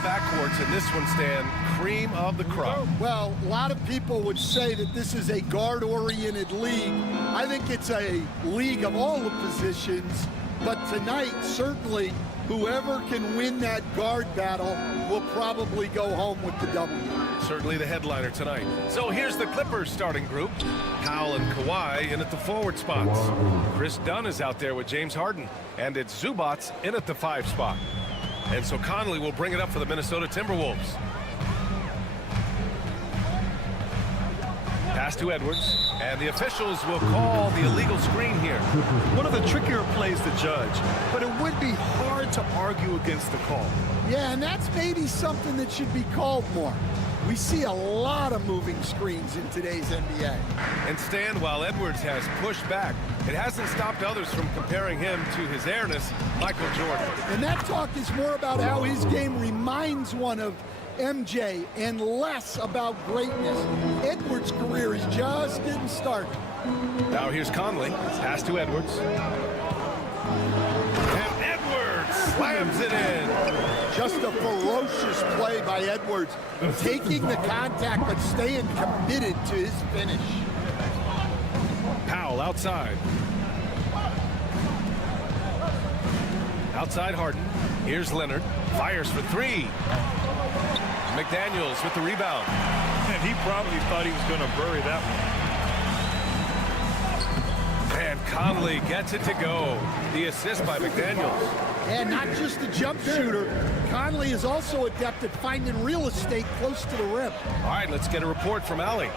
Backcourts in this one, Stan, cream of the crop. Well, a lot of people would say that this is a guard-oriented league. I think it's a league of all the positions, but tonight, certainly, whoever can win that guard battle will probably go home with the W. Certainly the headliner tonight. So here's the Clippers starting group. Powell and Kawhi in at the forward spots. Chris Dunn is out there with James Harden, and it's Zubats in at the 5 spot. And so Conley will bring it up for the Minnesota Timberwolves. Pass to Edwards, and the officials will call the illegal screen here. One of the trickier plays to judge, but it would be hard to argue against the call. Yeah, and that's maybe something that should be called more. We see a lot of moving screens in today's NBA. And Stan, while Edwards has pushed back, it hasn't stopped others from comparing him to his airness, Michael Jordan. And that talk is more about how his game reminds one of MJ and less about greatness. Edwards' career is just getting started. Now here's Conley. Pass to Edwards. And Edwards slams it in. Just a ferocious play by Edwards, taking the contact but staying committed to his finish. Powell outside. Outside Harden. Here's Leonard. Fires for 3. McDaniels with the rebound. And he probably thought he was going to bury that one. And Conley gets it to go. The assist by McDaniels. And not just a jump shooter, Conley is also adept at finding real estate close to the rim. All right, let's get a report from Allie.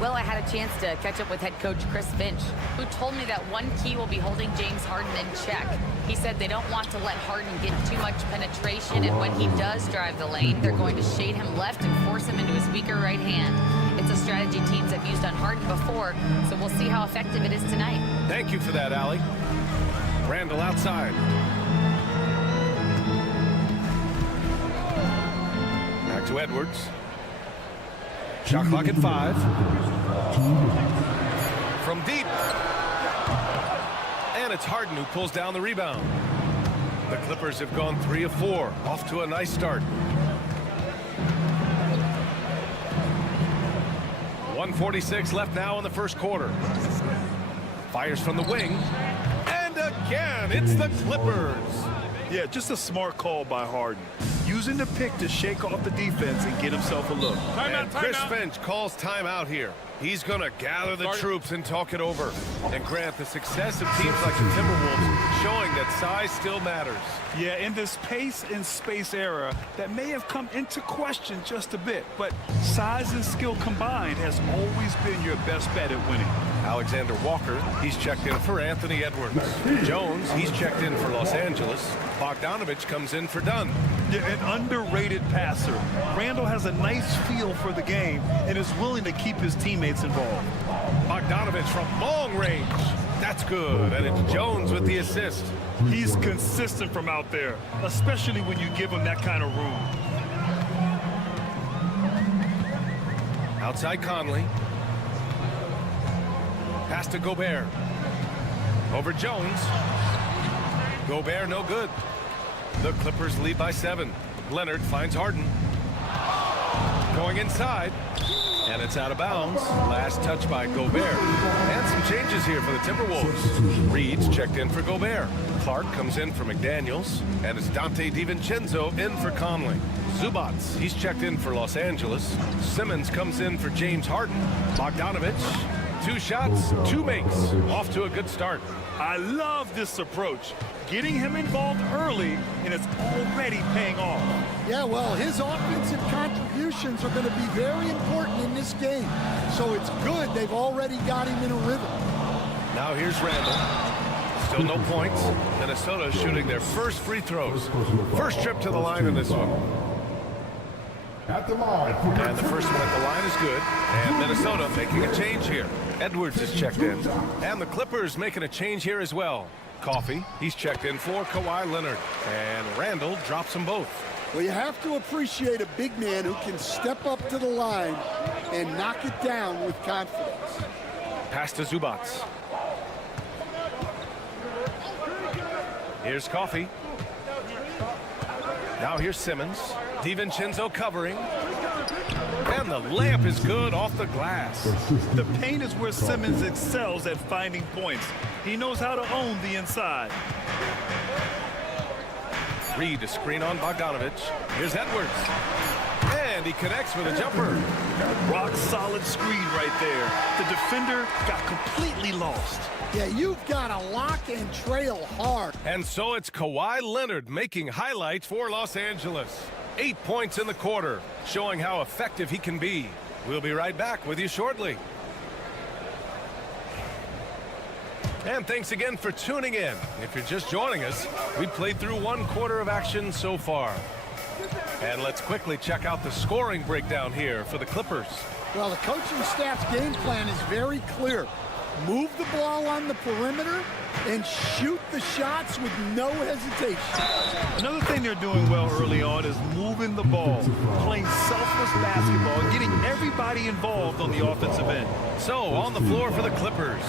Well, I had a chance to catch up with head coach Chris Finch, who told me that one key will be holding James Harden in check. He said they don't want to let Harden get too much penetration, and when he does drive the lane, they're going to shade him left and force him into his weaker right hand. It's a strategy teams have used on Harden before, so we'll see how effective it is tonight. Thank you for that, Allie. Randall outside. Back to Edwards. Shot clock at 5. From deep. And it's Harden who pulls down the rebound. The Clippers have gone 3 of 4. Off to a nice start. 1:46 left now in the first quarter. Fires from the wing. And again, it's the Clippers. Yeah, just a smart call by Harden. Using the pick to shake off the defense and get himself a look. And Chris Finch calls timeout here. He's going to gather the troops and talk it over. And Grant, the success of teams like the Timberwolves showing that size still matters. Yeah, in this pace and space era, that may have come into question just a bit, but size and skill combined has always been your best bet at winning. Alexander Walker, he's checked in for Anthony Edwards. Jones, he's checked in for Los Angeles. Bogdanovich comes in for Dunn. Yeah, an underrated passer. Randall has a nice feel for the game and is willing to keep his teammates involved. Bogdanovich from long range. That's good. And it's Jones with the assist. He's consistent from out there, especially when you give him that kind of room. Outside Conley. Pass to Gobert. Over Jones. Gobert no good. The Clippers lead by 7. Leonard finds Harden. Going inside. And it's out of bounds. Last touch by Gobert. And some changes here for the Timberwolves. Reed's checked in for Gobert. Clark comes in for McDaniels. And it's Dante DiVincenzo in for Conley. Zubats, he's checked in for Los Angeles. Simmons comes in for James Harden. Bogdanovich, 2 shots, 2 makes. Off to a good start. I love this approach. Getting him involved early, and it's already paying off. Yeah, well, his offensive contributions are going to be very important in this game. So it's good they've already got him in a rhythm. Now here's Randall. Still no points. Minnesota shooting their first free throws. First trip to the line in this one. At the line. And the first one at the line is good. And Minnesota making a change here. Edwards is checked in. And the Clippers making a change here as well. Coffee, he's checked in for Kawhi Leonard. And Randall drops them both. Well, you have to appreciate a big man who can step up to the line and knock it down with confidence. Pass to Zubac. Here's Coffee. Now here's Simmons. DiVincenzo covering. And the layup is good off the glass. The paint is where Simmons excels at finding points. He knows how to own the inside. Reed to screen on Bogdanovich. Here's Edwards. And he connects with a jumper. Rock solid screen right there. The defender got completely lost. Yeah, you've got to lock and trail hard. And so it's Kawhi Leonard making highlights for Los Angeles. 8 points in the quarter, showing how effective he can be. We'll be right back with you shortly. And thanks again for tuning in. If you're just joining us, we played through 1 quarter of action so far. And let's quickly check out the scoring breakdown here for the Clippers. Well, the coaching staff's game plan is very clear. Move the ball on the perimeter and shoot the shots with no hesitation. Another thing they're doing well early on is moving the ball, playing selfless basketball, and getting everybody involved on the offensive end. So, on the floor for the Clippers,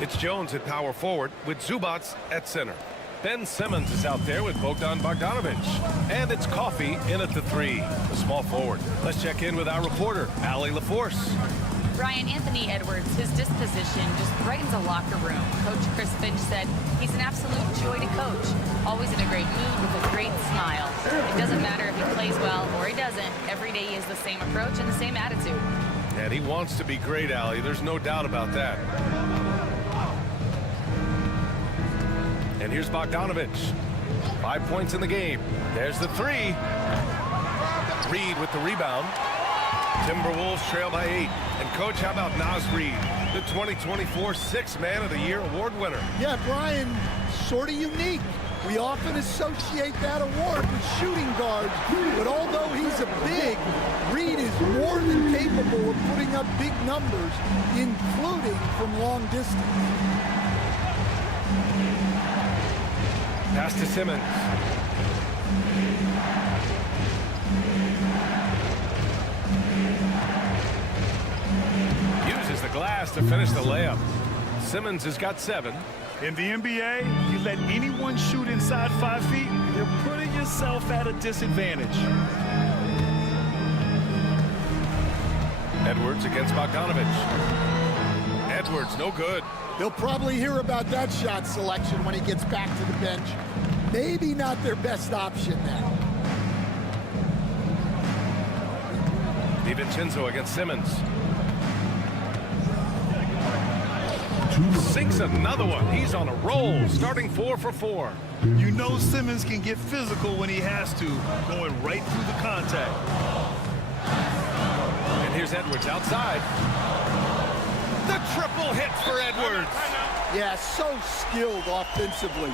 it's Jones at power forward with Zubac at center. Ben Simmons is out there with Bogdan Bogdanovich. And it's Coffee in at the 3, the small forward. Let's check in with our reporter, Allie LaForce. Brian, Anthony Edwards, his disposition just brightens a locker room. Coach Chris Finch said he's an absolute joy to coach. Always in a great mood with a great smile. It doesn't matter if he plays well or he doesn't. Every day he has the same approach and the same attitude. And he wants to be great, Allie. There's no doubt about that. And here's Bogdanovich. 5 points in the game. There's the 3. Reed with the rebound. Timberwolves trail by 8. And coach, how about Naz Reid, the 2024 Sixth Man of the Year award winner? Yeah, Brian, sort of unique. We often associate that award with shooting guards, but although he's a big, Reed is more than capable of putting up big numbers, including from long distance. Pass to Simmons. Uses the glass to finish the layup. Simmons has got 7. In the NBA, you let anyone shoot inside 5 feet, you're putting yourself at a disadvantage. Edwards against Bogdanovich. Edwards, no good. He'll probably hear about that shot selection when he gets back to the bench. Maybe not their best option now. DiVincenzo against Simmons. Sinks another one. He's on a roll, starting 4 for 4. You know Simmons can get physical when he has to, going right through the contact. And here's Edwards outside. The triple hit for Edwards. Yeah, so skilled offensively.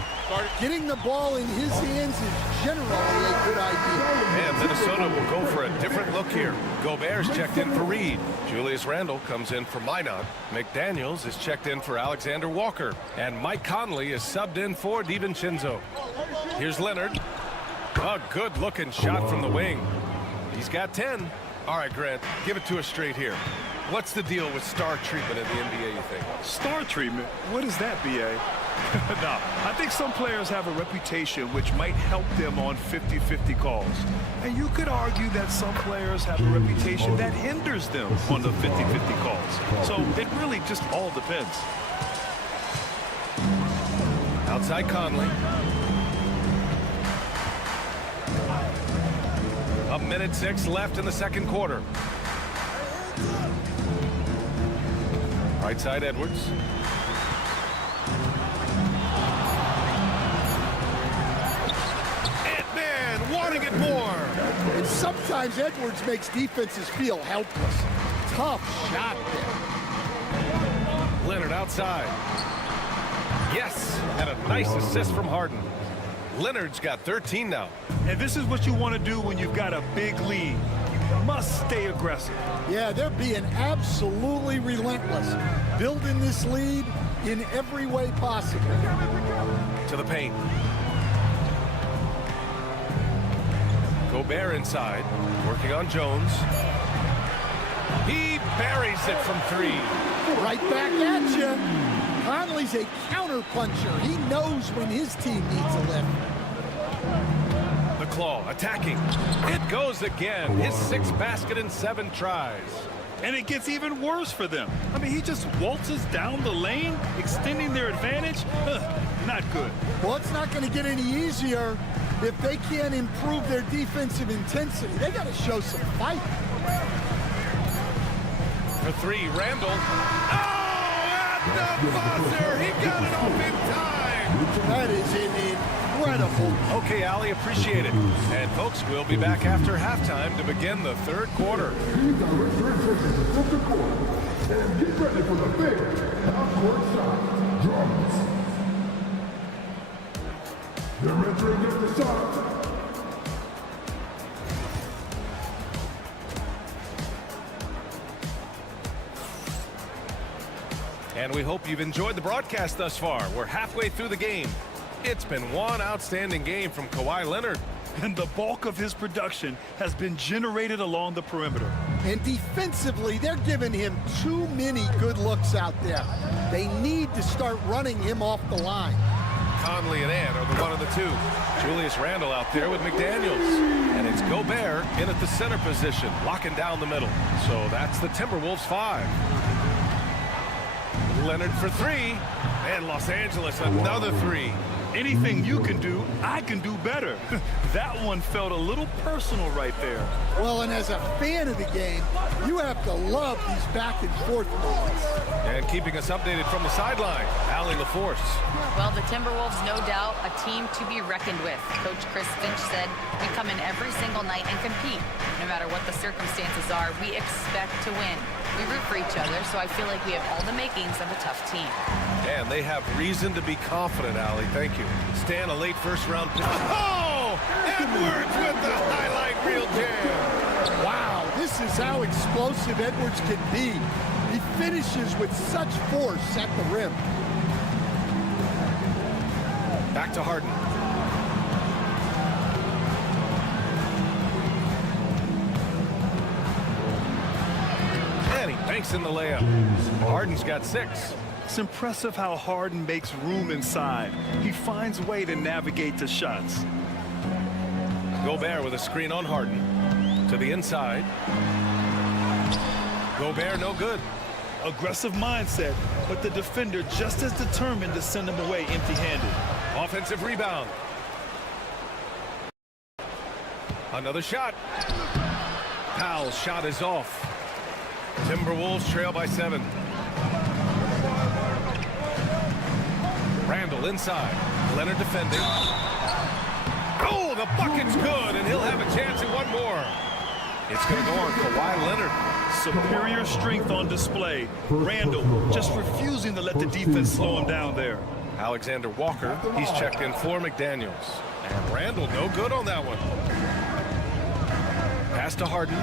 Getting the ball in his hands is generally a good idea. And Minnesota will go for a different look here. Gobert's checked in for Reed. Julius Randle comes in for Minot. McDaniels is checked in for Alexander Walker. And Mike Conley is subbed in for DiVincenzo. Here's Leonard. A good-looking shot from the wing. He's got 10. All right, Grant, give it to us straight here. What's the deal with star treatment in the NBA, you think? Star treatment? What is that, B.A.? No, I think some players have a reputation which might help them on 50-50 calls. And you could argue that some players have a reputation that hinders them on the 50-50 calls. So it really just all depends. Outside Conley. A minute 6 left in the second quarter. Right side Edwards. Ant-Man wanting it more. And sometimes Edwards makes defenses feel helpless. Tough shot there. Leonard outside. Yes, and a nice assist from Harden. Leonard's got 13 now. And this is what you want to do when you've got a big lead. You must stay aggressive. Yeah, they're being absolutely relentless. Building this lead in every way possible. To the paint. Gobert inside, working on Jones. He buries it from 3. Right back at you. Conley's a counter-puncher. He knows when his team needs a lift. The claw attacking. It goes again. His 6th basket in 7 tries. And it gets even worse for them. I mean, he just waltzes down the lane, extending their advantage. Not good. Well, it's not going to get any easier if they can't improve their defensive intensity. They got to show some fight. For 3, Randall. Oh, at the buzzer! He got it off in time! That is incredible. Okay, Allie, appreciate it. And folks, we'll be back after halftime to begin the 3rd quarter. These are return to the quarter. And get ready for the big half-court shot. Drums. They're entering the shot. And we hope you've enjoyed the broadcast thus far. We're halfway through the game. It's been one outstanding game from Kawhi Leonard. And the bulk of his production has been generated along the perimeter. And defensively, they're giving him too many good looks out there. They need to start running him off the line. Conley and Ant are the 1 of the 2. Julius Randle out there with McDaniels. And it's Gobert in at the center position, locking down the middle. So that's the Timberwolves 5. Leonard for 3. And Los Angeles another 3. Anything you can do, I can do better. That one felt a little personal right there. Well, and as a fan of the game, you have to love these back and forth moments. And keeping us updated from the sideline, Allie LaForce. Well, the Timberwolves, no doubt, a team to be reckoned with. Coach Chris Finch said, we come in every single night and compete. No matter what the circumstances are, we expect to win. We root for each other, so I feel like we have all the makings of a tough team. And they have reason to be confident, Allie. Thank you. Stan, a late first-round pick. Oh! Edwards with the highlight reel jam. Wow, this is how explosive Edwards can be. He finishes with such force at the rim. Back to Harden. And he banks in the layup. Harden's got 6. It's impressive how Harden makes room inside. He finds a way to navigate the shots. Gobert with a screen on Harden. To the inside. Gobert no good. Aggressive mindset, but the defender just as determined to send him away empty-handed. Offensive rebound. Another shot. Powell's shot is off. Timberwolves trail by 7. Randall inside. Leonard defending. Oh, the bucket's good, and he'll have a chance at one more. It's going to go on Kawhi Leonard. Superior strength on display. Randall just refusing to let the defense slow him down there. Alexander Walker, he's checked in for McDaniels. And Randall no good on that one. Pass to Harden.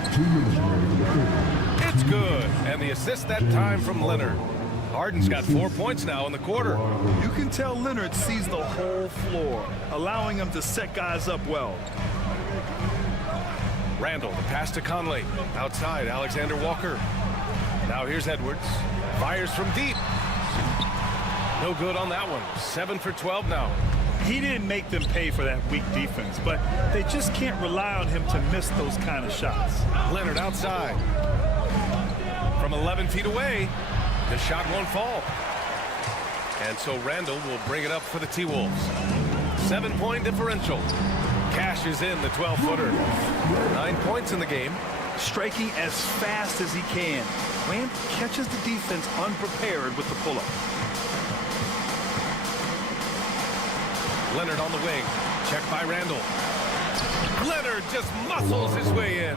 It's good. And the assist that time from Leonard. Harden's got 4 points now in the quarter. You can tell Leonard sees the whole floor, allowing him to set guys up well. Randall, the pass to Conley. Outside, Alexander Walker. Now here's Edwards. Fires from deep. No good on that one. 7 for 12 now. He didn't make them pay for that weak defense, but they just can't rely on him to miss those kind of shots. Leonard outside. From 11 feet away, the shot won't fall. And so Randall will bring it up for the T-Wolves. 7-point differential. Cashes in the 12-footer. 9 points in the game. Striking as fast as he can. Grant catches the defense unprepared with the pull-up. Leonard on the wing. Checked by Randall. Leonard just muscles his way in.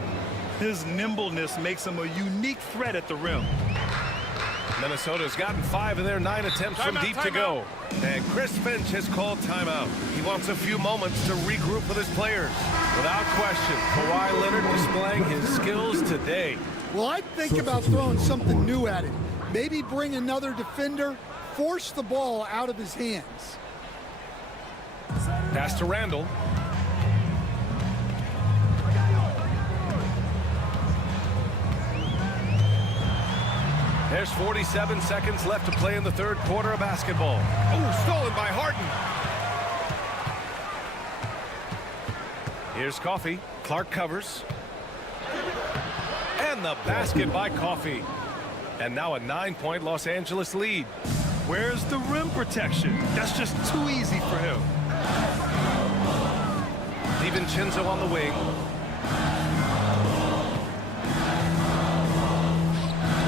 His nimbleness makes him a unique threat at the rim. Minnesota's gotten 5 of their 9 attempts from deep to go. And Chris Finch has called timeout. He wants a few moments to regroup with his players. Without question, Kawhi Leonard displaying his skills today. Well, I'd think about throwing something new at it. Maybe bring another defender, force the ball out of his hands. Pass to Randall. There's 47 seconds left to play in the third quarter of basketball. Oh, stolen by Harden. Here's Coffey. Clark covers. And the basket by Coffey. And now a 9-point Los Angeles lead. Where's the rim protection? That's just too easy for him. DiVincenzo on the wing.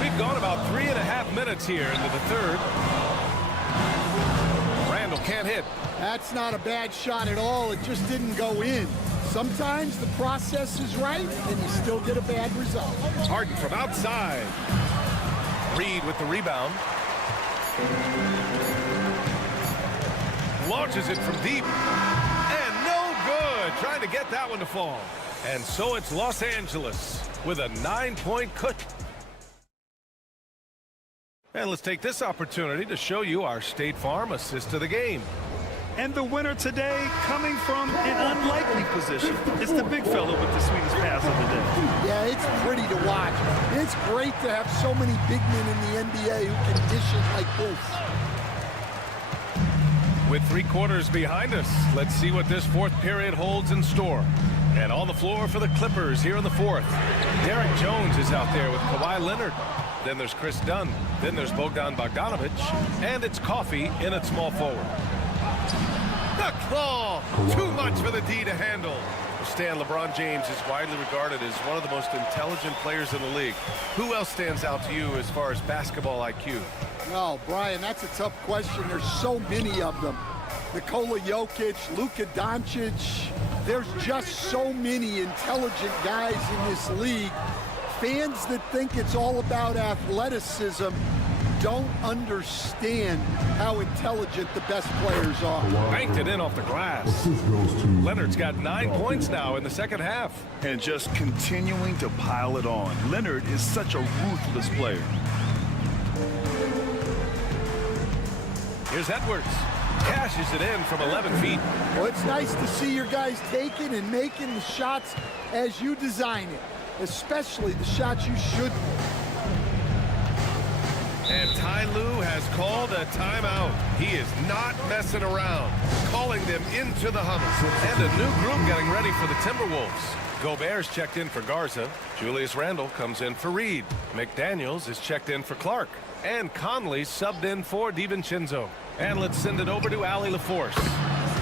We've gone about 3.5 minutes here into the third. Randall can't hit. That's not a bad shot at all. It just didn't go in. Sometimes the process is right, and you still get a bad result. Harden from outside. Reed with the rebound. Launches it from deep. And no good. Trying to get that one to fall. And so it's Los Angeles with a 9-point cut. And let's take this opportunity to show you our State Farm assist of the game. And the winner today coming from an unlikely position. It's the big fella with the sweetest pass of the day. Yeah, it's pretty to watch. It's great to have so many big men in the NBA who can dish it like this. With 3 quarters behind us, let's see what this fourth period holds in store. And on the floor for the Clippers here in the fourth. Derek Jones is out there with Kawhi Leonard. Then there's Chris Dunn. Then there's Bogdan Bogdanovic. And it's Coffey in at small forward. The claw! Too much for the D to handle. Stan, LeBron James is widely regarded as one of the most intelligent players in the league. Who else stands out to you as far as basketball IQ? No, Brian, that's a tough question. There's so many of them. Nikola Jokic, Luka Doncic. There's just so many intelligent guys in this league. Fans that think it's all about athleticism don't understand how intelligent the best players are. Banked it in off the glass. Leonard's got 9 points now in the second half. And just continuing to pile it on. Leonard is such a ruthless player. Here's Edwards. Cashes it in from 11 feet. Well, it's nice to see your guys taking and making the shots as you design it, especially the shots you should make. And Ty Lue has called a timeout. He is not messing around, calling them into the huddle. And a new group getting ready for the Timberwolves. Gobert's checked in for Garza. Julius Randle comes in for Reed. McDaniels is checked in for Clark. And Conley subbed in for DiVincenzo. And let's send it over to Allie LaForce.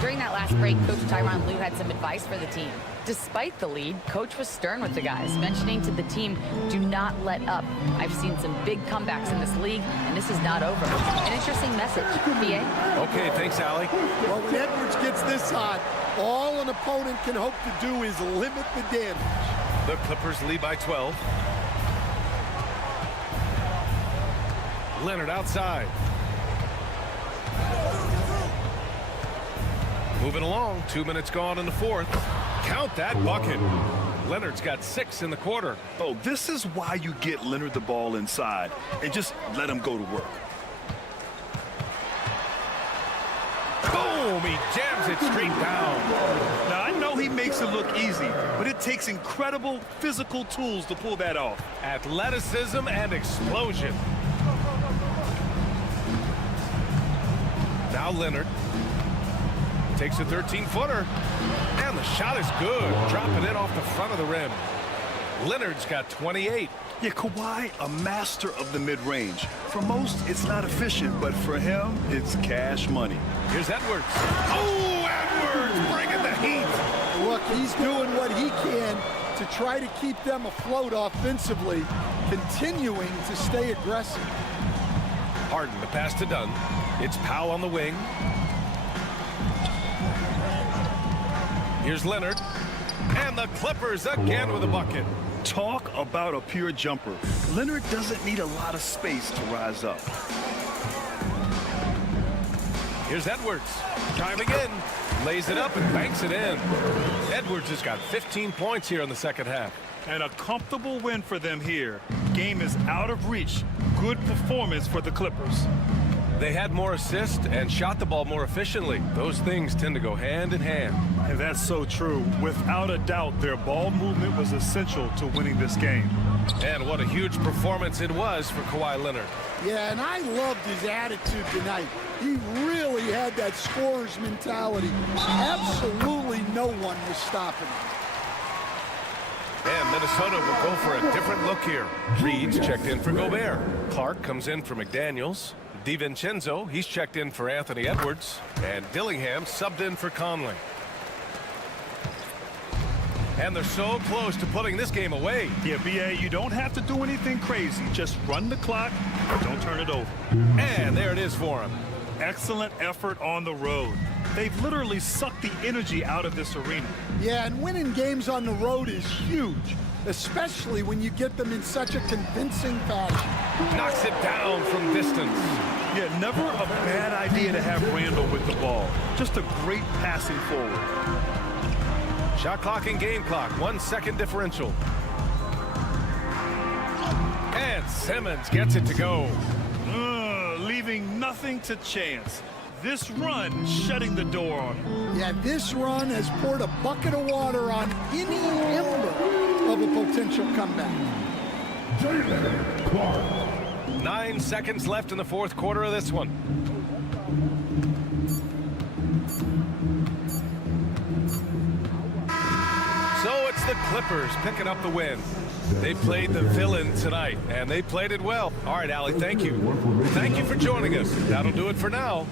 During that last break, Coach Tyronn Lue had some advice for the team. Despite the lead, Coach was stern with the guys, mentioning to the team, do not let up. I've seen some big comebacks in this league, and this is not over. An interesting message. BA? Okay, thanks, Allie. Well, when Edwards gets this hot, all an opponent can hope to do is limit the damage. The Clippers lead by 12. Leonard outside. Moving along, 2 minutes gone in the fourth. Count that bucket. Leonard's got 6 in the quarter. Oh, this is why you get Leonard the ball inside and just let him go to work. Boom! He jams it straight down. Now, I know he makes it look easy, but it takes incredible physical tools to pull that off. Athleticism and explosion. Now Leonard takes a 13-footer. And the shot is good. Dropping it off the front of the rim. Leonard's got 28. Yeah, Kawhi, a master of the mid-range. For most, it's not efficient, but for him, it's cash money. Here's Edwards. Oh, Edwards bringing the heat. Look, he's doing what he can to try to keep them afloat offensively, continuing to stay aggressive. Harden, the pass to Dunn. It's Powell on the wing. Here's Leonard. And the Clippers again with a bucket. Talk about a pure jumper. Leonard doesn't need a lot of space to rise up. Here's Edwards. Driving in. Lays it up and banks it in. Edwards has got 15 points here in the second half. And a comfortable win for them here. Game is out of reach. Good performance for the Clippers. They had more assists and shot the ball more efficiently. Those things tend to go hand in hand. And that's so true. Without a doubt, their ball movement was essential to winning this game. And what a huge performance it was for Kawhi Leonard. Yeah, and I loved his attitude tonight. He really had that scorer's mentality. Absolutely no one was stopping him. And Minnesota will go for a different look here. Reed's checked in for Gobert. Clark comes in for McDaniels. DiVincenzo, he's checked in for Anthony Edwards. And Dillingham subbed in for Conley. And they're so close to putting this game away. Yeah, B.A., you don't have to do anything crazy. Just run the clock, don't turn it over. And there it is for him. Excellent effort on the road. They've literally sucked the energy out of this arena. Yeah, and winning games on the road is huge, especially when you get them in such a convincing fashion. Knocks it down from distance. Yeah, never a bad idea to have Randall with the ball. Just a great passing forward. Shot clock and game clock, 1 second differential. And Simmons gets it to go. Leaving nothing to chance. This run shutting the door on him. Yeah, this run has poured a bucket of water on any ember of a potential comeback. Jalen Clark. 9 seconds left in the fourth quarter of this one. So it's the Clippers picking up the win. They played the villain tonight, and they played it well. All right, Allie, thank you. Thank you for joining us. That'll do it for now.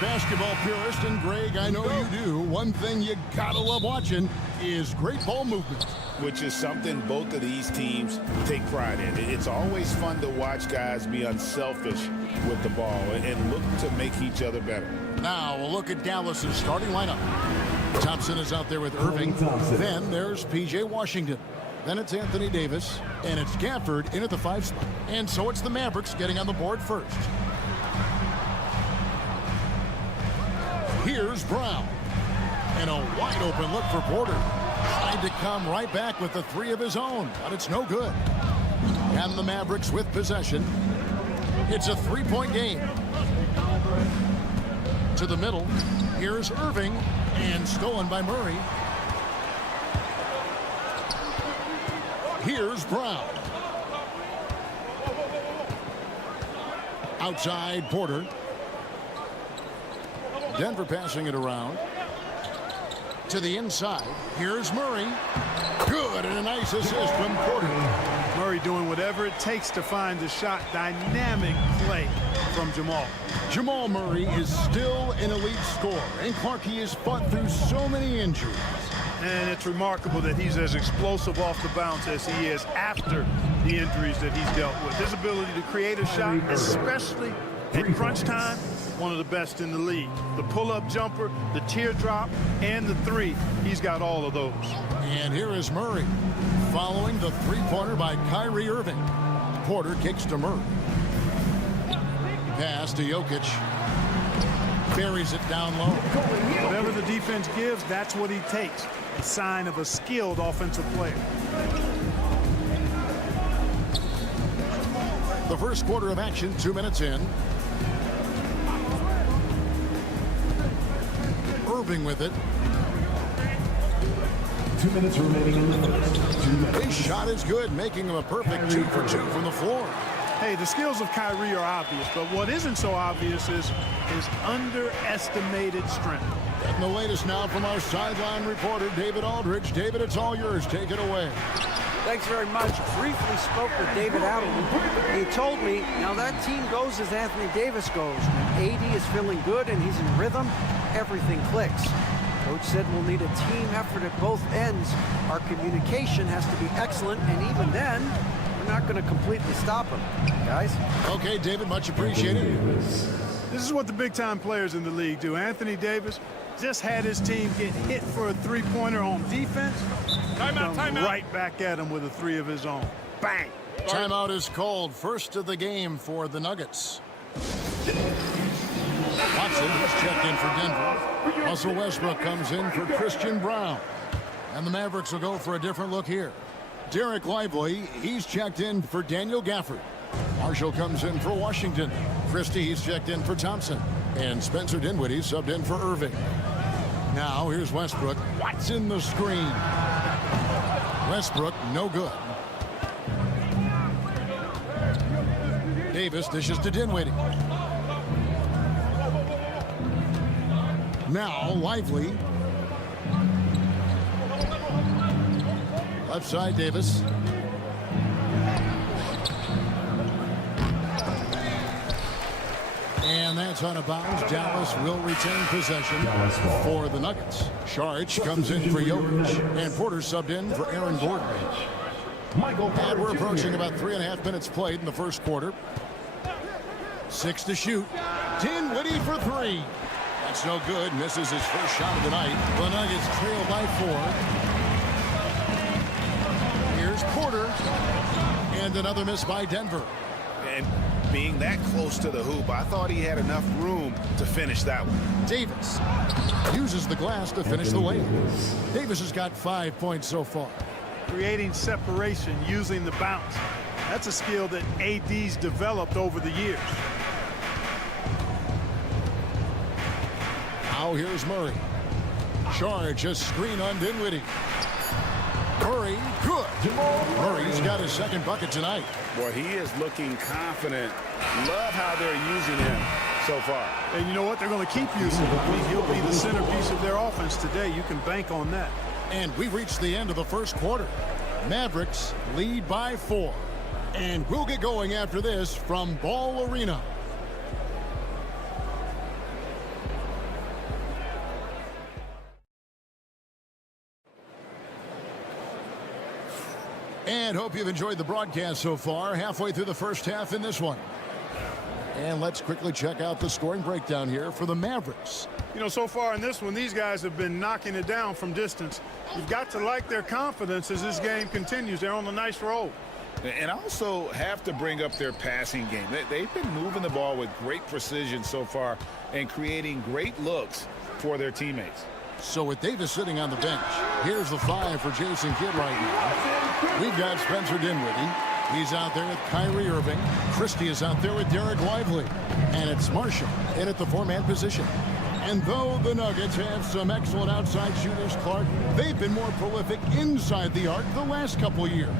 Basketball purist, and Greg, I know you do. One thing you gotta love watching is great ball movement. Which is something both of these teams take pride in. It's always fun to watch guys be unselfish with the ball and look to make each other better. Now we'll look at Dallas's starting lineup. Thompson is out there with Irving. Then there's P.J. Washington. Then it's Anthony Davis. And it's Gafford in at the 5 spot. And so it's the Mavericks getting on the board first. Here's Brown. And a wide open look for Porter. Tried to come right back with the 3 of his own, but it's no good. And the Mavericks with possession. It's a 3-point game. To the middle. Here's Irving. And stolen by Murray. Here's Brown. Outside Porter. Denver passing it around. To the inside. Here's Murray. Good, and a nice assist from Porter. Murray doing whatever it takes to find the shot. Dynamic play from Jamal. Jamal Murray is still an elite scorer, and Clarkie has fought through so many injuries. And it's remarkable that he's as explosive off the bounce as he is after the injuries that he's dealt with. His ability to create a shot, especially in crunch time, one of the best in the league. The pull-up jumper, the teardrop, and the 3. He's got all of those. And here is Murray, following the 3-pointer by Kyrie Irving. Porter kicks to Murray. Pass to Jokic. Buries it down low. Whatever the defense gives, that's what he takes. A sign of a skilled offensive player. The first quarter of action, 2 minutes in. Irving with it. 2 minutes remaining in the first. 2 minutes. His shot is good, making him a perfect 2 for 2 from the floor. Hey, the skills of Kyrie are obvious, but what isn't so obvious is his underestimated strength. And the latest now from our sideline reporter, David Aldridge. David, it's all yours. Take it away. Thanks very much. Briefly spoke with David Adelman. He told me, now that team goes as Anthony Davis goes. When AD is feeling good and he's in rhythm, everything clicks. Coach said we'll need a team effort at both ends. Our communication has to be excellent, and even then, we're not going to completely stop him. Guys? Okay, David, much appreciated. This is what the big-time players in the league do. Anthony Davis just had his team get hit for a three-pointer on defense. Timeout. Right back at him with a three of his own. Bang! Timeout is called. First of the game for the Nuggets. Watson is checked in for Denver. Russell Westbrook comes in for Christian Brown. And the Mavericks will go for a different look here. Derek Lively, he's checked in for Daniel Gafford. Marshall comes in for Washington. Christie, he's checked in for Thompson. And Spencer Dinwiddie subbed in for Irving. Now here's Westbrook. Watson the screen. Westbrook, no good. Davis dishes to Dinwiddie. Now Lively. Left side, Davis. And that's out of bounds. Dallas will retain possession for the Nuggets. Saric comes in for Jokic, and Porter subbed in for Aaron Gordon. And we're approaching about 3.5 minutes played in the first quarter. 6 to shoot. Dinwiddie for 3. That's no good. Misses his first shot of the night. The Nuggets trail by 4. Here's Porter. And another miss by Denver. And being that close to the hoop, I thought he had enough room to finish that one. Davis uses the glass to finish the layup. Davis has got 5 points so far. Creating separation using the bounce. That's a skill that AD's developed over the years. Now here's Murray. Charge a screen on Dinwiddie. Murray, good. Murray's got his second bucket tonight. Boy, he is looking confident. Love how they're using him so far. And you know what? They're going to keep using him. I mean, he'll be the centerpiece of their offense today. You can bank on that. And we've reached the end of the first quarter. Mavericks lead by 4. And we'll get going after this from Ball Arena. And hope you've enjoyed the broadcast so far. Halfway through the first half in this one. And let's quickly check out the scoring breakdown here for the Mavericks. You know, so far in this one, these guys have been knocking it down from distance. You've got to like their confidence as this game continues. They're on a nice roll. And also have to bring up their passing game. They've been moving the ball with great precision so far and creating great looks for their teammates. So with Davis sitting on the bench, here's the 5 for Jason Kidd right now. We've got Spencer Dinwiddie. He's out there with Kyrie Irving. Christie is out there with Derek Lively. And it's Marshall in at the 4-man position. And though the Nuggets have some excellent outside shooters, Clark, they've been more prolific inside the arc the last couple years.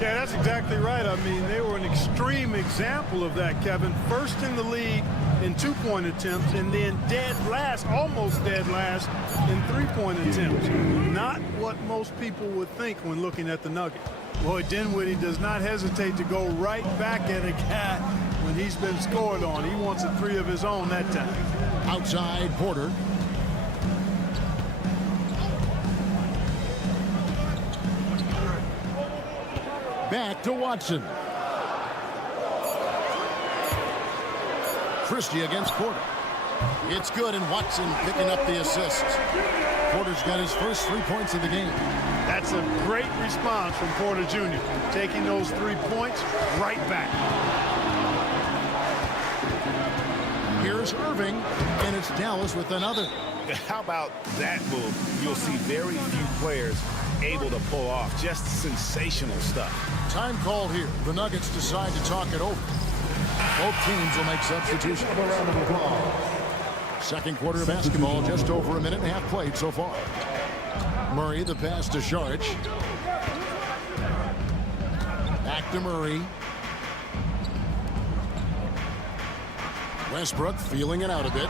Yeah, that's exactly right. I mean, they were an extreme example of that, Kevin. First in the league in 2-point attempts, and then dead last, almost dead last, in 3-point attempts. Not what most people would think when looking at the Nuggets. Boy, Dinwiddie does not hesitate to go right back at a guy when he's been scored on. He wants a 3 of his own that time. Outside, Porter. Back to Watson. Christie against Porter. It's good, and Watson picking up the assist. Porter's got his first 3 points of the game. That's a great response from Porter Jr. Taking those 3 points right back. Here's Irving, and it's Dallas with another. How about that move? You'll see very few players able to pull off just sensational stuff. Time called here. The Nuggets decide to talk it over. Both teams will make substitutions. Second quarter of basketball, just over 1.5 minutes played so far. Murray, the pass to Saric. Back to Murray. Westbrook feeling it out a bit.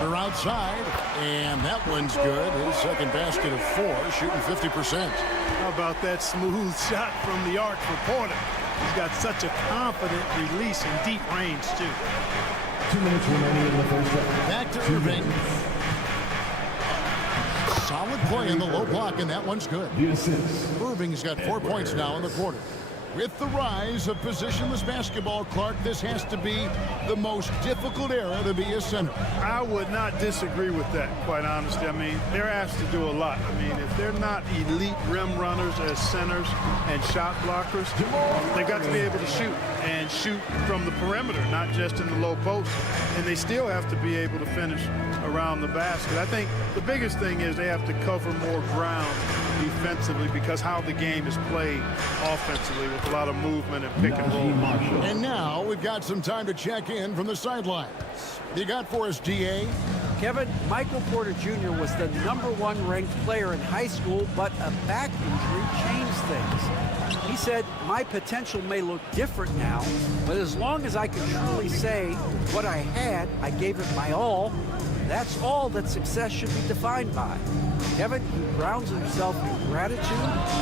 They're outside, and that one's good. His second basket of 4, shooting 50%. How about that smooth shot from the arc for Porter? He's got such a confident release in deep range, too. 2 minutes remaining in the first half. Back to Irving. Solid play in the low block, and that one's good. The assist. Irving's got 4 points now in the quarter. With the rise of positionless basketball, Clark, this has to be the most difficult era to be a center. I would not disagree with that, quite honestly. I mean, they're asked to do a lot. I mean, if they're not elite rim runners as centers and shot blockers, they've got to be able to shoot and shoot from the perimeter, not just in the low post. And they still have to be able to finish around the basket. I think the biggest thing is they have to cover more ground defensively because how the game is played offensively with a lot of movement and pick and roll. And now we've got some time to check in from the sidelines. You got for us, DA? Kevin, Michael Porter Jr. was the #1 ranked player in high school, but a back injury changed things. He said, my potential may look different now, but as long as I can truly say what I had, I gave it my all. That's all that success should be defined by. Kevin, he grounds himself in gratitude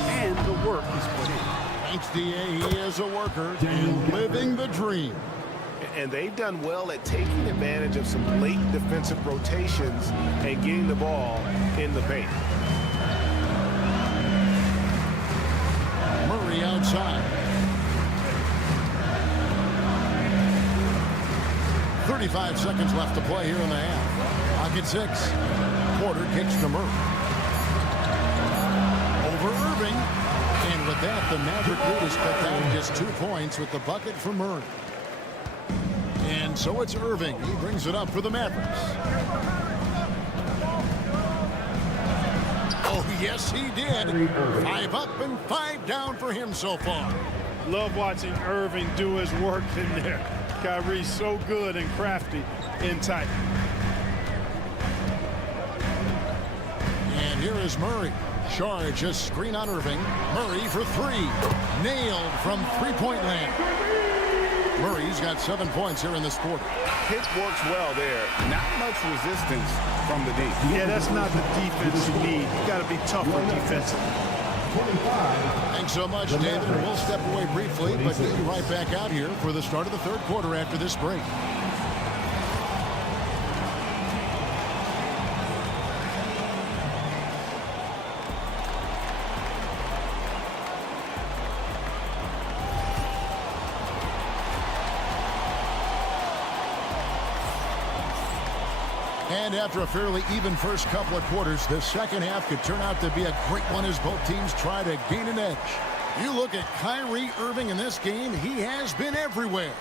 and the work he's put in. Thanks, DA. He is a worker and living the dream. And they've done well at taking advantage of some late defensive rotations and getting the ball in the paint. Murray outside. 35 seconds left to play here in the half. Pocket 6. Porter kicks to Murray. Over Irving. And with that, the Maverick lead is cut down just 2 points with the bucket for Murray. And so it's Irving. He brings it up for the Mavericks. Oh, yes, he did. 5 up and 5 down for him so far. Love watching Irving do his work in there. Kyrie's so good and crafty in tight. And here is Murray. Charge a screen on Irving. Murray for 3. Nailed from three-point land. Murray's got 7 points here in this quarter. Pick works well there. Not much resistance from the D. Yeah, that's not the defense you need. You got to be tougher defensively. Thanks so much, David. We'll step away briefly, but we'll be right back out here for the start of the third quarter after this break. And after a fairly even first couple of quarters, the second half could turn out to be a great one as both teams try to gain an edge. You look at Kyrie Irving in this game, he has been everywhere.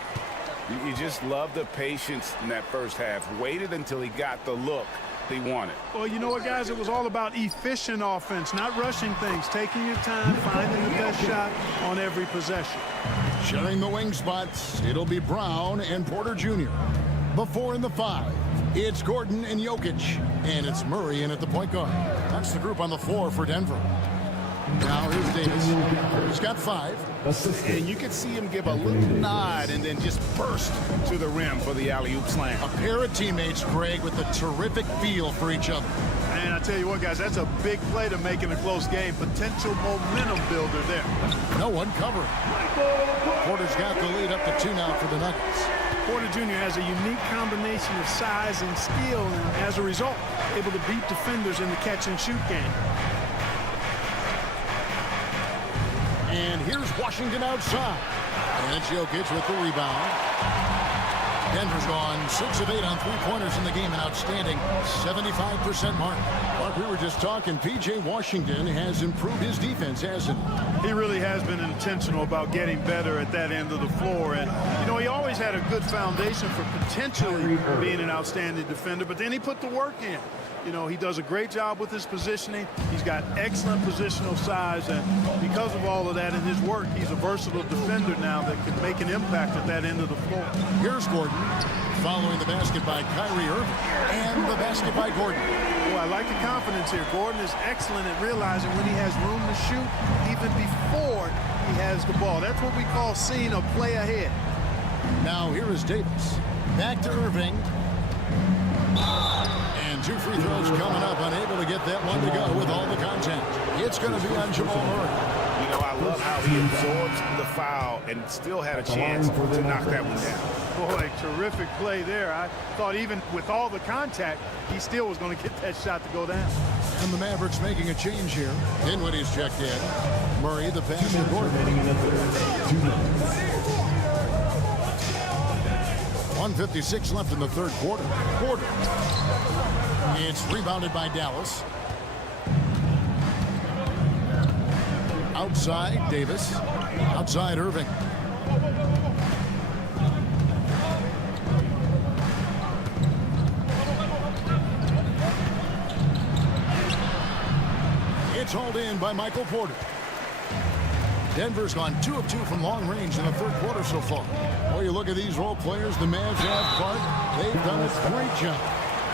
You just love the patience in that first half. Waited until he got the look he wanted. Well, you know what, guys? It was all about efficient offense, not rushing things, taking your time, finding the best shot on every possession. Sharing the wing spots, it'll be Brown and Porter Jr. Before in the 5, it's Gordon and Jokic. And it's Murray in at the point guard. That's the group on the floor for Denver. Now here's Davis. He's got 5. And you can see him give a little nod and then just burst to the rim for the alley-oop slam. A pair of teammates, Greg, with a terrific feel for each other. And I tell you what, guys, that's a big play to make in a close game. Potential momentum builder there. No one covering. Porter's got the lead up to 2 now for the Nuggets. Porter Jr. has a unique combination of size and skill, and as a result, able to beat defenders in the catch-and-shoot game. And here's Washington outside. And it's Jokic with the rebound. Denver's gone 6 of 8 on three-pointers in the game, an outstanding 75% mark. Mark, we were just talking, P.J. Washington has improved his defense, hasn't he? He really has been intentional about getting better at that end of the floor. And, you know, he always had a good foundation for potentially being an outstanding defender, but then he put the work in. You know, he does a great job with his positioning. He's got excellent positional size, and because of all of that in his work, he's a versatile defender now that can make an impact at that end of the floor. Here's Gordon, following the basket by Kyrie Irving, and the basket by Gordon. Well, I like the confidence here. Gordon is excellent at realizing when he has room to shoot, even before he has the ball. That's what we call seeing a play ahead. Now here is Davis. Back to Irving. And 2 free throws coming up. Unable to get that one to go with all the contact. It's going to be on Jamal Murray. You know, I love how he absorbs the foul and still had a chance to knock that one down. Boy, terrific play there. I thought even with all the contact, he still was going to get that shot to go down. And the Mavericks making a change here. Dinwiddie's checked in. Murray, the pass to Gordon. 1:56 left in the third quarter. Gordon. It's rebounded by Dallas. Outside, Davis. Outside, Irving. It's hauled in by Michael Porter. Denver's gone 2 of 2 from long range in the third quarter so far. Oh, you look at these role players the Mavs have, Clark. They've done a great job.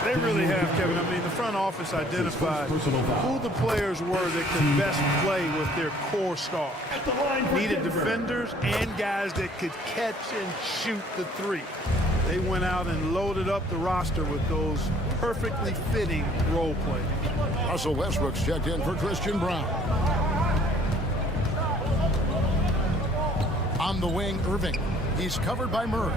They really have, Kevin. I mean, the front office identified who the players were that could best play with their core star. Needed defenders and guys that could catch and shoot the three. They went out and loaded up the roster with those perfectly fitting role players. Russell Westbrook's checked in for Christian Brown. On the wing, Irving. He's covered by Murray.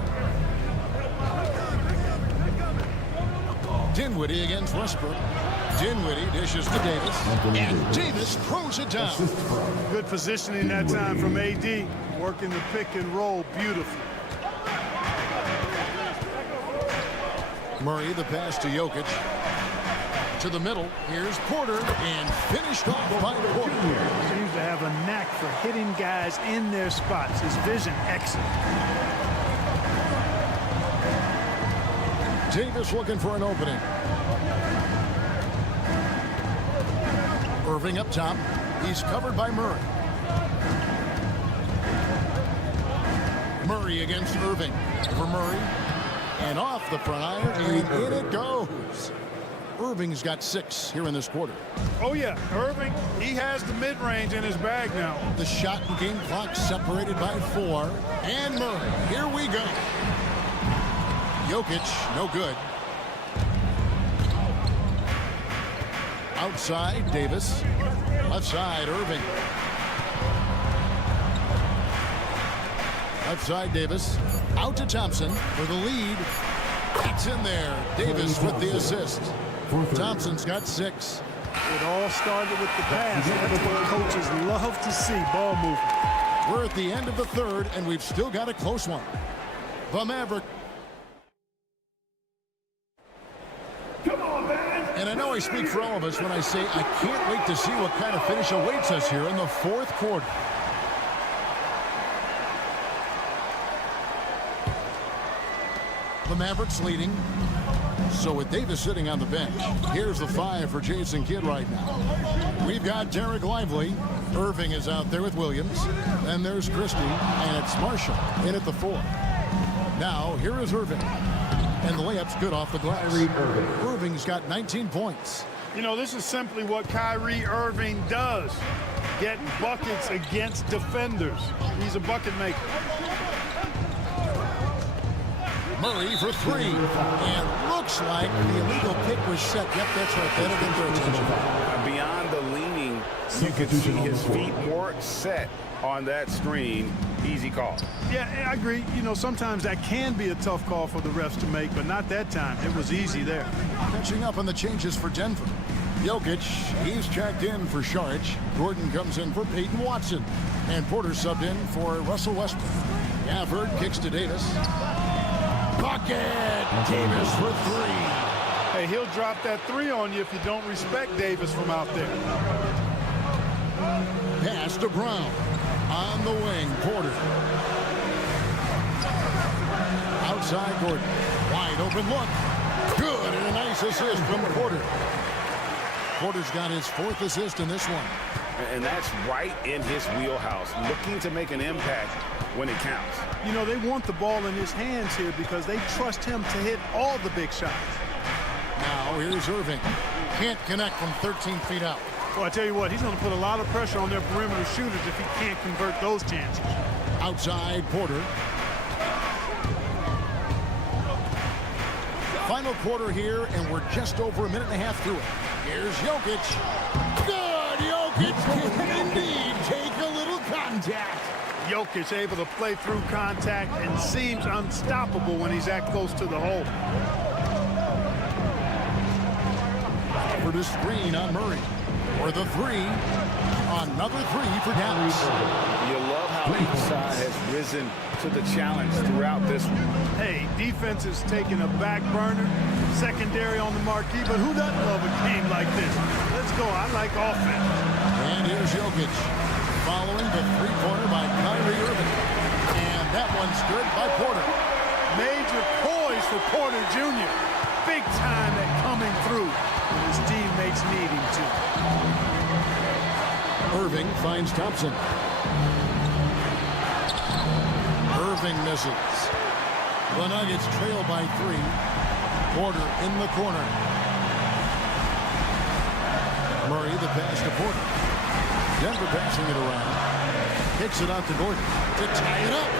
Dinwiddie against Westbrook. Dinwiddie dishes to Davis. And Davis throws it down. Good positioning that time from AD. Working the pick and roll beautifully. Murray, the pass to Jokic. To the middle. Here's Porter. And finished off by Porter. Seems to have a knack for hitting guys in their spots. His vision excellent. Davis looking for an opening. Irving up top. He's covered by Murray. Murray against Irving. For Murray. And off the front iron. And in it goes. Irving's got 6 here in this quarter. Oh, yeah. Irving, he has the mid-range in his bag now. The shot and game clock separated by 4. And Murray. Here we go. Jokic, no good. Outside, Davis. Left side, Irving. Left side, Davis. Out to Thompson for the lead. It's in there. Davis with the assist. Thompson's got 6. It all started with the pass. That's what coaches love to see, ball movement. We're at the end of the third, and we've still got a close one. The Maverick. And I know I speak for all of us when I say I can't wait to see what kind of finish awaits us here in the fourth quarter. The Mavericks leading. So with Davis sitting on the bench, here's the 5 for Jason Kidd right now. We've got Derek Lively. Irving is out there with Williams. Then there's Christie, and it's Marshall in at the 4. Now, here is Irving. And the layup's good off the glass. Irving's got 19 points. You know, this is simply what Kyrie Irving does. Get buckets against defenders. He's a bucket maker. Murray for 3. And looks like the illegal kick was set. Yep, that's right. That'll get their attention. Beyond the leaning, you could see his feet more set on that screen. Easy call. Yeah, I agree. You know, sometimes that can be a tough call for the refs to make, but not that time. It was easy there. Catching up on the changes for Denver. Jokic, he's checked in for Saric. Gordon comes in for Peyton Watson. And Porter subbed in for Russell Westbrook. Gafford kicks to Davis. Bucket! Davis for 3. Hey, he'll drop that 3 on you if you don't respect Davis from out there. Pass to Brown. On the wing, Porter. Outside Gordon. Wide open look. Good, and a nice assist from Porter. Porter's got his 4th assist in this one. And that's right in his wheelhouse, looking to make an impact when it counts. You know, they want the ball in his hands here because they trust him to hit all the big shots. Now here's Irving. Can't connect from 13 feet out. Well, I tell you what, he's going to put a lot of pressure on their perimeter shooters if he can't convert those chances. Outside Porter. Final quarter here, and we're just over a minute and a half through it. Here's Jokic. Good! Jokic can indeed take a little contact. Jokic able to play through contact and seems unstoppable when he's that close to the hole. For the screen on Murray. For the three. Another three for Dallas. You love how each side has risen to the challenge throughout this one. Hey, defense is taking a back burner, secondary on the marquee, but who doesn't love a game like this? Let's go. I like offense. And here's Jokic. Following the three-pointer by Kyrie Irving. And that one's good by Porter. Major poise for Porter Jr. Big time at coming through when his teammates need him to. Irving finds Thompson. Irving misses. The Nuggets trail by 3. Porter in the corner. Murray the pass to Porter. Denver passing it around. Kicks it out to Gordon to tie it up.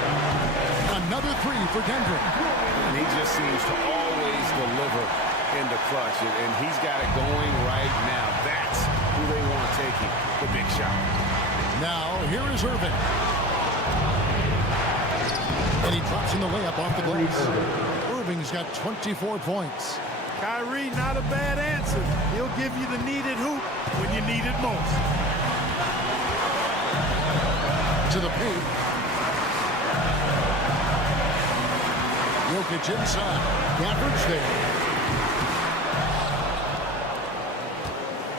Another three for Denver. And he just seems to always deliver in the clutch, and he's got it going right now. That's who they want taking the big shot. Now, here is Irving. And he drops in the layup off the glass. Irving's got 24 points. Kyrie, not a bad answer. He'll give you the needed hoop when you need it most. To the paint. Jokic inside. Gafford's there.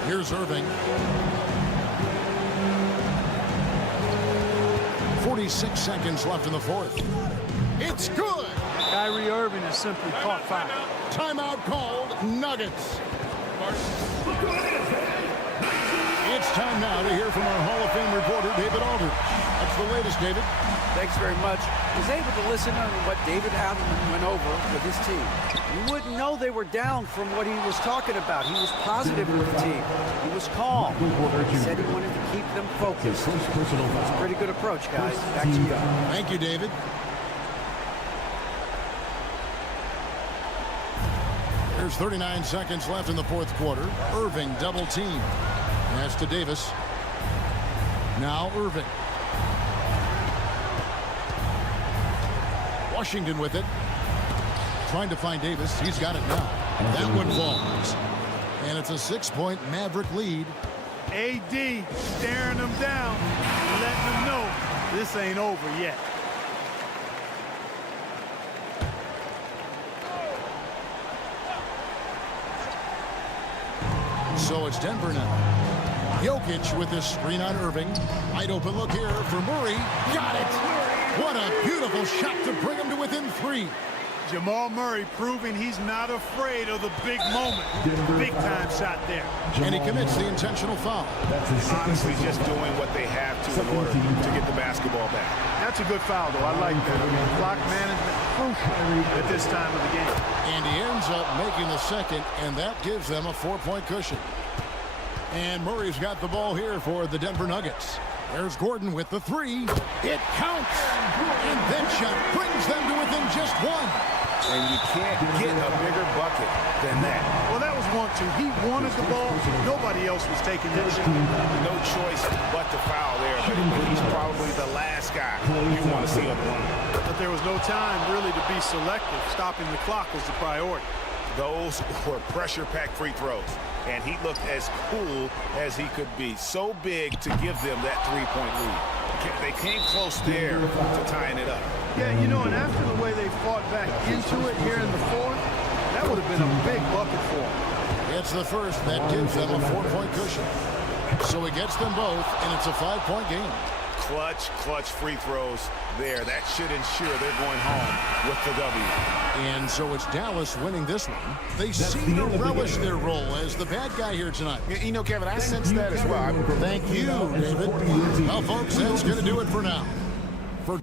Here's Irving. 46 seconds left in the fourth. It's good. Kyrie Irving has simply caught fire. Timeout called. Nuggets. It's time now to hear from our Hall of Fame reporter, David Aldridge. That's the latest, David. Thanks very much. I was able to listen to what David Adelman went over with his team. You wouldn't know they were down from what he was talking about. He was positive with the team. He was calm. He said he wanted to keep them focused. It's a pretty good approach, guys. Back to you. Thank you, David. There's 39 seconds left in the fourth quarter. Irving double team. Pass to Davis. Now Irving. Washington with it. Trying to find Davis. He's got it now. That one falls. And it's a 6-point Maverick lead. AD staring them down, letting them know this ain't over yet. So it's Denver now. Jokic with this screen on Irving. Wide open look here for Murray. Got it. What a beautiful shot to bring him to within 3. Jamal Murray proving he's not afraid of the big moment. Big time shot there. And he commits the intentional foul. Honestly, just doing what they have to in order to get the basketball back. That's a good foul, though. I like that. Clock management crucial at this time of the game. And he ends up making the second, and that gives them a 4-point cushion. And Murray's got the ball here for the Denver Nuggets. There's Gordon with the 3. It counts. And that shot brings them to within just 1. And you can't get a bigger bucket than that. Well, that was 1-2. He wanted the ball. Nobody else was taking that shot. No choice but to foul there, but he's probably the last guy you want to see on the run. But there was no time really to be selective. Stopping the clock was the priority. Those were pressure-packed free throws, and he looked as cool as he could be. So big to give them that 3-point lead. They came close there to tying it up. Yeah, you know, and after the way they fought back into it here in the fourth, that would have been a big bucket for them. It's the first that gives them a 4-point cushion. So he gets them both, and it's a 5-point game. Clutch free throws there. That should ensure they're going home with the W. And so it's Dallas winning this one. They seem to relish their role as the bad guy here tonight. You know, Kevin, I sense that as well. Thank you, David. Well, folks, that's going to do it for now. For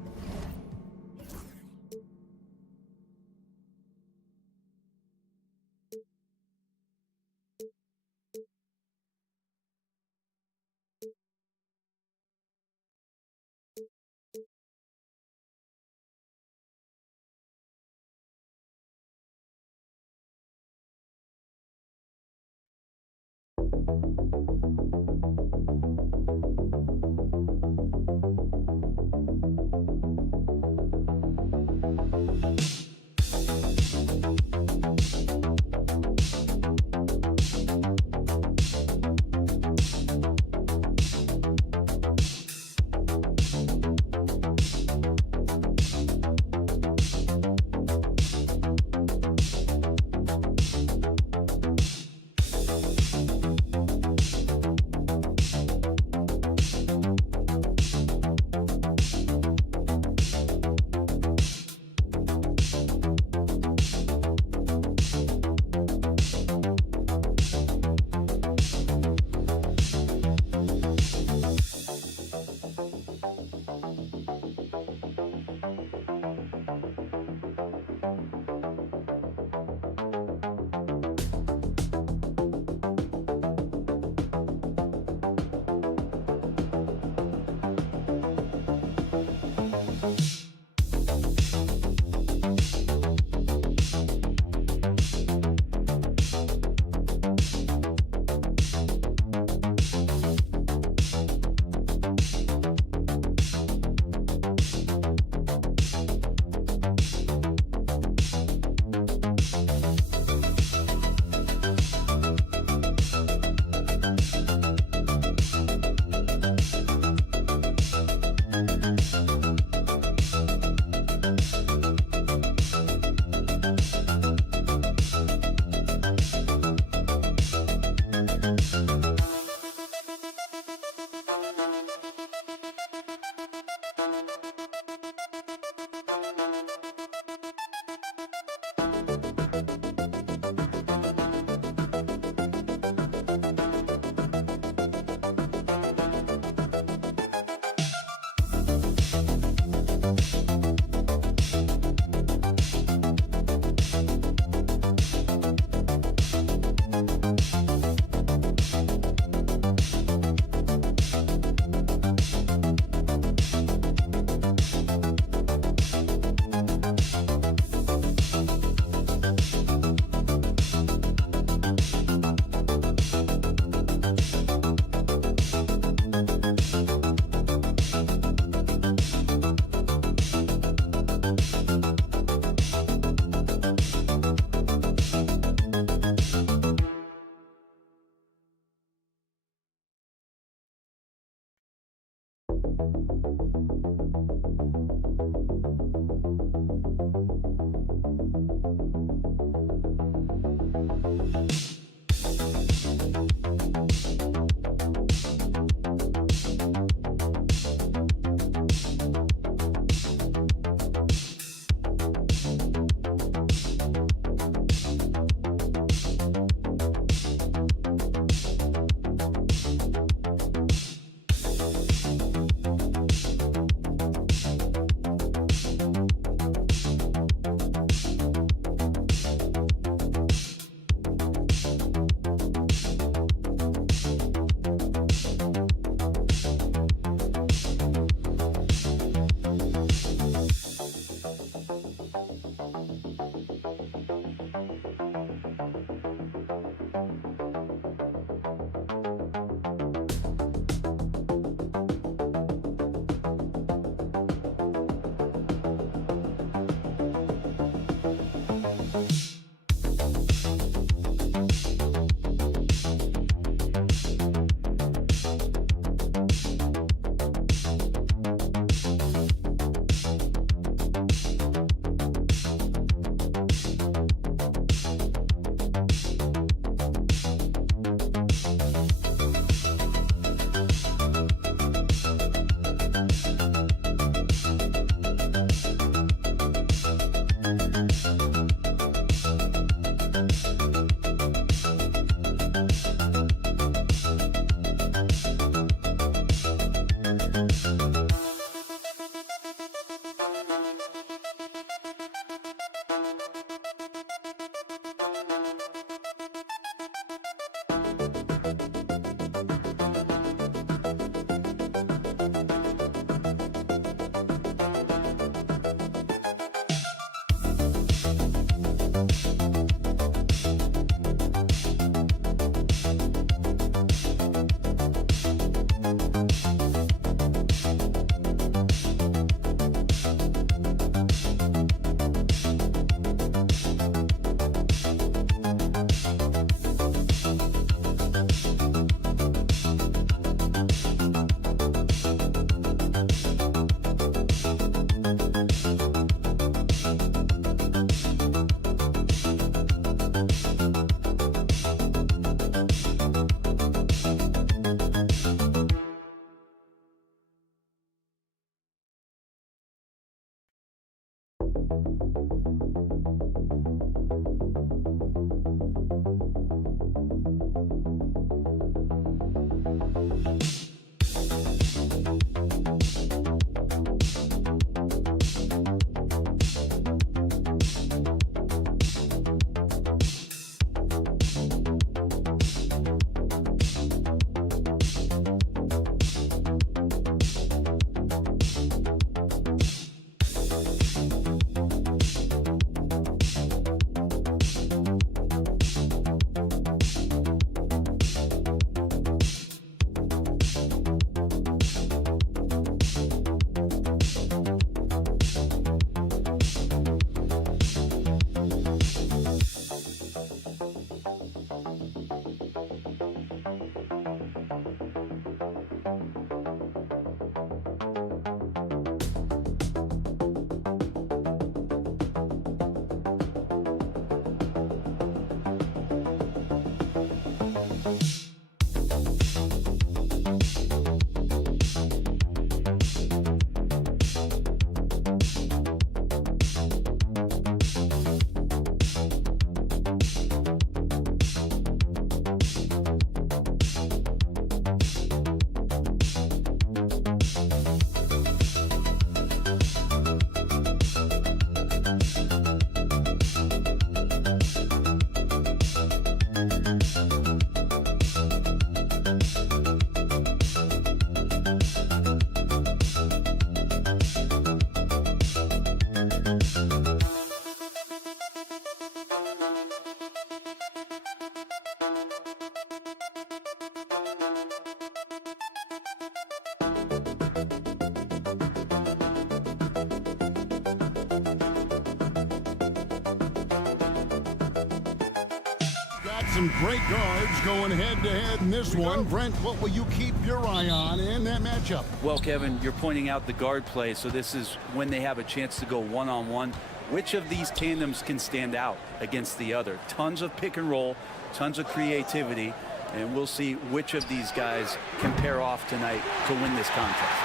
Some great guards going head-to-head in this one. Brent, what will you keep your eye on in that matchup? Well, Kevin, you're pointing out the guard play, so this is when they have a chance to go one-on-one. Which of these tandems can stand out against the other? Tons of pick and roll, tons of creativity, and we'll see which of these guys can pair off tonight to win this contest.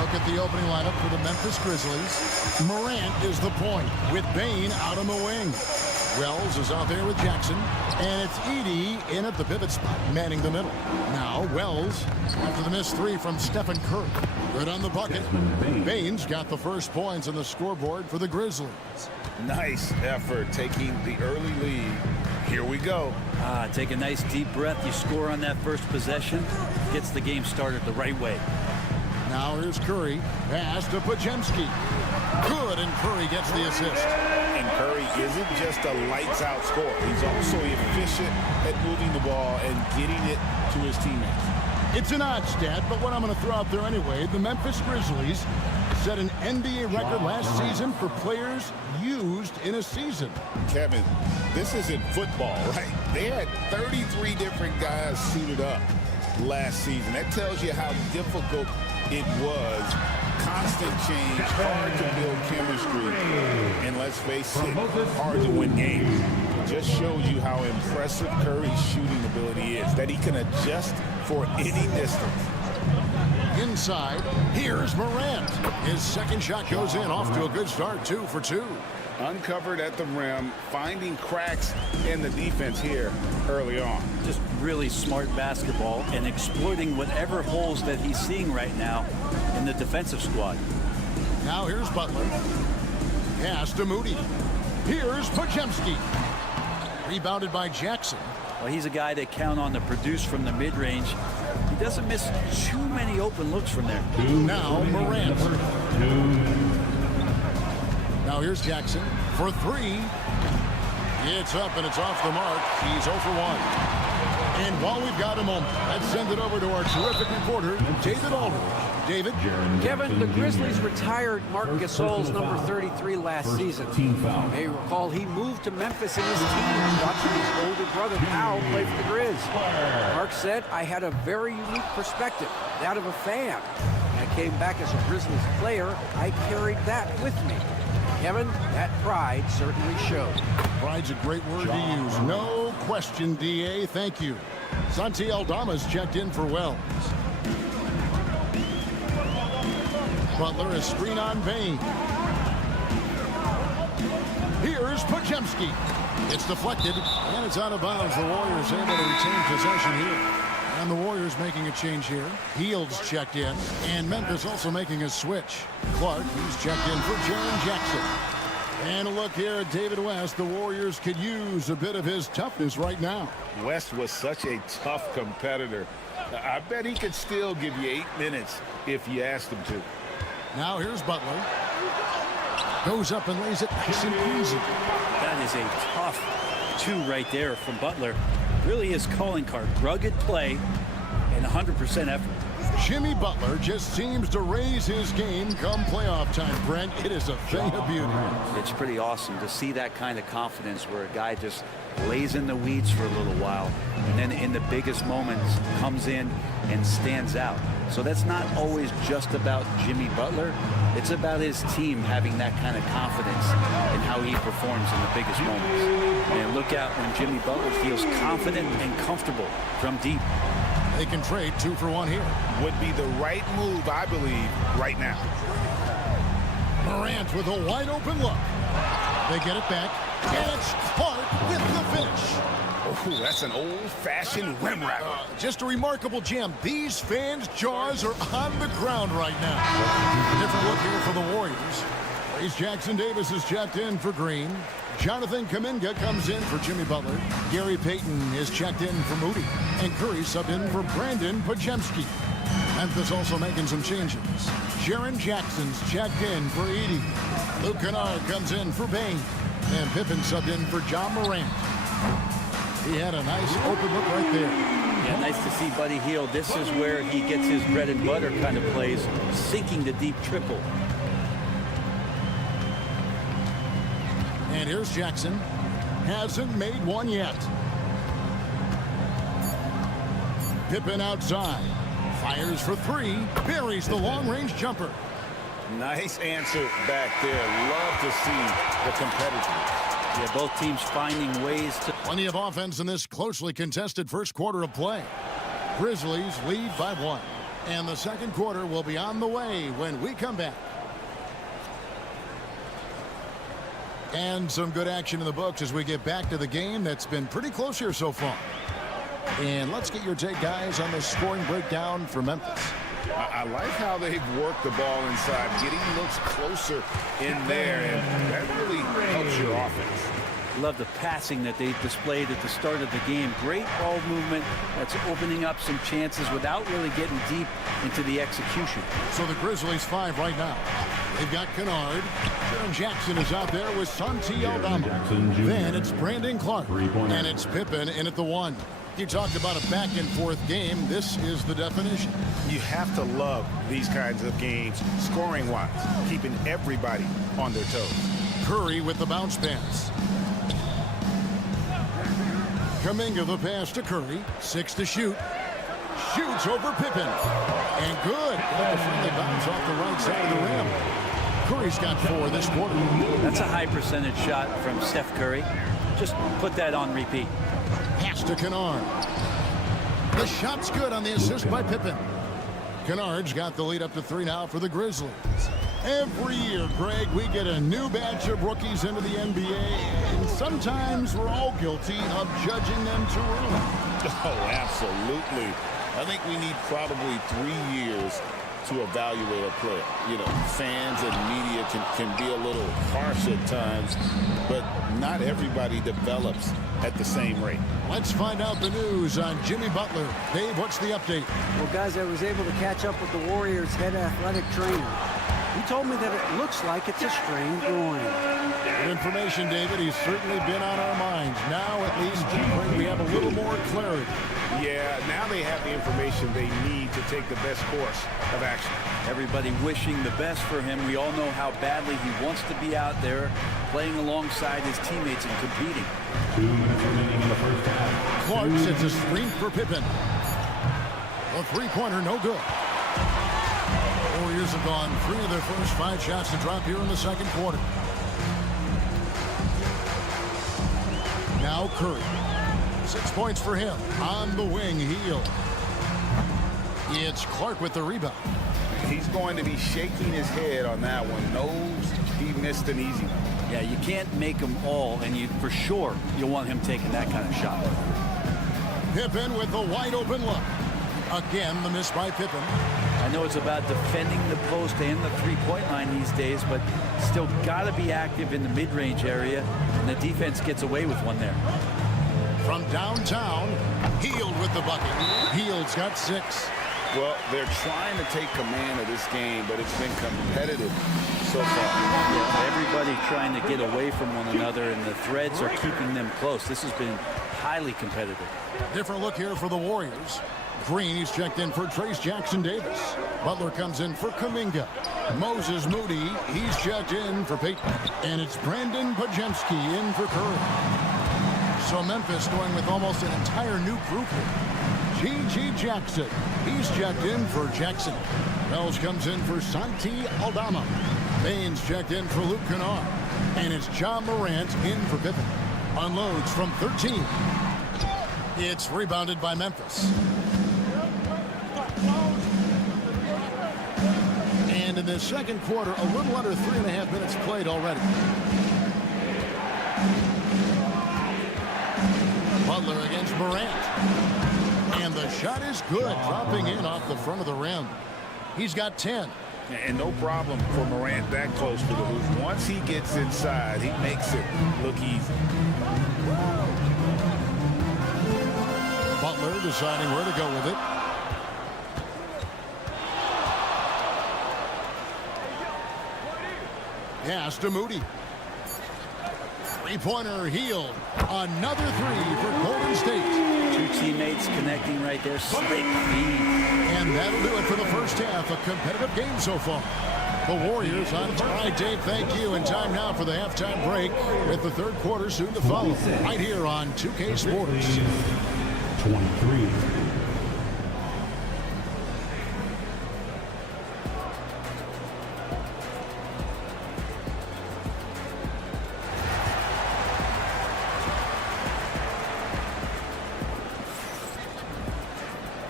Look at the opening lineup for the Memphis Grizzlies. Morant is the point with Bane out on the wing. Wells is out there with Jackson, and it's Edey in at the pivot spot, manning the middle. Now Wells, after the missed three from Stephen Curry. Good on the bucket. Bane's got the first points on the scoreboard for the Grizzlies. Nice effort taking the early lead. Here we go. Take a nice deep breath. You score on that first possession. Gets the game started the right way. Now here's Curry. Pass to Podziemski. Good, and Curry gets the assist. And Curry isn't just a lights-out scorer. He's also efficient at moving the ball and getting it to his teammates. It's an odd stat, but what I'm going to throw out there anyway, the Memphis Grizzlies set an NBA record last season for players used in a season. Kevin, this isn't football, right? They had 33 different guys suited up last season. That tells you how difficult it was. Constant change, hard to build chemistry, and let's face it, hard to win games. Just shows you how impressive Curry's shooting ability is, that he can adjust for any distance. Inside, here's Morant. His second shot goes in, off to a good start, 2 for 2. Uncovered at the rim, finding cracks in the defense here early on. Just really smart basketball and exploiting whatever holes that he's seeing right now in the defensive squad. Now here's Butler. Pass to Moody. Here's Podziemski. Rebounded by Jackson. Well, he's a guy they count on to produce from the mid-range. He doesn't miss too many open looks from there. Now Morant. Now here's Jackson for 3. It's up and it's off the mark. He's 0 for 1. And while we've got a moment, let's send it over to our terrific reporter, David Aldridge. David? Kevin, the Grizzlies retired Marc Gasol's number 33 last season. You may recall he moved to Memphis in his teens, watching his older brother Powell play for the Grizz. Mark said, I had a very unique perspective, that of a fan. When I came back as a Grizzlies player, I carried that with me. Kevin, that pride certainly showed. Pride's a great word to use. No question, D.A. Thank you. Santi Aldama's checked in for Wells. Butler is screen on Bane. Here's Podziemski. It's deflected, and it's out of bounds. The Warriors able to retain possession here. And the Warriors making a change here. Heald's checked in, and Memphis also making a switch. Clark, who's checked in for Jaren Jackson. And a look here at David West. The Warriors could use a bit of his toughness right now. West was such a tough competitor. I bet he could still give you 8 minutes if you asked him to. Now here's Butler. Goes up and lays it nice and easy. That is a tough 2 right there from Butler. Really his calling card. Rugged play and 100% effort. Jimmy Butler just seems to raise his game come playoff time, Brent. It is a thing of beauty. It's pretty awesome to see that kind of confidence where a guy just lays in the weeds for a little while and then in the biggest moments comes in and stands out. So that's not always just about Jimmy Butler. It's about his team having that kind of confidence in how he performs in the biggest moments. And look out when Jimmy Butler feels confident and comfortable from deep. They can trade 2 for 1 here. Would be the right move, I believe, right now. Morant with a wide open look. They get it back, and it's Clark with the finish. Oh, that's an old-fashioned rim wrap. Just a remarkable jam. These fans' jaws are on the ground right now. Different look here for the Warriors. Reese Jackson Davis is checked in for Green. Jonathan Kuminga comes in for Jimmy Butler. Gary Payton is checked in for Moody. And Curry subbed in for Brandon Podziemski. Memphis also making some changes. Jaren Jackson's checked in for Edey. Luke Kennard comes in for Bane. And Pippen subbed in for John Morant. He had a nice open look right there. Yeah, nice to see Buddy Hield. This is where he gets his bread and butter kind of plays, sinking the deep triple. And here's Jackson. Hasn't made one yet. Pippen outside. Fires for three. Buries the long-range jumper. Nice answer back there. Love to see the competitiveness. Yeah, both teams finding ways to... Plenty of offense in this closely contested first quarter of play. Grizzlies lead by 1. And the second quarter will be on the way when we come back. And some good action in the books as we get back to the game that's been pretty close here so far. And let's get your take, guys, on the scoring breakdown for Memphis. I like how they've worked the ball inside, getting looks closer in there, and that really helps your offense. Love the passing that they displayed at the start of the game. Great ball movement that's opening up some chances without really getting deep into the execution. So the Grizzlies 5 right now. They've got Kennard. Jaren Jackson is out there with Santi Aldama. Then it's Brandon Clark. And it's Pippen in at the 1. You talked about a back-and-forth game. This is the definition. You have to love these kinds of games, scoring-wise, keeping everybody on their toes. Curry with the bounce pass. Kuminga the pass to Curry. 6 to shoot. Shoots over Pippen. And good. Got the friendly bounce off the right side of the rim. Curry's got 4 this quarter. That's a high percentage shot from Steph Curry. Just put that on repeat. Pass to Kennard. The shot's good on the assist by Pippen. Kennard's got the lead up to 3 now for the Grizzlies. Every year, Greg, we get a new batch of rookies into the NBA, and sometimes we're all guilty of judging them too early. Oh, absolutely. I think we need probably 3 years to evaluate a player. You know, fans and media can be a little harsh at times, but not everybody develops at the same rate. Let's find out the news on Jimmy Butler. Dave, what's the update? Well, guys, I was able to catch up with the Warriors' head athletic trainer. He told me that it looks like it's a strained groin. Good information, David. He's certainly been on our minds. Now, at least, we have a little more clarity. Yeah, now they have the information they need to take the best course of action. Everybody wishing the best for him. We all know how badly he wants to be out there playing alongside his teammates and competing. 2 minutes remaining in the first half. Clark sets a screen for Pippen. A three-pointer, no good. Warriors have gone 3 of their first 5 shots to drop here in the second quarter. Now Curry. 6 points for him. On the wing, Hield. It's Clark with the rebound. He's going to be shaking his head on that one. Knows he missed an easy one. Yeah, you can't make them all, and you for sure you'll want him taking that kind of shot. Pippen with a wide-open look. Again, the miss by Pippen. I know it's about defending the post and the three-point line these days, but still got to be active in the mid-range area, and the defense gets away with one there. From downtown, Hield with the bucket. Hield's got 6. Well, they're trying to take command of this game, but it's been competitive so far. Yeah, everybody trying to get away from one another, and the threads are keeping them close. This has been highly competitive. Different look here for the Warriors. Green, he's checked in for Trace Jackson-Davis. Butler comes in for Kuminga. Moses Moody, he's checked in for Peyton. And it's Brandon Pajemski in for Curry. So Memphis going with almost an entire new group here. G.G. Jackson, he's checked in for Jackson. Wells comes in for Santi Aldama. Baines checked in for Luke Kennard. And it's John Morant in for Pippen. Unloads from 13. It's rebounded by Memphis. And in the second quarter, a little under 3.5 minutes played already. Butler against Morant. And the shot is good, dropping in off the front of the rim. He's got 10. And no problem for Morant that close to the hoop. Once he gets inside, he makes it look easy. Butler deciding where to go with it. Pass to Moody. Three-pointer, Hield. Another 3 for Golden State. 2 teammates connecting right there. Slick feed. And that'll do it for the first half. A competitive game so far. The Warriors on top. All right, Dave, thank you. And time now for the halftime break with the third quarter soon to follow. Right here on 2K Sports. 23.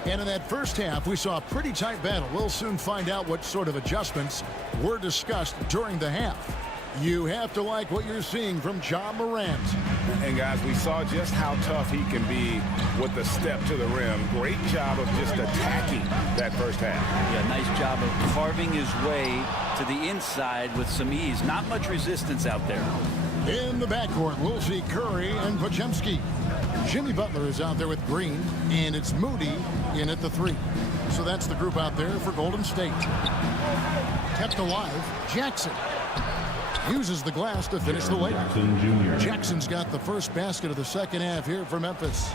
And in that first half, we saw a pretty tight battle. We'll soon find out what sort of adjustments were discussed during the half. You have to like what you're seeing from Ja Morant. And guys, we saw just how tough he can be with the step to the rim. Great job of just attacking that first half. Yeah, nice job of carving his way to the inside with some ease. Not much resistance out there. In the backcourt, we'll see Curry and Podziemski. Jimmy Butler is out there with Green, and it's Moody in at the 3. So that's the group out there for Golden State. Kept alive, Jackson uses the glass to finish the layup. Jackson's got the first basket of the second half here for Memphis.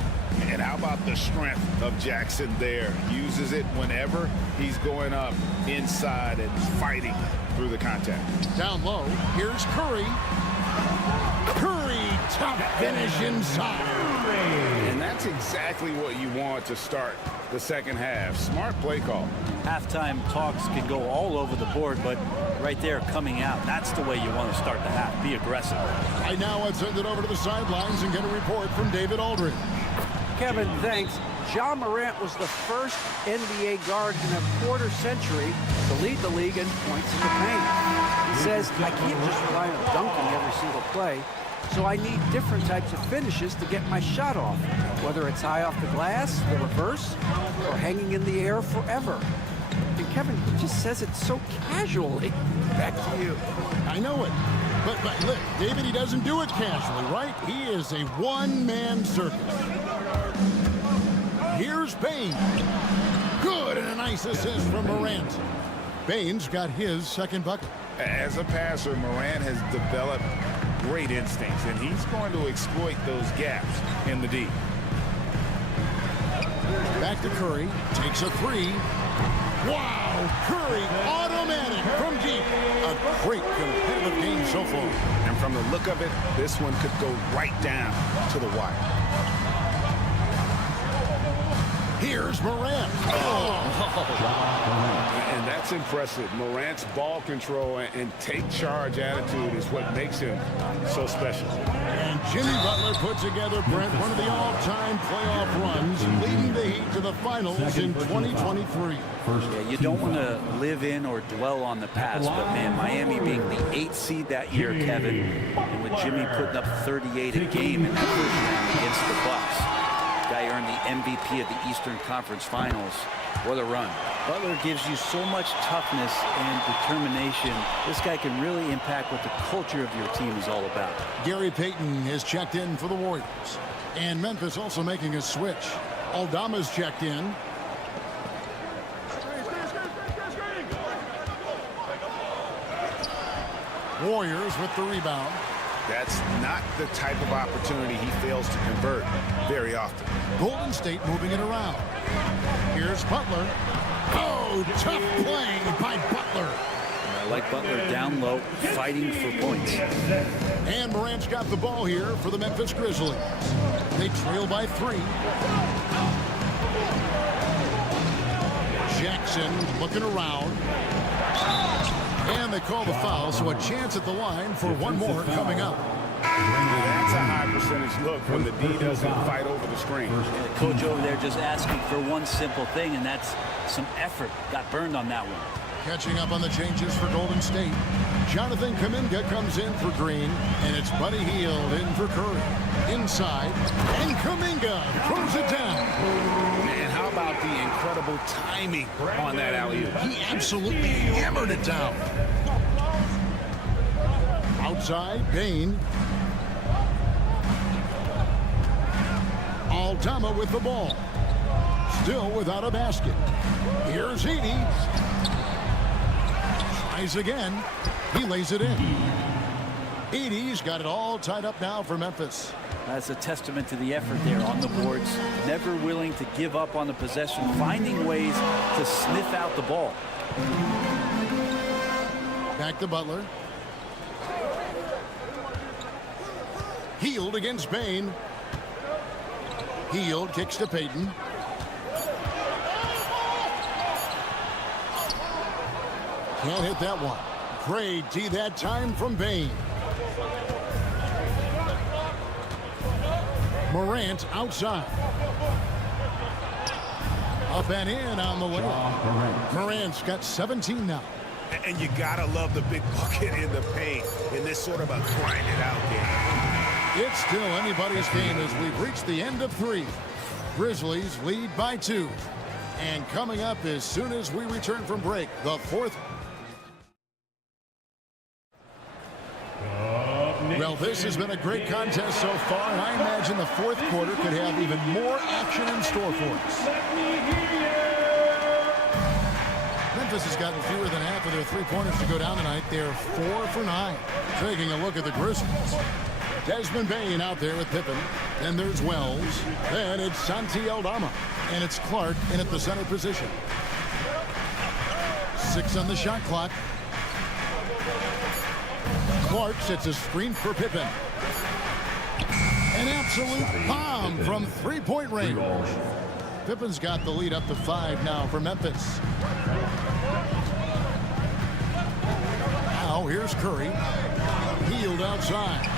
And how about the strength of Jackson there? Uses it whenever he's going up inside and fighting through the contact. Down low, here's Curry. Curry, top finish inside. And that's exactly what you want to start the second half. Smart play call. Halftime talks can go all over the board, but right there coming out, that's the way you want to start the half. Be aggressive. Right now, let's send it over to the sidelines and get a report from David Aldridge. Kevin, thanks. Ja Morant was the first NBA guard in a quarter century to lead the league in points in the paint. He says, I can't just rely on dunking every single play, so I need different types of finishes to get my shot off, whether it's high off the glass, the reverse, or hanging in the air forever. And Kevin, he just says it so casually. Back to you. I know it. But look, David, he doesn't do it casually, right? He is a one-man circus. Here's Bane. Good, and a nice assist from Morant. Bane's got his second bucket. As a passer, Morant has developed great instincts, and he's going to exploit those gaps in the D. Back to Curry. Takes a 3. Wow! Curry, automatic from deep. A great competitive game so far. And from the look of it, this one could go right down to the wire. Here's Morant. And that's impressive. Morant's ball control and take charge attitude is what makes him so special. And Jimmy Butler put together, Brent, one of the all-time playoff runs, leading the Heat to the finals in 2023. Yeah, you don't want to live in or dwell on the past, but man, Miami being the 8th seed that year, Kevin, and with Jimmy putting up 38 a game in that first round against the Bucks. Guy earned the MVP of the Eastern Conference Finals. What a run. Butler gives you so much toughness and determination. This guy can really impact what the culture of your team is all about. Gary Payton has checked in for the Warriors. And Memphis also making a switch. Aldama's checked in. Warriors with the rebound. That's not the type of opportunity he fails to convert very often. Golden State moving it around. Here's Butler. Oh, tough playing by Butler. I like Butler down low, fighting for points. And Morant's got the ball here for the Memphis Grizzlies. They trail by 3. Jackson looking around. And they call the foul, so a chance at the line for one more coming up. That's a high percentage look when the D doesn't fight over the screen. And the coach over there just asking for one simple thing, and that's some effort. Got burned on that one. Catching up on the changes for Golden State. Jonathan Kuminga comes in for Green, and it's Buddy Hield in for Curry. Inside, and Kuminga throws it down. And how about the incredible timing on that alley-oop? He absolutely hammered it down. Outside, Bane. Aldama with the ball. Still without a basket. Here's Edey. Tries again. He lays it in. Edey's got it all tied up now for Memphis. That's a testament to the effort there on the boards. Never willing to give up on the possession, finding ways to sniff out the ball. Back to Butler. Hield against Bane. Hield kicks to Payton. Can't hit that one. Great D that time from Bane. Morant outside. Up and in on the way. Morant's got 17 now. And you gotta love the big bucket in the paint in this sort of a grind-it-out game. It's still anybody's game as we've reached the end of 3. Grizzlies lead by 2. And coming up as soon as we return from break, the 4th. Well, this has been a great contest so far, and I imagine the 4th quarter could have even more action in store for us. Memphis has gotten fewer than half of their three-pointers to go down tonight. They're 4 for 9. Taking a look at the Grizzlies. Desmond Bane out there with Pippen. Then there's Wells. Then it's Santi Aldama. And it's Clark in at the center position. 6 on the shot clock. Clark sets a screen for Pippen. An absolute bomb from three-point range. Pippen's got the lead up to 5 now for Memphis. Now here's Curry. Healed outside.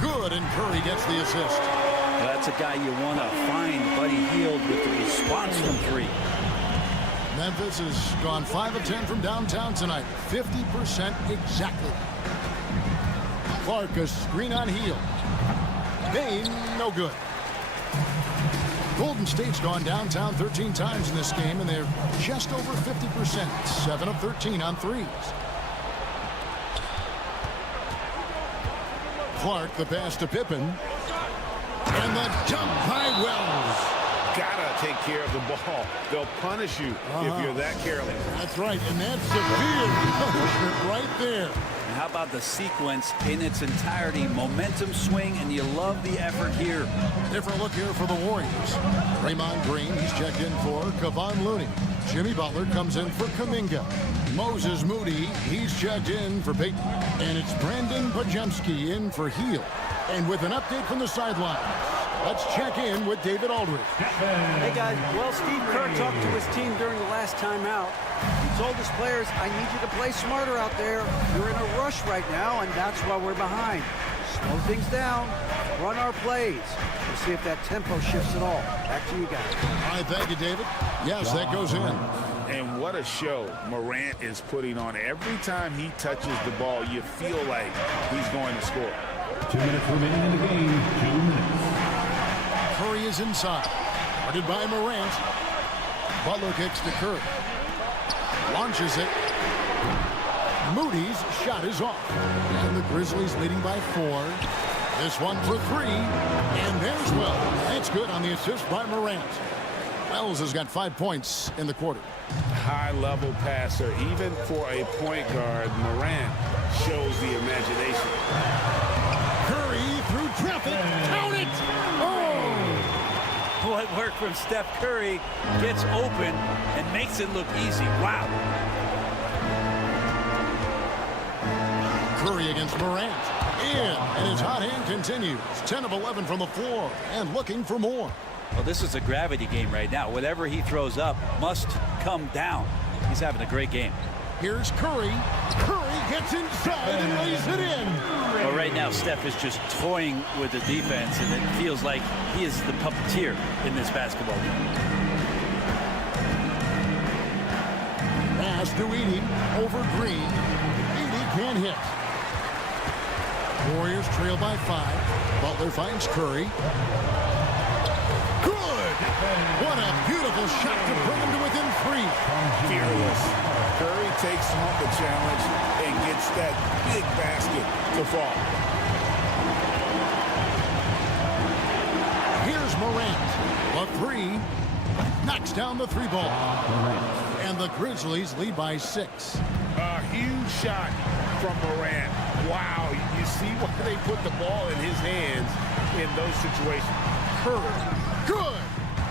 Good, and Curry gets the assist. Well, that's a guy you want to find, Buddy Hield, with the response from 3. Memphis has gone 5 of 10 from downtown tonight. 50% exactly. Clark, a screen on Hield. Bane, no good. Golden State's gone downtown 13 times in this game, and they're just over 50%. 7 of 13 on threes. Clark, the pass to Pippen. And the jump by Wells. Gotta take care of the ball. They'll punish you if you're that careless. That's right, and that's severe punishment right there. And how about the sequence in its entirety? Momentum swing, and you love the effort here. Different look here for the Warriors. Draymond Green, he's checked in for Kevon Looney. Jimmy Butler comes in for Kuminga. Moses Moody, he's checked in for Peyton. And it's Brandon Podziemski in for Hield. And with an update from the sideline, let's check in with David Aldridge. Hey, guys. Well, Steve Kerr talked to his team during the last timeout. He told his players, I need you to play smarter out there. You're in a rush right now, and that's why we're behind. Slow things down. Run our plays. We'll see if that tempo shifts at all. Back to you guys. All right, thank you, David. Yes, that goes in. And what a show Morant is putting on. Every time he touches the ball, you feel like he's going to score. 2 minutes remaining in the game. 2 minutes. Curry is inside. Guarded by Morant. Butler kicks to Curry. Launches it. Moody's shot is off. And the Grizzlies leading by 4. This one for 3. And there's Wells. That's good on the assist by Morant. Wells has got 5 points in the quarter. High-level passer. Even for a point guard, Morant shows the imagination. Curry through traffic. Count it! Oh! What work from Steph Curry, gets open and makes it look easy. Wow. Curry against Morant. And his hot hand continues. 10 of 11 from the floor and looking for more. Well, this is a gravity game right now. Whatever he throws up must come down. He's having a great game. Here's Curry. Curry gets inside and lays it in. Well, right now, Steph is just toying with the defense, and it feels like he is the puppeteer in this basketball game. Pass to Edey over Green. Edey can't hit. Warriors trail by 5. Butler finds Curry. Good! What a beautiful shot to bring him to within 3. Fearless. Curry takes on the challenge and gets that big basket to fall. Here's Morant. The 3 knocks down the 3 ball. And the Grizzlies lead by 6. A huge shot from Morant. Wow, you see why they put the ball in his hands in those situations. Curry. Good!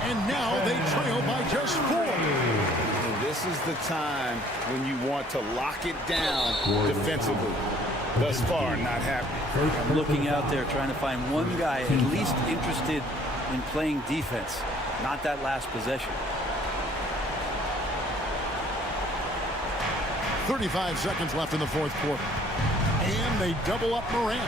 And now they trail by just 4. And this is the time when you want to lock it down defensively. Thus far, not happening. I'm looking out there trying to find one guy at least interested in playing defense, not that last possession. 35 seconds left in the 4th quarter. And they double up Morant.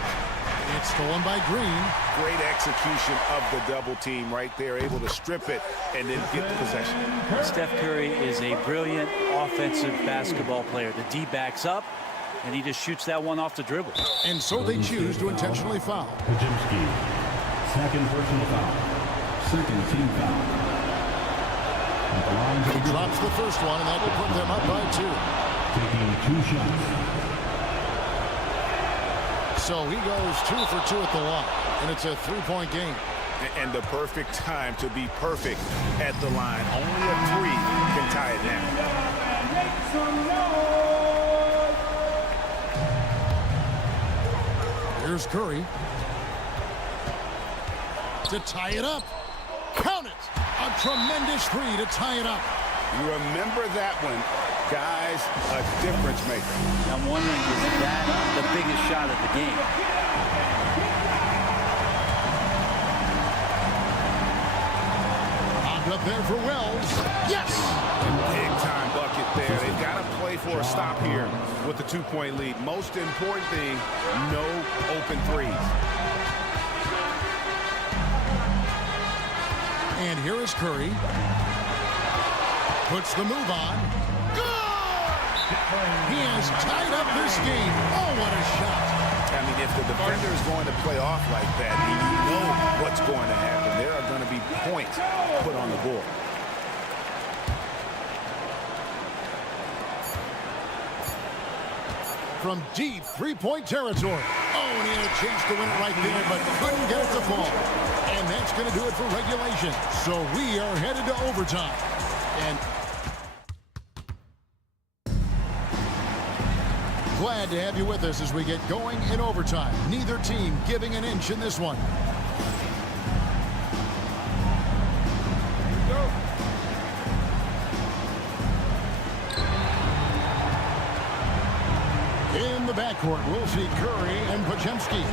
It's stolen by Green. Great execution of the double team right there, able to strip it and then get the possession. Steph Curry is a brilliant offensive basketball player. The D backs up, and he just shoots that one off the dribble. And so they choose to intentionally foul. Pajemski, second personal foul. Second team foul. At the line He drops the first one, and that will put them up by 2. taking 2 shots. So he goes 2 for 2 at the line, and it's a 3-point game. And the perfect time to be perfect at the line. Only a 3 can tie it down. Here's Curry to tie it up. Count it! A tremendous 3 to tie it up. You remember that one, guys, a difference maker. I'm wondering, is that the biggest shot of the game? Lobbed up there for Wells. Yes! Big time bucket there. They've got to play for a stop here with the 2-point lead. Most important thing, no open threes. And here is Curry. Puts the move on. Good! He has tied up this game. Oh, what a shot. I mean, if the defender is going to play off like that, you know what's going to happen. There are going to be points put on the board. From deep 3-point territory. Oh, and he had a chance to win it right there, but couldn't get it to fall. And that's going to do it for regulation. So we are headed to overtime. And glad to have you with us as we get going in overtime. Neither team giving an inch in this one. In the backcourt, we'll see Curry and Pajemski.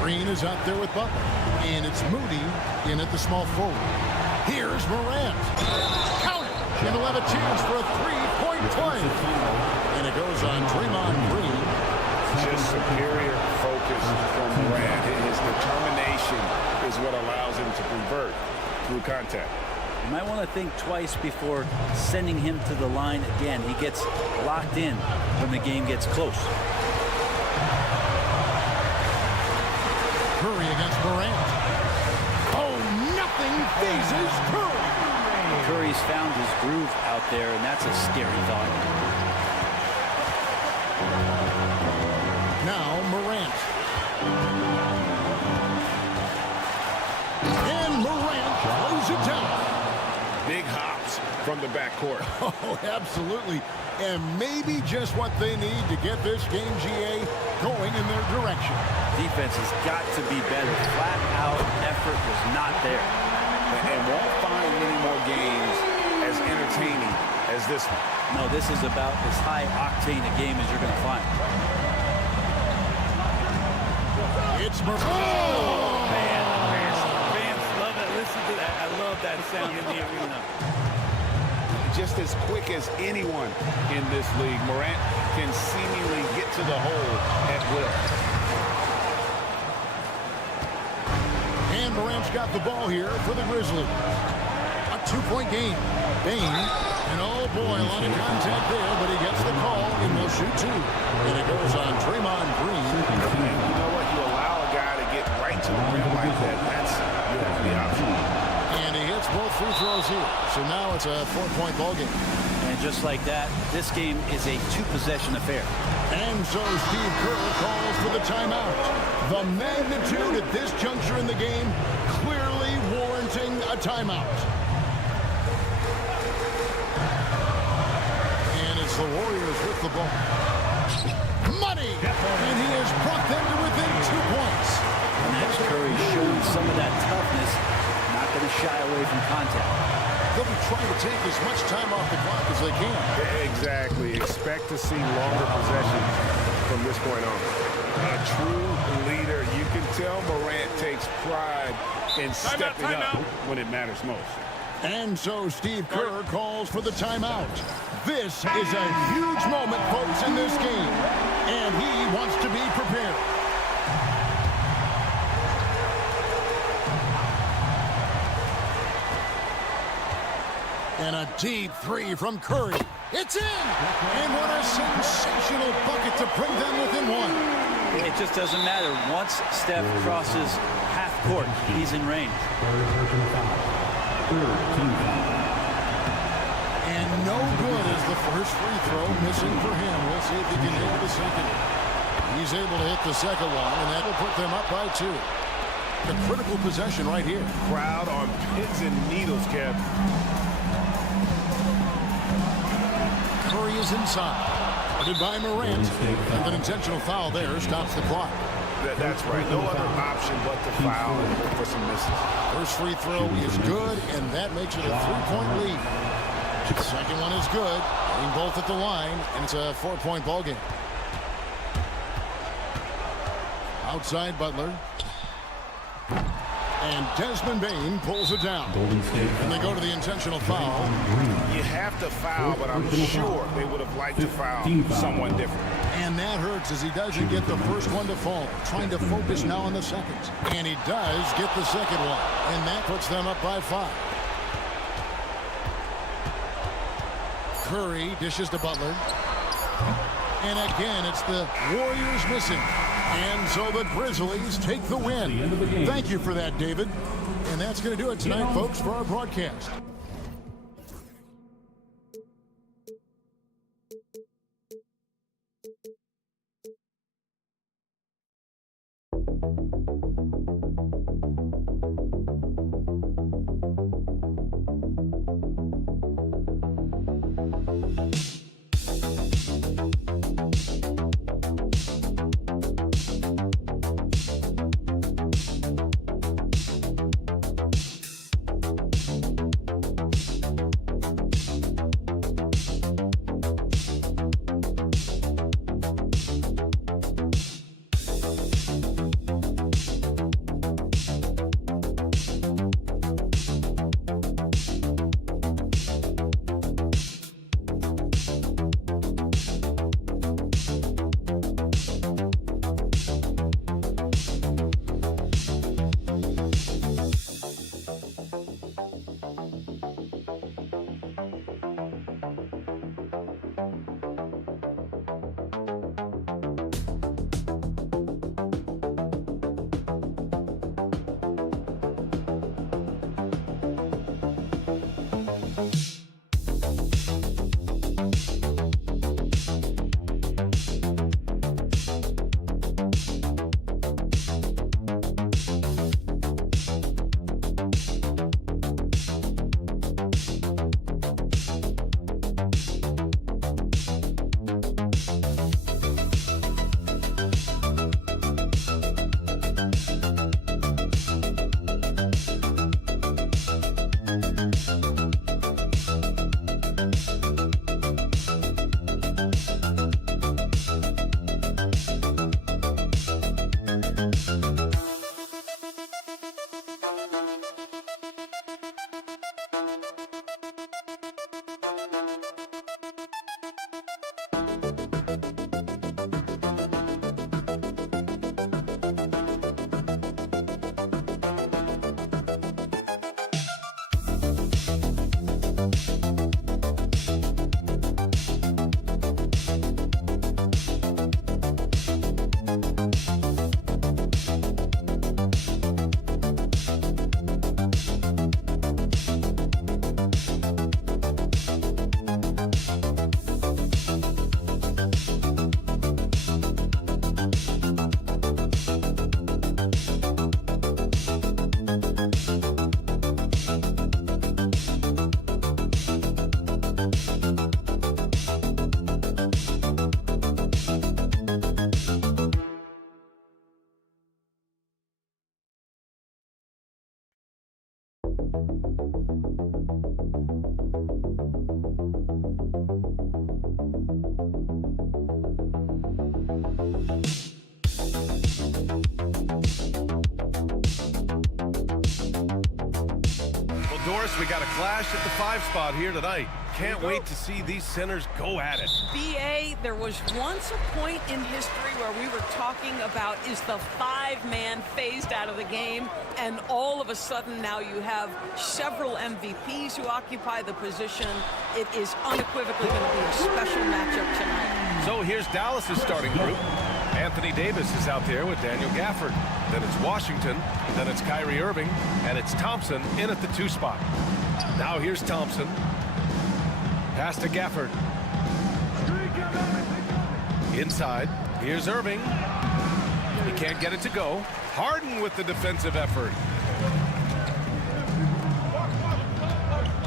Green is out there with Butler. And it's Moody in at the small forward. Here's Morant. Count it! And he'll have a chance for a 3-point play. And it goes on Draymond Green. Just superior focus from Morant. His determination is what allows him to convert through contact. You might want to think twice before sending him to the line again. He gets locked in when the game gets close. Curry against Morant. Oh, nothing phases Curry. Curry's found his groove out there, and that's a scary thought. Now Morant. And Morant throws it down. Big hops from the backcourt. Oh, absolutely. And maybe just what they need to get this game, GA, going in their direction. Defense has got to be better. Flat out effort was not there. And won't find many more games as entertaining as this one. No, this is about as high octane a game as you're going to find. It's Morant. Oh, man. Fans love it. Listen to that. I love that sound in the arena. Just as quick as anyone in this league, Morant can seemingly get to the hole at will. And Morant's got the ball here for the Grizzlies. A 2-point game. Bain, and oh boy, a lot of contact there, but he gets the call and will shoot 2. And it goes on Draymond Green. And you know what? You allow a guy to get right to the rim like that. That's the option. And he hits both free throws here. So now it's a 4-point ball game. And just like that, this game is a 2-possession affair. And so Steve Kerr calls for the timeout. The magnitude at this juncture in the game clearly warranting a timeout. And it's the Warriors with the ball. Money! And he has brought them to within 2 points. And that's Curry showing some of that toughness, not going to shy away from contact. They'll be trying to take as much time off the clock as they can. Exactly. Expect to see longer possessions from this point on. A true leader. You can tell Morant takes pride in stepping up when it matters most. And so Steve Kerr calls for the timeout. This is a huge moment, folks, in this game. And he wants to be prepared. And a deep three from Curry. It's in! And what a sensational bucket to bring them within one. It just doesn't matter. Once Steph crosses half court, he's in range. And no good as the first free throw missing for him. We'll see if he can hit the second. He's able to hit the second one, and that will put them up by 2. The critical possession right here. Crowd on pins and needles, Kev. Curry is inside. Guarded by Morant. And an intentional foul there stops the clock. That's right. No other option but to foul and look for some misses. First free throw is good, and that makes it a 3-point lead. The second one is good. Getting both at the line, and it's a 4-point ball game. Outside Butler. And Desmond Bane pulls it down. And they go to the intentional foul. You have to foul, but I'm sure they would have liked to foul someone different. And that hurts as he doesn't get the first one to fall. Trying to focus now on the seconds. And he does get the second one. And that puts them up by 5. Curry dishes to Butler. And again, it's the Warriors missing. And so the Grizzlies take the win. Thank you for that, David. And that's going to do it tonight, folks, for our broadcast. Doris, we got a clash at the 5 spot here tonight. Can't wait to see these centers go at it. BA, there was once a point in history where we were talking about, is the 5-man phased out of the game, and all of a sudden now you have several MVPs who occupy the position. It is unequivocally going to be a special matchup tonight. So here's Dallas's starting group. Anthony Davis is out there with Daniel Gafford. Then it's Washington, then it's Kyrie Irving, and it's Thompson in at the 2 spot. Now here's Thompson. Pass to Gafford. Inside. Here's Irving. He can't get it to go. Harden with the defensive effort.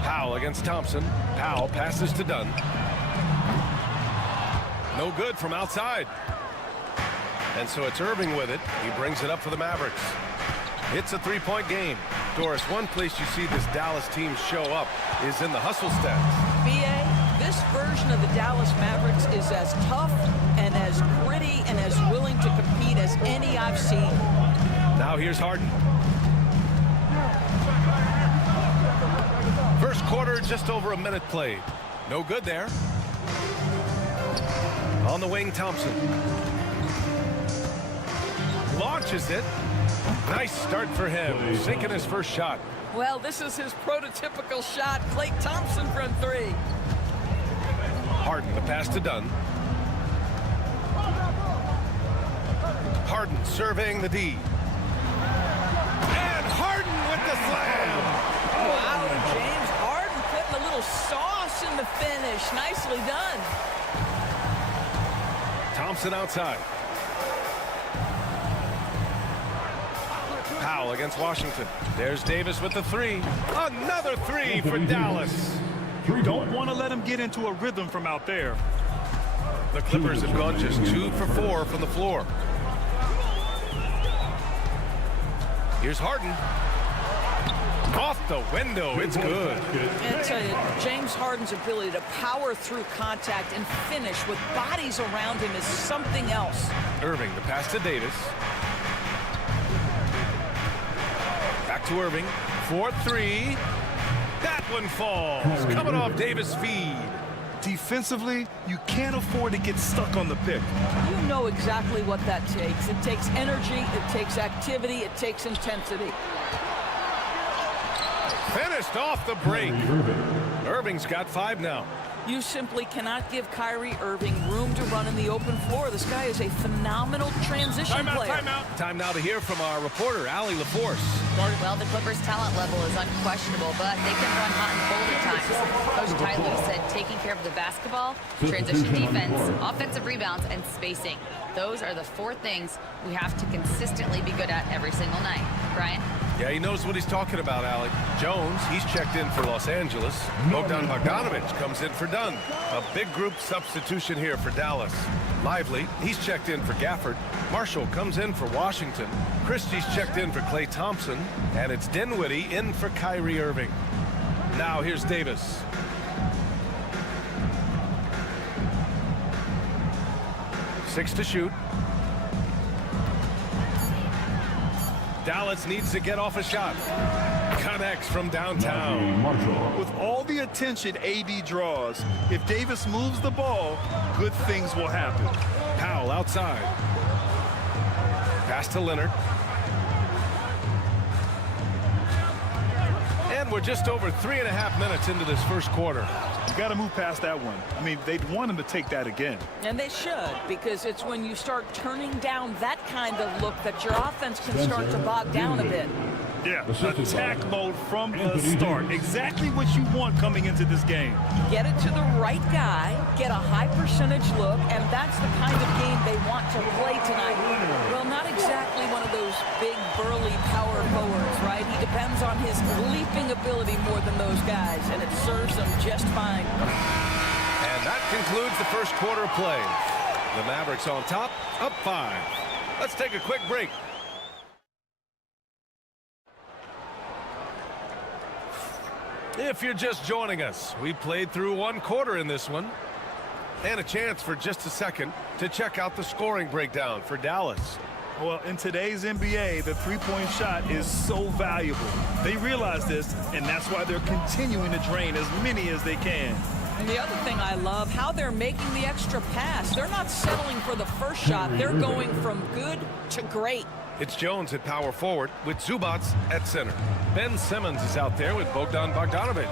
Powell against Thompson. Powell passes to Dunn. No good from outside. And so it's Irving with it. He brings it up for the Mavericks. It's a 3-point game. Doris, one place you see this Dallas team show up is in the hustle stats. BA, this version of the Dallas Mavericks is as tough and as gritty and as willing to compete as any I've seen. Now here's Harden. First quarter, just over a minute played. No good there. On the wing, Thompson. Launches it. Nice start for him, sinking his first shot. Well, this is his prototypical shot. Klay Thompson from 3. Harden, the pass to Dunn. Harden surveying the D. And Harden with the slam. Wow, James Harden putting a little sauce in the finish. Nicely done. Thompson outside. Powell against Washington. There's Davis with the 3. Another 3 for Dallas. You don't want to let him get into a rhythm from out there. The Clippers have gone just 2 for 4 from the floor. Here's Harden. Off the window. It's good. And tell you, James Harden's ability to power through contact and finish with bodies around him is something else. Irving, the pass to Davis. Back to Irving. 4-3. That one falls. Coming off Davis' feed. Defensively, you can't afford to get stuck on the pick. You know exactly what that takes. It takes energy, it takes activity, it takes intensity. Finished off the break. Irving's got 5 now. You simply cannot give Kyrie Irving room to run in the open floor. This guy is a phenomenal transition player. Timeout. Time now to hear from our reporter, Allie LaForce. Well, the Clippers' talent level is unquestionable, but they can run hot and cold at times. Coach Ty Lue said taking care of the basketball, transition defense, offensive rebounds, and spacing. Those are the 4 things we have to consistently be good at every single night. Brian? Yeah, he knows what he's talking about, Allie. Jones, he's checked in for Los Angeles. Bogdan Bogdanovic comes in for Dunn. A big group substitution here for Dallas. Lively, he's checked in for Gafford. Marshall comes in for Washington. Christie's checked in for Klay Thompson. And it's Dinwiddie in for Kyrie Irving. Now here's Davis. Six to shoot. Dallas needs to get off a shot. Connects from downtown. With all the attention AD draws, if Davis moves the ball, good things will happen. Powell outside. Pass to Leonard. And we're just over 3.5 minutes into this first quarter. You got to move past that one. I mean, they'd want him to take that again. And they should, because it's when you start turning down that kind of look that your offense can start to bog down a bit. Yeah, attack mode from the start. Exactly what you want coming into this game. Get it to the right guy, get a high percentage look, and that's the kind of game they want to play tonight. Well, not exactly one of those big, burly power forwards, right? He depends on his leaping ability more than those guys, and it serves him just fine. And that concludes the first quarter of play. The Mavericks on top, up 5. Let's take a quick break. If you're just joining us, we played through 1 quarter in this one. And a chance for just a second to check out the scoring breakdown for Dallas. Well, in today's NBA, the three-point shot is so valuable. They realize this, and that's why they're continuing to drain as many as they can. And the other thing I love, how they're making the extra pass. They're not settling for the first shot. They're going from good to great. It's Jones at power forward with Zubats at center. Ben Simmons is out there with Bogdan Bogdanovic.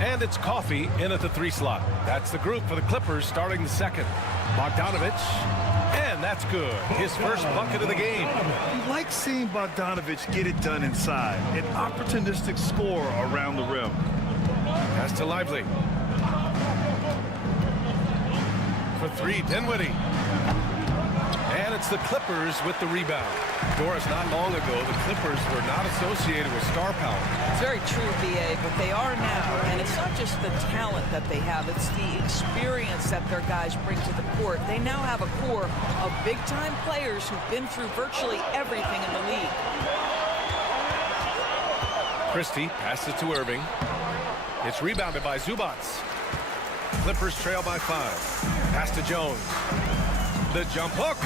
And it's Coffey in at the 3 slot. That's the group for the Clippers starting the second. Bogdanovic, and that's good. His first bucket of the game. You like seeing Bogdanovic get it done inside. An opportunistic scorer around the rim. Pass to Lively. For 3, Dinwiddie. And it's the Clippers with the rebound. Doris, not long ago, the Clippers were not associated with star power. It's very true, BA, but they are now. And it's not just the talent that they have. It's the experience that their guys bring to the court. They now have a core of big-time players who've been through virtually everything in the league. Christie passes to Irving. It's rebounded by Zubats. Clippers trail by 5. Pass to Jones. The jump hook.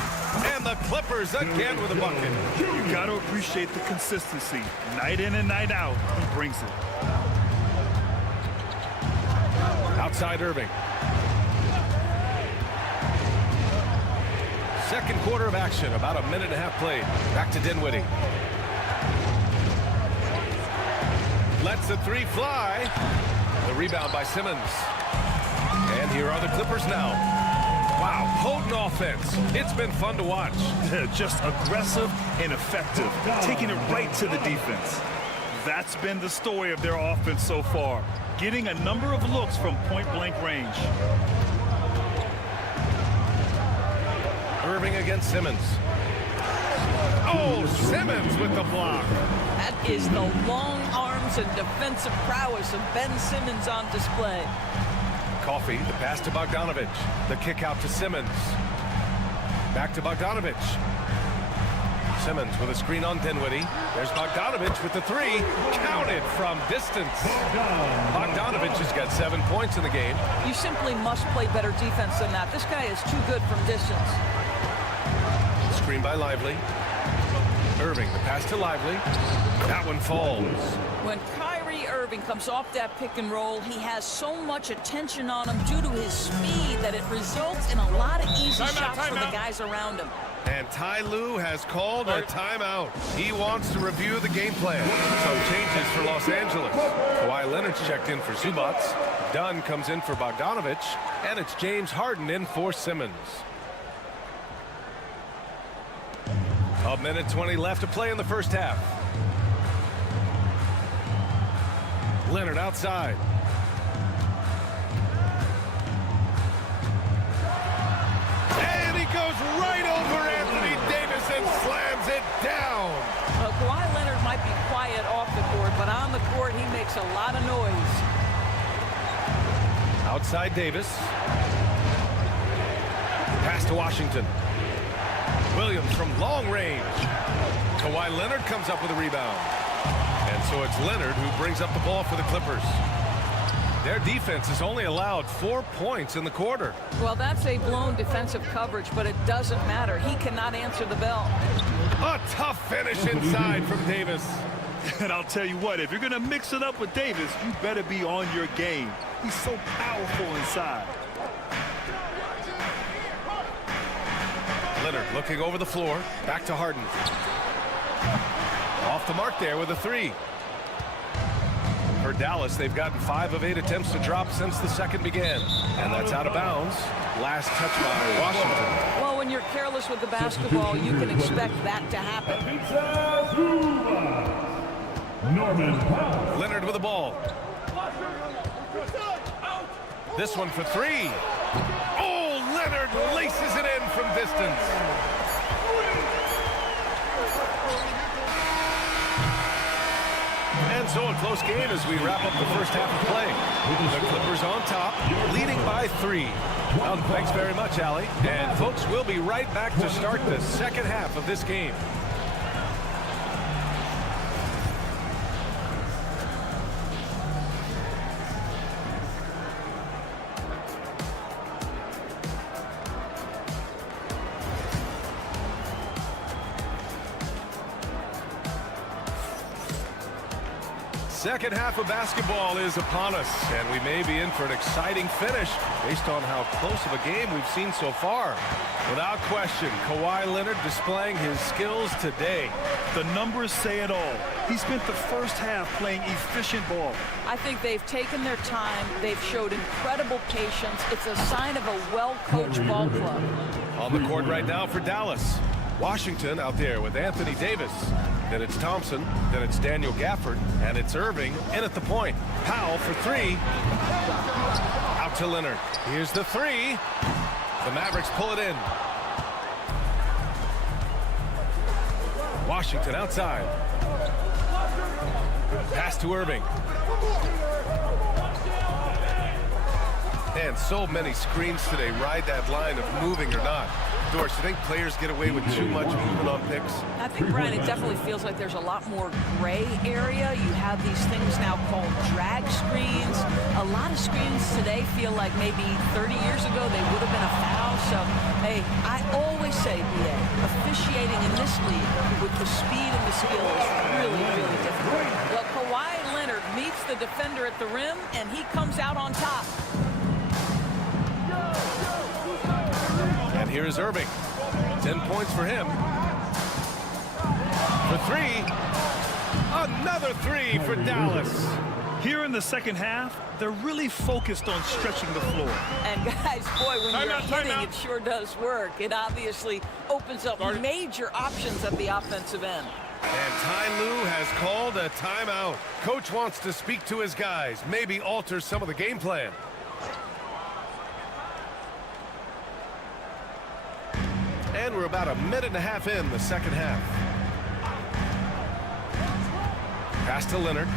And the Clippers again with a bucket. You got to appreciate the consistency. Night in and night out, he brings it. Outside Irving. Second quarter of action, about a minute and a half played. Back to Dinwiddie. Lets the 3 fly. The rebound by Simmons. And here are the Clippers now. Wow, potent offense. It's been fun to watch. Just aggressive and effective, taking it right to the defense. That's been the story of their offense so far, getting a number of looks from point-blank range. Irving against Simmons. Oh, Simmons with the block. That is the long arms and defensive prowess of Ben Simmons on display. Coffey, the pass to Bogdanovic. The kick out to Simmons. Back to Bogdanovic. Simmons with a screen on Dinwiddie. There's Bogdanovic with the 3. Counted from distance. Bogdanovic has got 7 points in the game. You simply must play better defense than that. This guy is too good from distance. Screen by Lively. Irving, the pass to Lively. That one falls. When Kyrie Irving comes off that pick and roll, he has so much attention on him due to his speed that it results in a lot of easy shots for the guys around him. And Ty Lue has called a timeout. He wants to review the game plan. Some changes for Los Angeles. Kawhi Leonard's checked in for Zubats. Dunn comes in for Bogdanovic. And it's James Harden in for Simmons. A minute 20 left to play in the first half. Leonard outside. And he goes right over Anthony Davis and slams it down. Well, Kawhi Leonard might be quiet off the court, but on the court he makes a lot of noise. Outside Davis. Pass to Washington. Williams from long range. Kawhi Leonard comes up with a rebound. And so it's Leonard who brings up the ball for the Clippers. Their defense has only allowed 4 points in the quarter. Well, that's a blown defensive coverage, but it doesn't matter. He cannot answer the bell. A tough finish inside from Davis. And I'll tell you what, if you're going to mix it up with Davis, you better be on your game. He's so powerful inside. Leonard looking over the floor. Back to Harden. Off the mark there with a 3. For Dallas, they've gotten 5 of 8 attempts to drop since the second began. And that's out of bounds. Last touch by Washington. Well, when you're careless with the basketball, you can expect that to happen. Leonard with the ball. This one for 3. Oh, Leonard laces it in from distance. And so a close game as we wrap up the first half of play. The Clippers on top, leading by 3. Well, thanks very much, Allie. And folks, we'll be right back to start the second half of this game. second half of basketball is upon us, and we may be in for an exciting finish based on how close of a game we've seen so far. Without question, Kawhi Leonard displaying his skills today. The numbers say it all. He spent the first half playing efficient ball. I think they've taken their time. They've showed incredible patience. It's a sign of a well-coached ball club. On the court right now for Dallas. Washington out there with Anthony Davis. Then it's Thompson. Then it's Daniel Gafford. And it's Irving in at the point. Powell for three. Out to Leonard. Here's the three. The Mavericks pull it in. Washington outside. Pass to Irving. And so many screens today ride that line of moving or not. Doris, you think players get away with too much movement on picks? I think, Brian, it definitely feels like there's a lot more gray area. You have these things now called drag screens. A lot of screens today feel like maybe 30 years ago they would have been a foul. So, hey, I always say, BA, officiating in this league with the speed and the skill is really, really difficult. Well, Kawhi Leonard meets the defender at the rim, and he comes out on top. And here's Irving. 10 points for him. For three. Another three for Dallas. Here in the second half, they're really focused on stretching the floor. And guys, boy, when you're hitting, it sure does work. It obviously opens up major options at the offensive end. And Ty Lue has called a timeout. Coach wants to speak to his guys, maybe alter some of the game plan. And we're about a minute and a half in the second half. Pass to Leonard.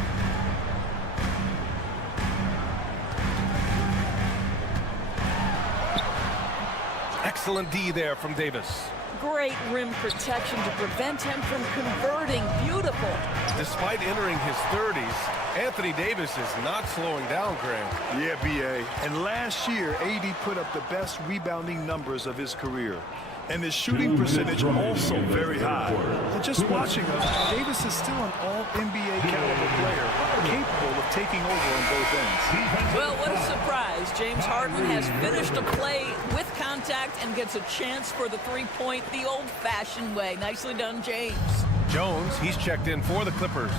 Excellent D there from Davis. Great rim protection to prevent him from converting. Beautiful. Despite entering his 30s, Anthony Davis is not slowing down, Grant. Yeah, B.A. And last year, AD put up the best rebounding numbers of his career. And his shooting percentage also very high. And just watching him, Davis is still an all-NBA caliber player, capable of taking over on both ends. Well, what a surprise. James Harden has finished a play with contact and gets a chance for the three-point the old-fashioned way. Nicely done, James. Jones, he's checked in for the Clippers.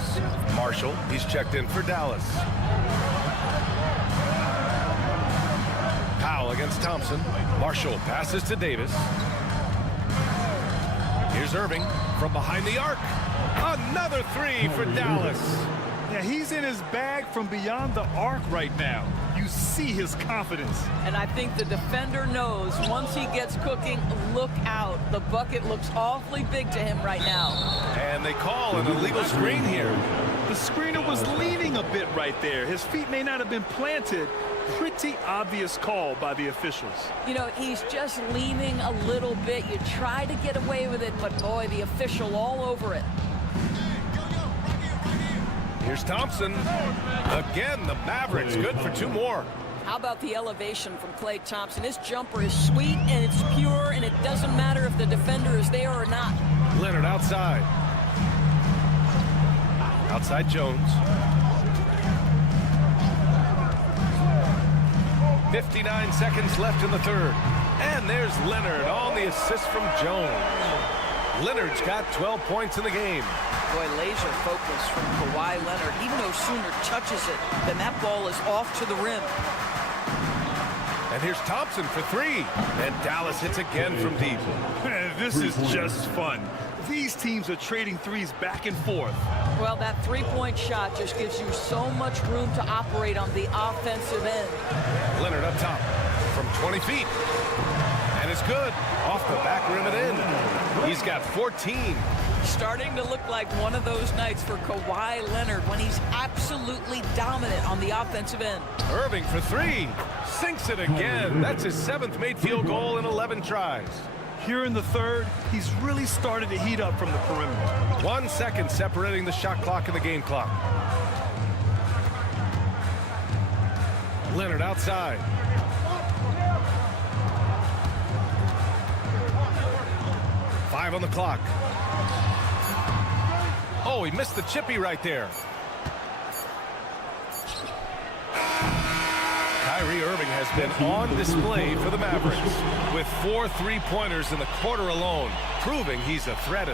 Marshall, he's checked in for Dallas. Powell against Thompson. Marshall passes to Davis. Here's Irving from behind the arc. Another three for Dallas. Yeah, he's in his bag from beyond the arc right now. You see his confidence. And I think the defender knows once he gets cooking, look out. The bucket looks awfully big to him right now. And they call an illegal screen here. The screener was leaning a bit right there. His feet may not have been planted. Pretty obvious call by the officials. You know, he's just leaning a little bit. You try to get away with it, but boy, the official all over it. Here's Thompson. Again, the Mavericks good for two more. How about the elevation from Klay Thompson? His jumper is sweet and it's pure, and it doesn't matter if the defender is there or not. Leonard outside. Outside Jones. 59 seconds left in the third. And there's Leonard on the assist from Jones. Leonard's got 12 points in the game. Boy, laser focus from Kawhi Leonard. Even though Sooner touches it, then that ball is off to the rim. And here's Thompson for three. And Dallas hits again from deep. This is just fun. These teams are trading threes back and forth. Well, that three-point shot just gives you so much room to operate on the offensive end. Leonard up top from 20 feet. And it's good. Off the back rim and in. He's got 14. Starting to look like one of those nights for Kawhi Leonard when he's absolutely dominant on the offensive end. Irving for three. Sinks it again. That's his 7th made field goal in 11 tries. Here in the third, he's really started to heat up from the perimeter. 1 second separating the shot clock and the game clock. Leonard outside. Five on the clock. Oh, he missed the chippy right there. has been on display for the Mavericks with 4 3-pointers in the quarter alone, proving he's a threat.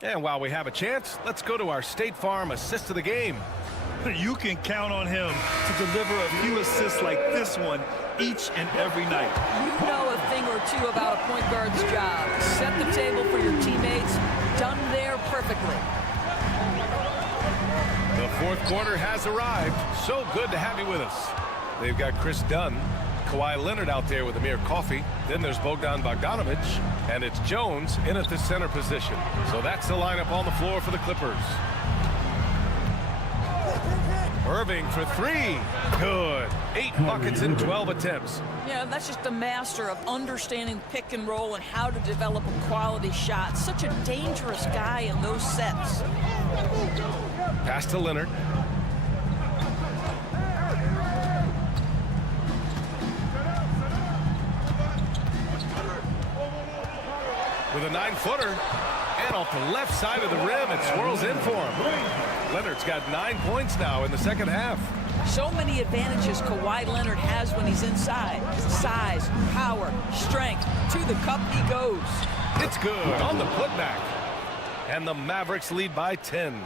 And while we have a chance, let's go to our State Farm assist of the game. You can count on him to deliver a few assists like this one each and every night. You know a thing or two about a point guard's job. Set the table for your teammates. Done there perfectly. The fourth quarter has arrived. So good to have you with us. They've got Chris Dunn, Kawhi Leonard out there with Amir Coffey. Then there's Bogdan Bogdanovic, and it's Jones in at the center position. So that's the lineup on the floor for the Clippers. Irving for 3. Good. 8 buckets in 12 attempts. Yeah, that's just a master of understanding pick and roll and how to develop a quality shot. Such a dangerous guy in those sets. Pass to Leonard. With a 9-footer. And off the left side of the rim, it swirls in for him. Leonard's got 9 points now in the second half. So many advantages Kawhi Leonard has when he's inside. Size, power, strength. To the cup he goes. It's good on the putback. And the Mavericks lead by 10.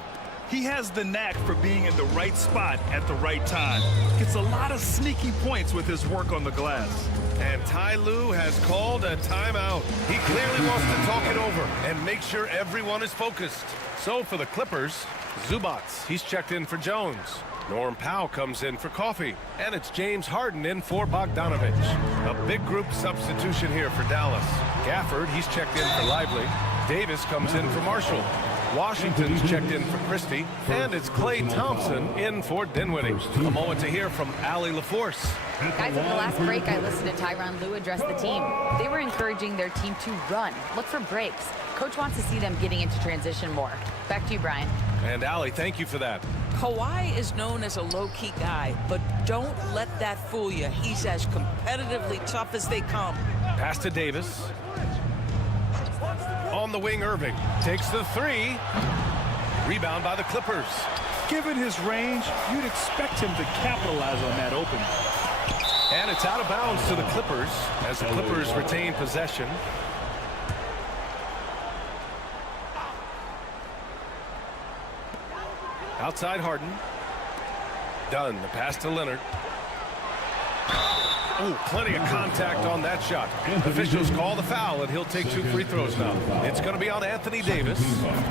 He has the knack for being in the right spot at the right time. Gets a lot of sneaky points with his work on the glass. And Ty Lue has called a timeout. He clearly wants to talk it over and make sure everyone is focused. So for the Clippers, Zubats, he's checked in for Jones. Norm Powell comes in for Coffey. And it's James Harden in for Bogdanovic. A big group substitution here for Dallas. Gafford, he's checked in for Lively. Davis comes in for Marshall. Washington's checked in for Christie. And it's Klay Thompson in for Dinwiddie. A moment to hear from Allie LaForce. Guys, in the last break, I listened to Tyronn Lue address the team. They were encouraging their team to run, look for breaks. Coach wants to see them getting into transition more. Back to you, Brian. And Allie, thank you for that. Kawhi is known as a low-key guy, but don't let that fool you. He's as competitively tough as they come. Pass to Davis. On the wing, Irving takes the 3. Rebound by the Clippers. Given his range, you'd expect him to capitalize on that opening. And it's out of bounds to the Clippers as the Clippers retain possession. Outside Harden. Dunn, the pass to Leonard. Oh, plenty of contact on that shot. Officials call the foul, and he'll take 2 free throws now. It's going to be on Anthony Davis.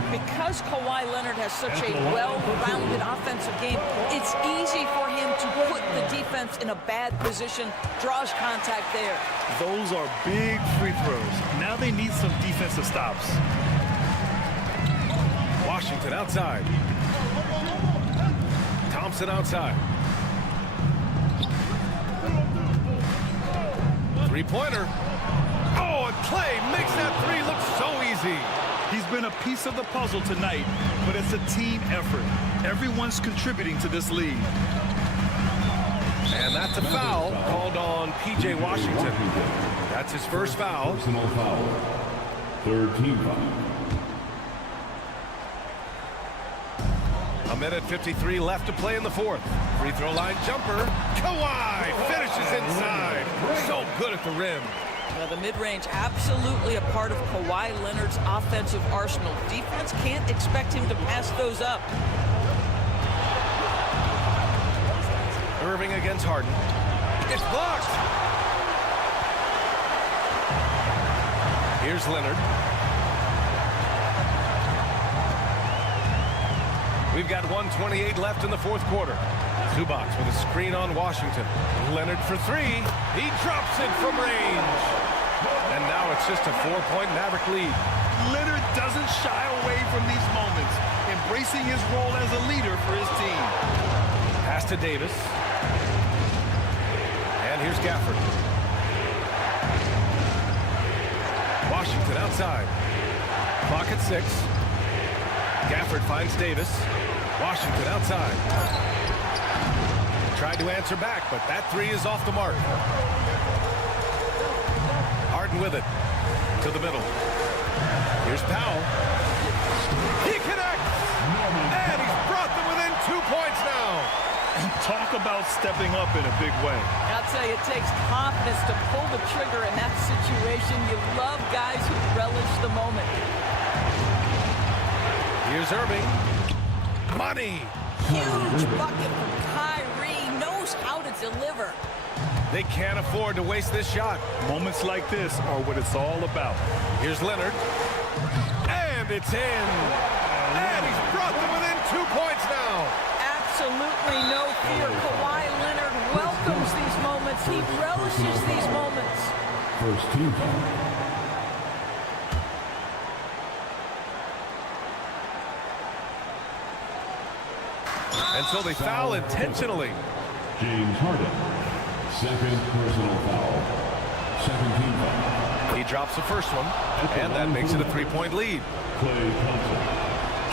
Because Kawhi Leonard has such a well-rounded offensive game, it's easy for him to put the defense in a bad position, draws contact there. Those are big free throws. Now they need some defensive stops. Washington outside. Thompson outside. 3-pointer. Oh, and Klay makes that 3 look so easy. He's been a piece of the puzzle tonight, but it's a team effort. Everyone's contributing to this lead. And that's a foul called on P.J. Washington. That's his first foul. Personal foul. Third team foul. A minute 53 left to play in the fourth. Free throw line jumper. Kawhi finishes inside. So good at the rim. Now, the mid-range absolutely a part of Kawhi Leonard's offensive arsenal. Defense can't expect him to pass those up. Irving against Harden. It's blocked. Here's Leonard. We've got 1:28 left in the fourth quarter. Zubac with a screen on Washington. Leonard for 3. He drops it from range. And now it's just a 4-point Maverick lead. Leonard doesn't shy away from these moments, embracing his role as a leader for his team. Pass to Davis. And here's Gafford. Washington outside. Clock at 6. Gafford finds Davis. Washington outside. Tried to answer back, but that 3 is off the mark. Harden with it. To the middle. Here's Powell. He connects! And he's brought them within 2 points now. And talk Talk about stepping up in a big way. I'll tell you, it takes confidence to pull the trigger in that situation. You love guys who relish the moment. Here's Irving. Money. Huge bucket from Kyrie. Knows how to deliver. They can't afford to waste this shot. Moments like this are what it's all about. Here's Leonard. And it's in. And he's brought them within 2 points now. Absolutely no fear. Kawhi Leonard welcomes these moments. He relishes these moments. First team foul. And so they foul intentionally. James Harden. Second personal foul. Second team foul. He drops the first one, and that makes it a 3-point lead. Klay Thompson.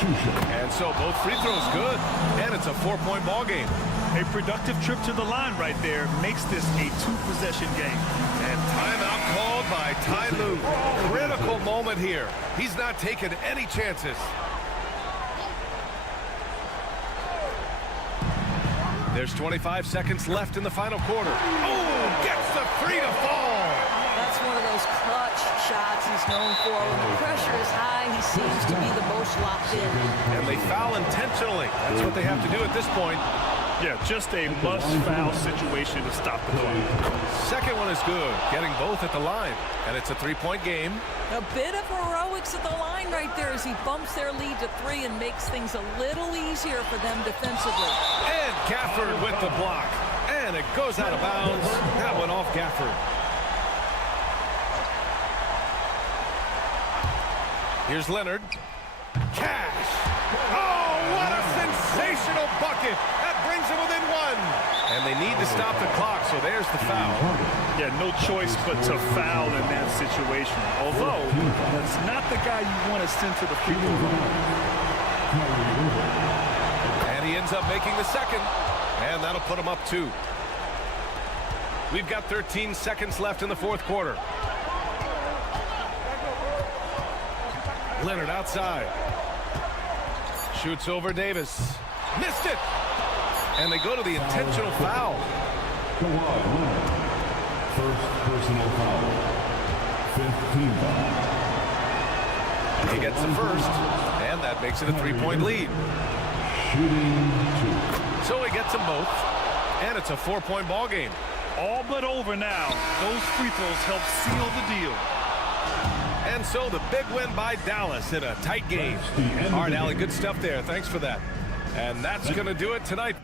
Two shots. And so both free throws good, and it's a 4-point ball game. A productive trip to the line right there makes this a 2-possession game. And timeout called by Ty Lue. Critical moment here. He's not taking any chances. There's 25 seconds left in the final quarter. Oh, gets the three to fall. That's one of those clutch shots he's known for. When the pressure is high, he seems to be the most locked in. And they foul intentionally. That's what they have to do at this point. Yeah, just a must-foul situation to stop the clock. Second one is good, getting both at the line. And it's a 3-point game. A bit of heroics at the line right there as he bumps their lead to 3 and makes things a little easier for them defensively. And Gafford with the block. And it goes out of bounds. That one off Gafford. Here's Leonard. Cash. Oh, what a sensational bucket. That brings them within 1. And they need to stop the clock, so there's the foul. Yeah, no choice but to foul in that situation. Although, that's not the guy you want to send to the free throw line. And he ends up making the second. And that'll put him up 2. We've got 13 seconds left in the fourth quarter. Leonard outside. Shoots over Davis. Missed it. And they go to the intentional foul. Kawhi Leonard. First personal foul. Fifth team foul. He gets the first, and that makes it a 3-point lead. Shooting 2. So he gets them both, and it's a 4-point ball game. All but over now. Those free throws help seal the deal. And so the big win by Dallas in a tight game. All right, Allie, good stuff there. Thanks for that. And that's going to do it tonight.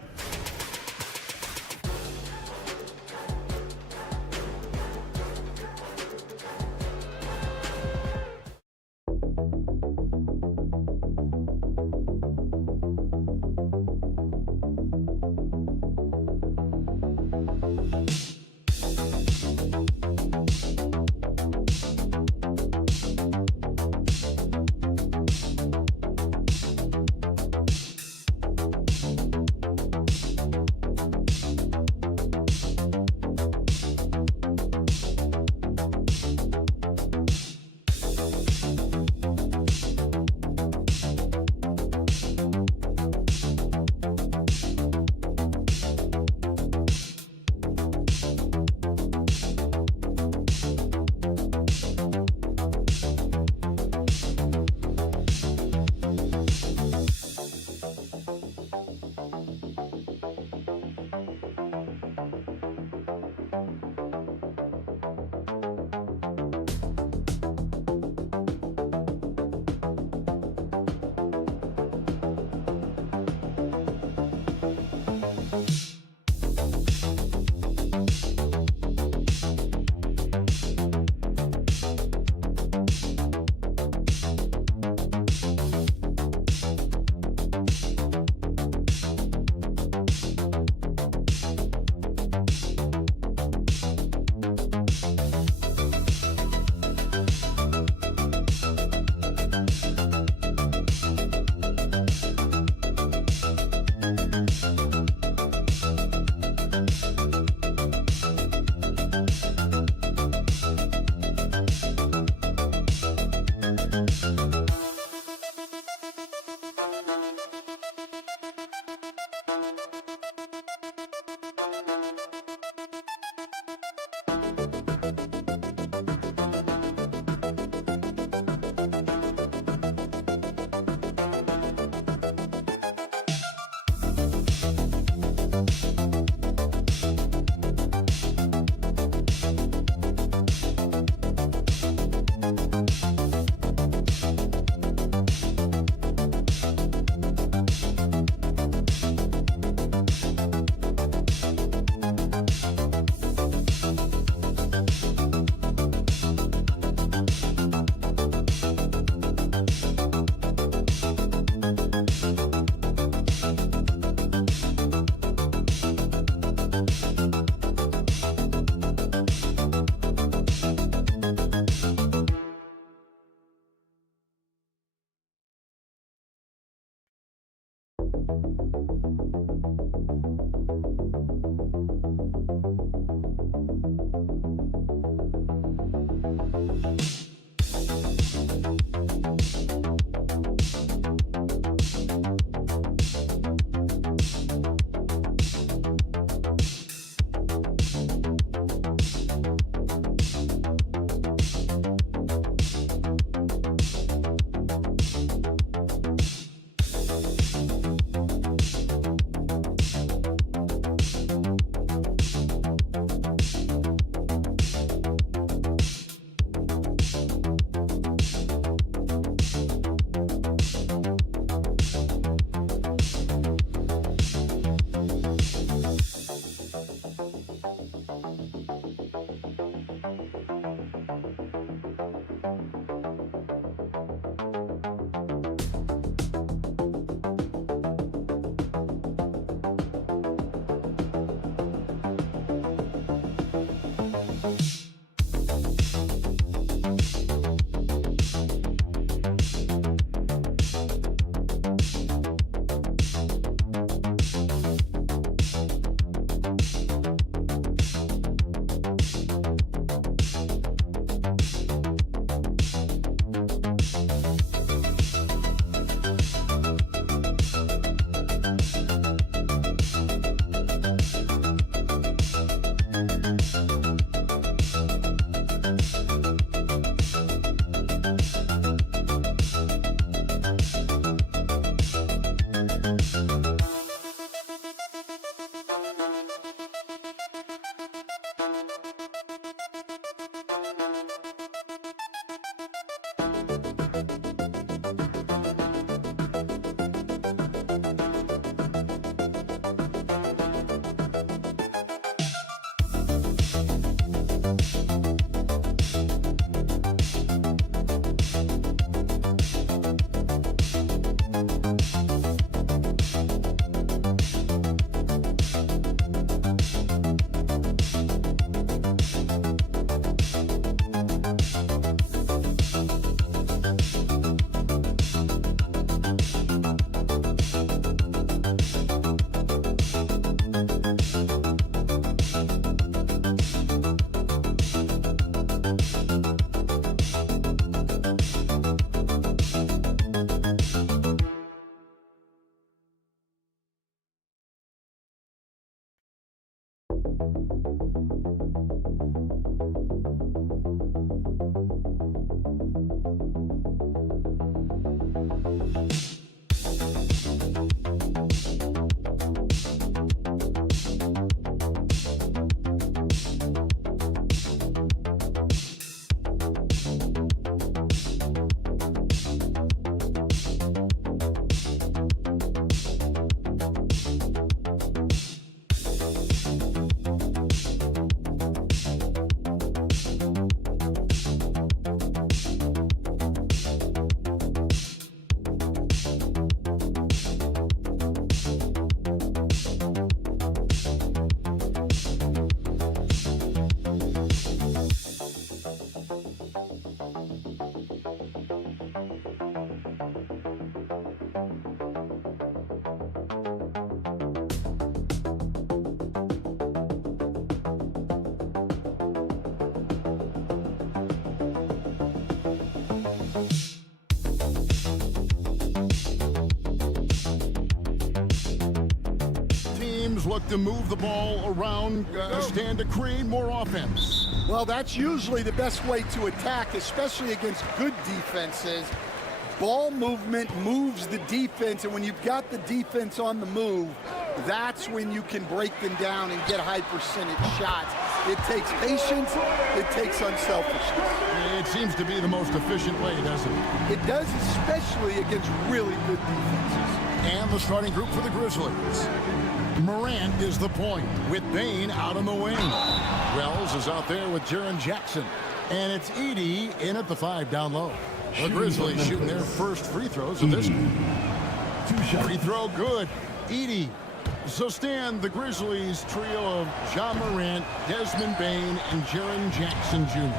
Look to move the ball around, stand to create more offense. Well, that's usually the best way to attack, especially against good defenses. Ball movement moves the defense, and when you've got the defense on the move, that's when you can break them down and get high percentage shots. It takes patience, it takes unselfishness. It seems to be the most efficient way, doesn't it? It does, especially against really good defenses. And the starting group for the Grizzlies. Morant is the point with Bane out on the wing. Wells is out there with Jaren Jackson. And it's Edey in at the 5 down low. The Grizzlies shooting their first free throws of this game. Free throw good. Edey. So stand the Grizzlies trio of Ja Morant, Desmond Bane, and Jaren Jackson Jr.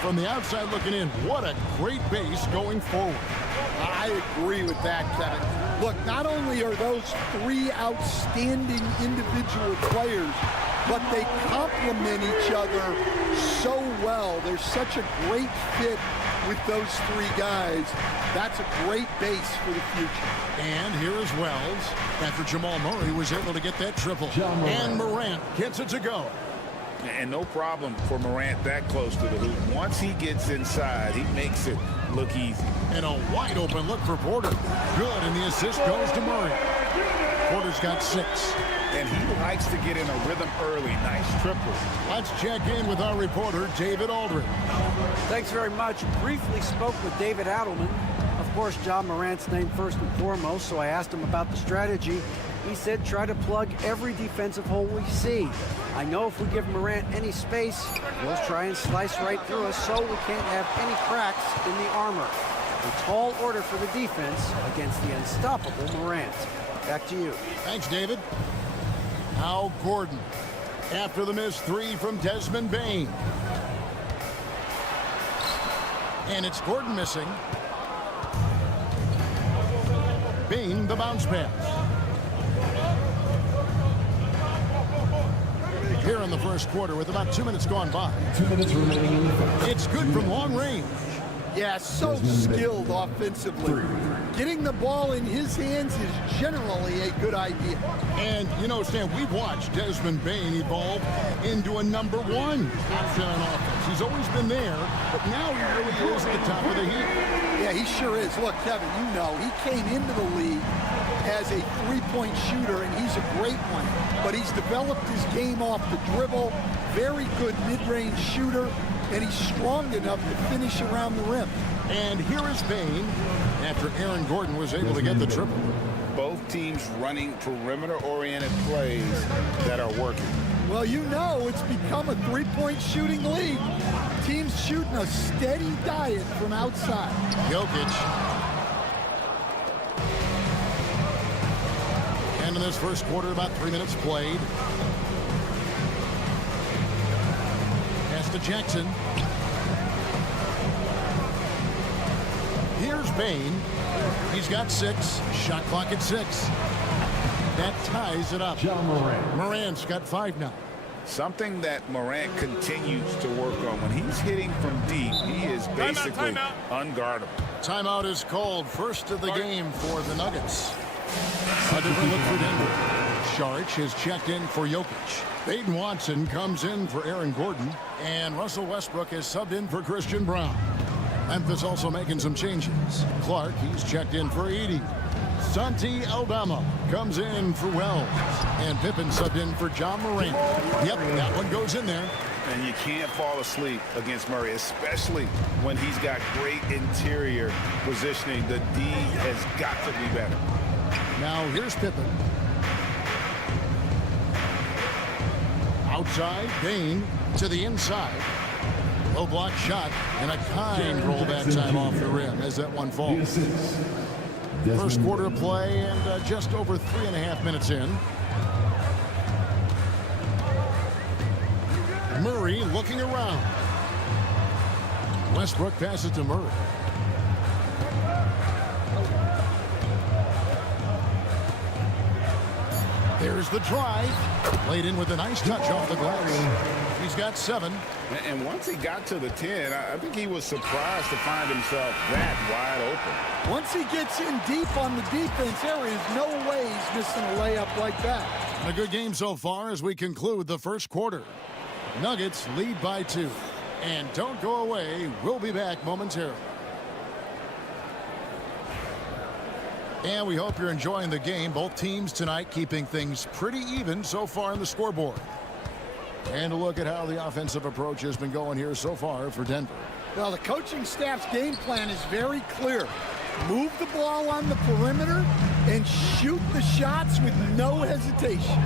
From the outside looking in, what a great base going forward. I agree with that, Kevin. Look, not only are those 3 outstanding individual players, but they complement each other so well. There's such a great fit with those 3 guys. That's a great base for the future. And here is Wells after Jamal Murray was able to get that triple. And Morant gets it to go. And no problem for Morant that close to the hoop. Once he gets inside, he makes it look easy. And a wide open look for Porter. Good, and the assist goes to Murray. Porter's got 6. And he likes to get in a rhythm early. Nice triple. Let's check in with our reporter, David Aldridge. Thanks very much. Briefly spoke with David Adelman. Of course, Ja Morant's name first and foremost, so I asked him about the strategy. He said try to plug every defensive hole we see. I know if we give Morant any space, he'll try and slice right through us, so we can't have any cracks in the armor. A tall order for the defense against the unstoppable Morant. Back to you. Thanks, David. Now Gordon after the missed 3 from Desmond Bane. And it's Gordon missing. Bane the bounce pass. Here in the first quarter with about 2 minutes gone by. 2 minutes remaining in the first. It's good from long range. Yeah, so skilled offensively. Getting the ball in his hands is generally a good idea. And, you know, Stan, we've watched Desmond Bane evolve into a number 1 option on offense. He's always been there, but now he really is at the top of the heap. Yeah, he sure is. Look, Kevin, you know, he came into the league as a 3-point shooter, and he's a great one. But he's developed his game off the dribble, very good mid-range shooter, and he's strong enough to finish around the rim. And here is Bane after Aaron Gordon was able to get the triple. Both teams running perimeter-oriented plays that are working. Well, you know, it's become a 3-point shooting league. Teams shooting a steady diet from outside. Jokic. And in this first quarter, about 3 minutes played. Pass to Jackson. Here's Bane. He's got 6. Shot clock at 6. That ties it up. Ja Morant. Morant's got 5 now. Something that Morant continues to work on. When he's hitting from deep, he is basically unguardable. Timeout is called. First of the game for the Nuggets. A different look for Denver. Saric has checked in for Jokic. Aiden Watson comes in for Aaron Gordon. And Russell Westbrook is subbed in for Christian Brown. Memphis also making some changes. Clark, he's checked in for Edey. Santi Aldama comes in for Wells. And Pippen subbed in for John Moran. Yep, that one goes in there. And you can't fall asleep against Murray, especially when he's got great interior positioning. The D has got to be better. Now here's Pippen. Outside, Bain to the inside. Low block shot and a kind rollback time off the rim as that one falls. First quarter play and just over 3.5 minutes in. Murray looking around. Westbrook passes to Murray. There's the drive. Played in with a nice touch off the glass. He's got 7. And once he got to the 10, I think he was surprised to find himself that wide open. Once he gets in deep on the defense, there is no way he's missing a layup like that. A good game so far as we conclude the first quarter. Nuggets lead by 2. And don't go away. We'll be back momentarily. And we hope you're enjoying the game. Both teams tonight keeping things pretty even so far in the scoreboard. And a look at how the offensive approach has been going here so far for Denver. Well, the coaching staff's game plan is very clear. Move the ball on the perimeter and shoot the shots with no hesitation.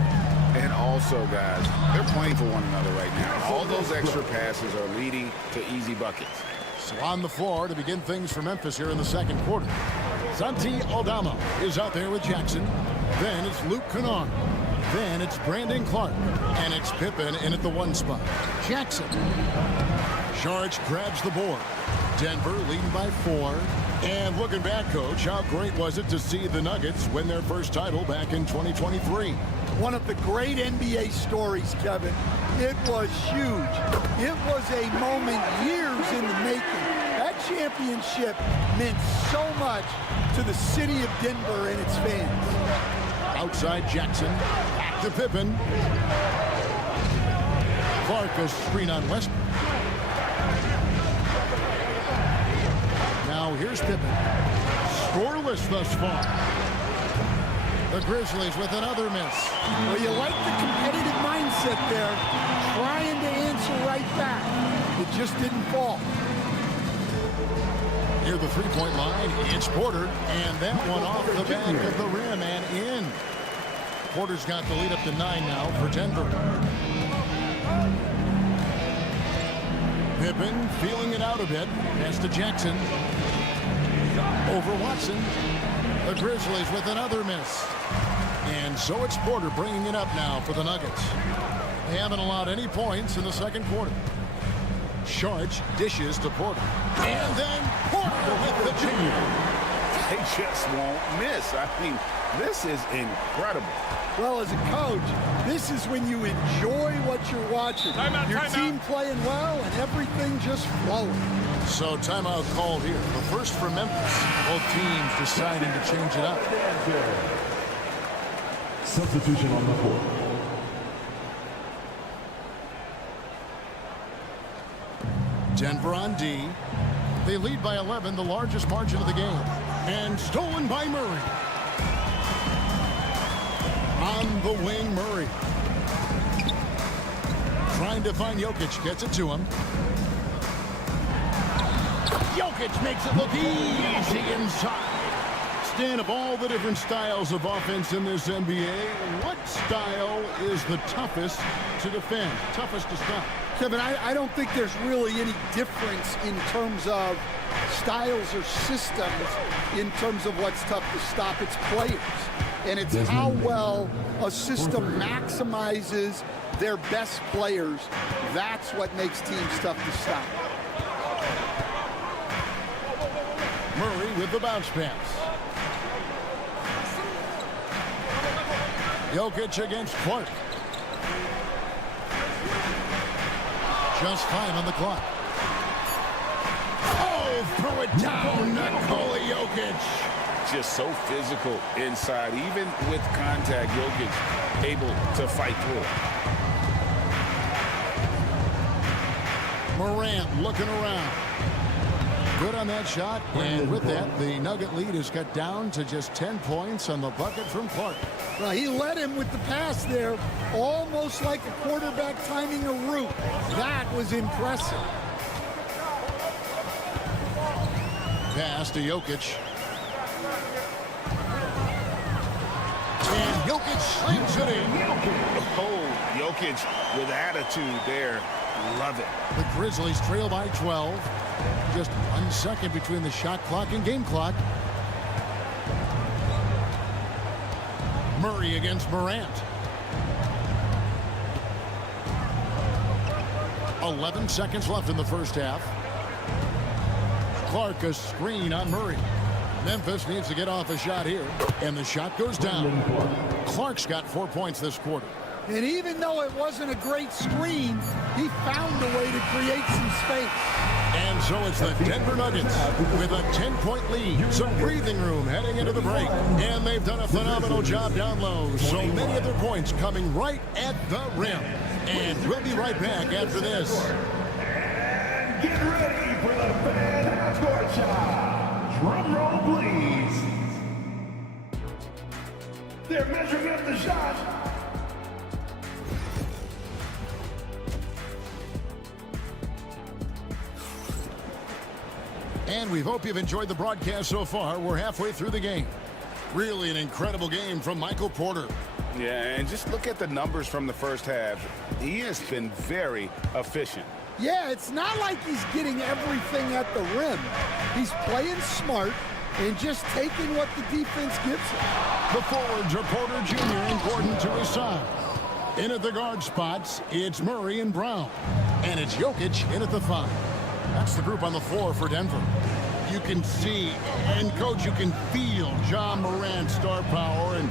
And also, guys, they're playing for one another right now. All those extra passes are leading to easy buckets. So on the floor to begin things for Memphis here in the second quarter. Santi Aldama is out there with Jackson. Then it's Luke Kennard. Then it's Brandon Clark. And it's Pippen in at the 1 spot. Jackson. Saric grabs the board. Denver leading by 4. And looking back, Coach, how great was it to see the Nuggets win their first title back in 2023? One of the great NBA stories, Kevin. It was huge. It was a moment years in the making. That championship meant so much to the city of Denver and its fans. Outside Jackson. Back to Pippen. Clark goes screen on Westbrook. Now here's Pippen. Scoreless thus far. The Grizzlies with another miss. Well, you like the competitive mindset there, trying to answer right back. It just didn't fall. Near the three-point line, it's Porter, and that one off the back of the rim and in. Porter's got the lead up to 9 now for Denver. Pippen feeling it out a bit. Pass to Jackson. Over Watson. The Grizzlies with another miss. And so it's Porter bringing it up now for the Nuggets. They haven't allowed any points in the second quarter. Saric dishes to Porter. And then Porter with the jam. They just won't miss. I mean, this is incredible. Well, as a coach, this is when you enjoy what you're watching. Your team playing well and everything just flowing. So timeout called here. The first for Memphis. Both teams deciding to change it up. Substitution on the court. Denver on D. They lead by 11, the largest margin of the game. And stolen by Murray. On the wing, Murray. Trying to find Jokic. Gets it to him. Jokic makes it look easy inside. Stan, of all the different styles of offense in this NBA, what style is the toughest to defend, toughest to stop? Kevin, I don't think there's really any difference in terms of styles or systems in terms of what's tough to stop. It's players. And it's how well a system maximizes their best players. That's what makes teams tough to stop. Murray with the bounce pass. Jokic against Clark. Just 5 on the clock. Oh, throw it down, Nikola Jokic. just so physical inside. Even with contact, Jokic able to fight through it. Morant looking around. Good on that shot, and with that, the Nugget lead is cut down to just 10 points on the bucket from Clark. Well, he led him with the pass there, almost like a quarterback timing a route. That was impressive. Pass to Jokic. And Jokic slams it in. Oh, Jokic with attitude there. Love it. The Grizzlies trail by 12. Just 1 second between the shot clock and game clock. Murray against Morant. 11 seconds left in the first half. Clark a screen on Murray. Memphis needs to get off a shot here, and the shot goes down. Clark's got 4 points this quarter. And even though it wasn't a great screen, he found a way to create some space. And so it's the Denver Nuggets with a 10-point lead. Some breathing room heading into the break. And they've done a phenomenal job down low. So many of their points coming right at the rim. And we'll be right back after this. And get ready for the fan half-court shot. Drum roll, please. They're measuring up the shot. And we hope you've enjoyed the broadcast so far. We're halfway through the game. Really an incredible game from Michael Porter. Yeah, and just look at the numbers from the first half. He has been very efficient. Yeah, it's not like he's getting everything at the rim. He's playing smart and just taking what the defense gives him. The forwards are Porter Jr. and Gordon to his side. In at the guard spots, it's Murray and Brown. And it's Jokic in at the 5. That's the group on the floor for Denver. You can see, and Coach, you can feel John Morant's star power, and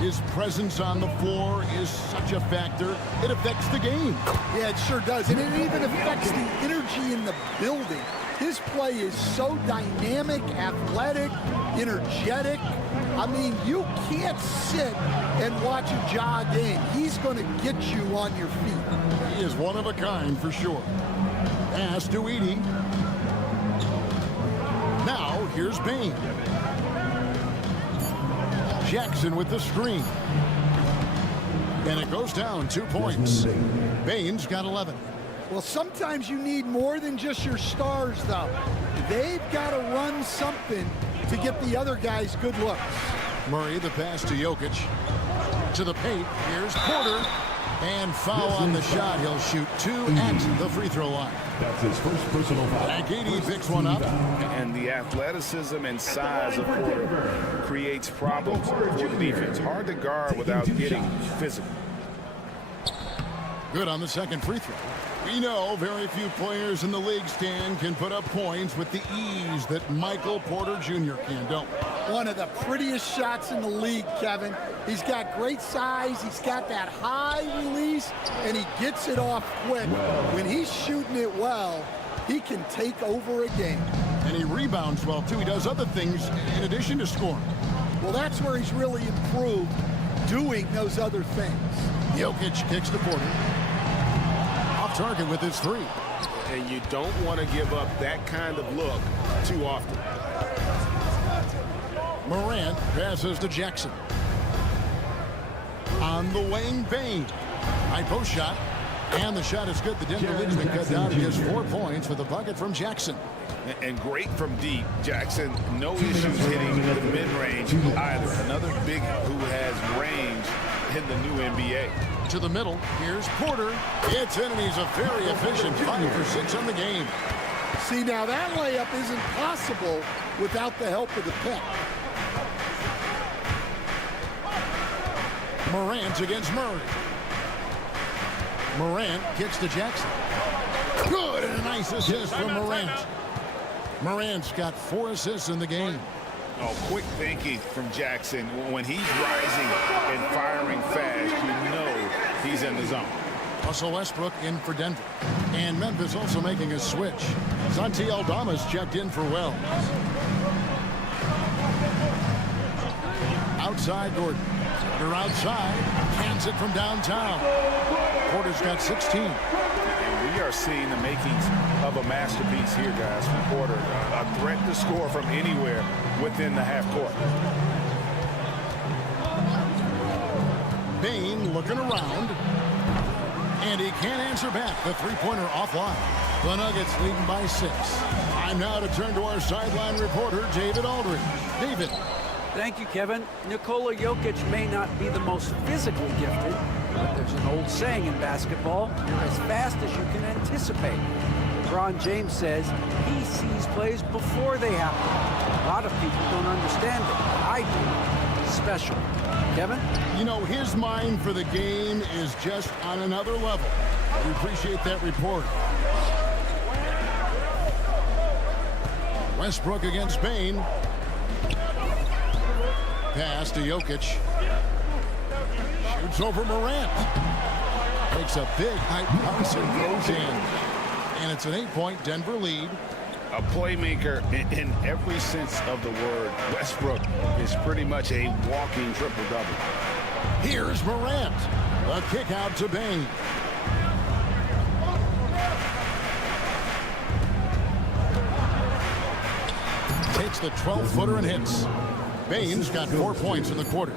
his presence on the floor is such a factor. It affects the game. Yeah, it sure does. And it even affects the energy in the building. His play is so dynamic, athletic, energetic. I mean, you can't sit and watch a Ja game. He's going to get you on your feet. He is one of a kind for sure. Pass to Edie. Now, here's Bain. Jackson with the screen. And it goes down 2 points. Bain's got 11. Well, sometimes you need more than just your stars, though. They've got to run something to get the other guys good looks. Murray, the pass to Jokic. To the paint. Here's Porter. And foul on the shot. He'll shoot 2 at the free throw line. That's his first personal foul. Agidi picks one up. And the athleticism and size of Porter creates problems for the defense. Hard to guard without getting physical. Good on the second free throw. We know very few players in the league stand can put up points with the ease that Michael Porter Jr. can, don't we? One of the prettiest shots in the league, Kevin. He's got great size. He's got that high release, and he gets it off quick. When he's shooting it well, he can take over a game. And he rebounds well, too. He does other things in addition to scoring. Well, that's where he's really improved, doing those other things. Jokic kicks to Porter. Off target with his 3. And you don't want to give up that kind of look too often. Morant passes to Jackson. On the wing, Bain. High post shot. And the shot is good. The Denver lead's been cut down to just 4 points with a bucket from Jackson. And great from deep. Jackson, no issues hitting the mid-range either. Another big who has range in the new NBA. To the middle, here's Porter. It's in, and he's a very efficient 5 for 6 on the game. See, now that layup isn't possible without the help of the pick. Morant against Murray. Morant kicks to Jackson. Good, and a nice assist from Morant. Morant's got 4 assists in the game. Oh, quick thinking from Jackson. When he's rising and firing fast, you know he's in the zone. Russell Westbrook in for Denver. And Memphis also making a switch. Santi Aldama's checked in for Wells. outside Gordon. They're outside. Cans it from downtown. Porter's got 16. And we are seeing the makings of a masterpiece here, guys, from Porter. A threat to score from anywhere within the half court. Bane looking around. And he can't answer back. The three-pointer offline. The Nuggets leading by 6. Time now to turn to our sideline reporter, David Aldridge. David. Thank you, Kevin. Nikola Jokic may not be the most physically gifted, but there's an old saying in basketball, you're as fast as you can anticipate. LeBron James says he sees plays before they happen. A lot of people don't understand it. I do. It's special. Kevin? You know, his mind for the game is just on another level. We appreciate that report. Westbrook against Bane. Pass to Jokic. Shoots over Morant. Takes a big high bounce and goes in. And it's an 8-point Denver lead. A playmaker in every sense of the word. Westbrook is pretty much a walking triple-double. Here's Morant. A kick out to Bane. Takes the 12-footer and hits. Bane's got 4 points in the quarter.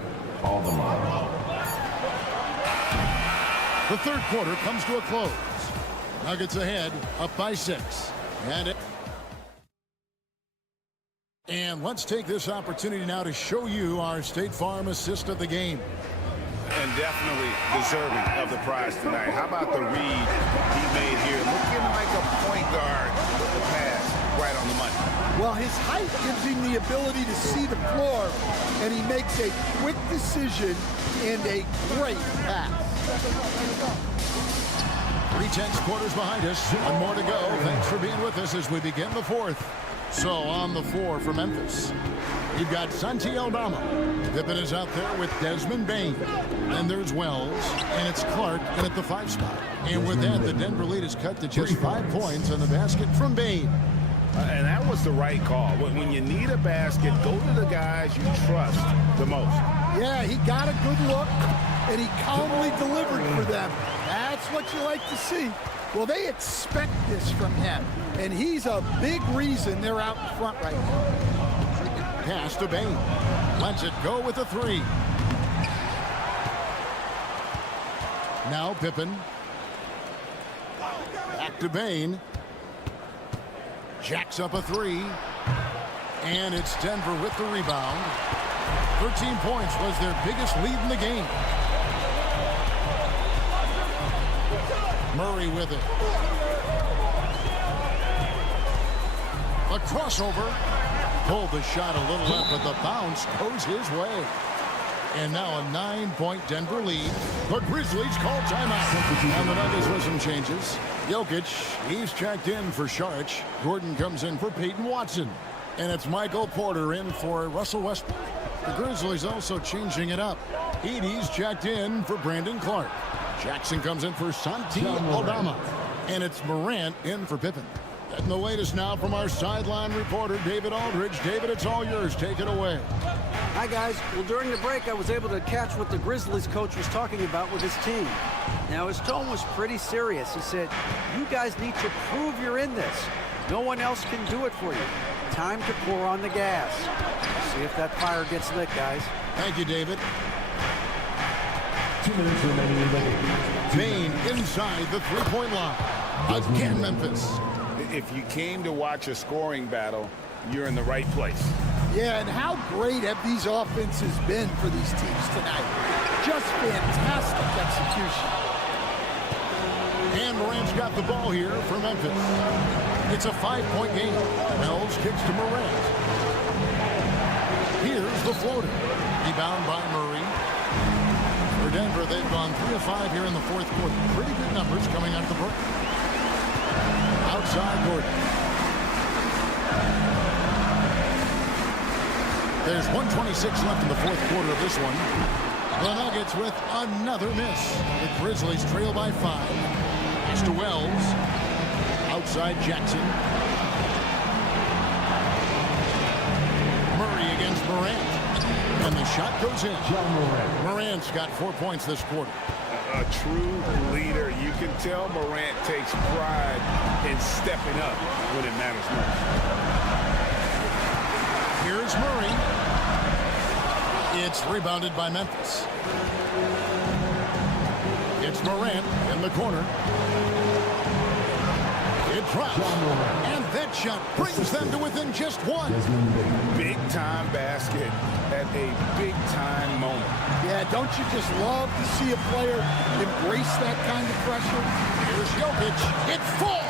The third quarter comes to a close. Nuggets ahead, up by 6. And let's take this opportunity now to show you our State Farm assist of the game. And definitely deserving of the prize tonight. How about the read he made here? Looking like a point guard with the pass right on the money. Well, his height gives him the ability to see the floor, and he makes a quick decision and a great pass. 3/10 quarters behind us. One more to go. Thanks for being with us as we begin the fourth. So on the floor for Memphis, you've got Santi Aldama. Pippen is out there with Desmond Bane. Then there's Wells, and it's Clark in at the 5 spot. And with that, the Denver lead is cut to just 5 points on the basket from Bane. And that was the right call. When you need a basket, go to the guys you trust the most. Yeah, he got a good look, and he calmly delivered for them. That's what you like to see. Well, they expect this from him, and he's a big reason they're out in front right now. Pass to Bane. Lets it go with a 3. Now Pippen. Back to Bane. Jacks up a 3. And it's Denver with the rebound. 13 points was their biggest lead in the game. Murray with it. A crossover. Pulled the shot a little left, but the bounce goes his way. And now a 9-point Denver lead. The Grizzlies call timeout. And the Nuggets with some changes. Jokic, he's checked in for Saric. Gordon comes in for Peyton Watson. And it's Michael Porter in for Russell Westbrook. The Grizzlies also changing it up. Edey's checked in for Brandon Clark. Jackson comes in for Santi Aldama. And it's Morant in for Pippen. And the latest now from our sideline reporter, David Aldridge. David, it's all yours. Take it away. Hi, guys. Well, during the break, I was able to catch what the Grizzlies coach was talking about with his team. Now, his tone was pretty serious. He said, you guys need to prove you're in this. No one else can do it for you. Time to pour on the gas. See if that fire gets lit, guys. Thank you, David. 2 minutes remaining in the game. Bane inside the three-point line. Again, Memphis. If you came to watch a scoring battle, you're in the right place. Yeah, and how great have these offenses been for these teams tonight? Just fantastic execution. And Morant's got the ball here for Memphis. It's a 5-point game. Wells kicks to Morant. Here's the floater. Rebound by Murray. For Denver, they've gone 3 of 5 here in the fourth quarter. Pretty good numbers coming out of the break. Outside Gordon. There's 1:26 left in the fourth quarter of this one. The Nuggets with another miss. The Grizzlies trail by 5. Pass to Wells. Outside Jackson. Murray against Morant. And the shot goes in. Morant's got 4 points this quarter. A true leader. You can tell Morant takes pride in stepping up when it matters most. Here's Murray. It's rebounded by Memphis. It's Morant in the corner. It drops. And that shot brings them to within just one. Big-time basket at a big-time moment. Yeah, don't you just love to see a player embrace that kind of pressure? Here's Jokic. It falls.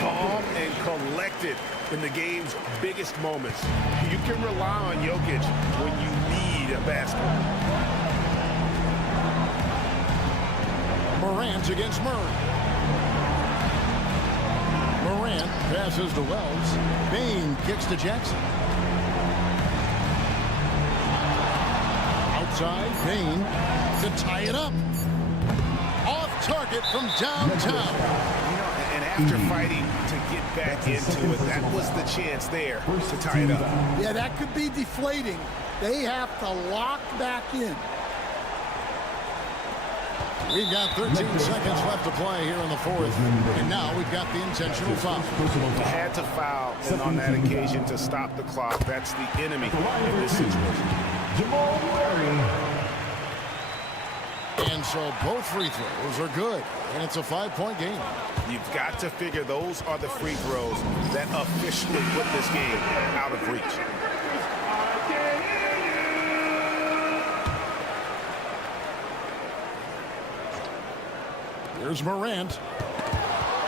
Calm and collected in the game's biggest moments. You can rely on Jokic when you need a basket. Morant against Murray. Morant passes to Wells. Bane kicks to Jackson. Outside, Bane to tie it up. Off target from downtown. And after fighting to get back into it, that was the chance there to tie it up. Yeah, that could be deflating. They have to lock back in. We've got 13 seconds left to play here in the fourth. And now we've got the intentional foul. Had to foul, and on that occasion to stop the clock. That's the enemy in this situation. And so both free throws are good. And it's a 5-point game. You've got to figure those are the free throws that officially put this game out of reach. Here's Morant.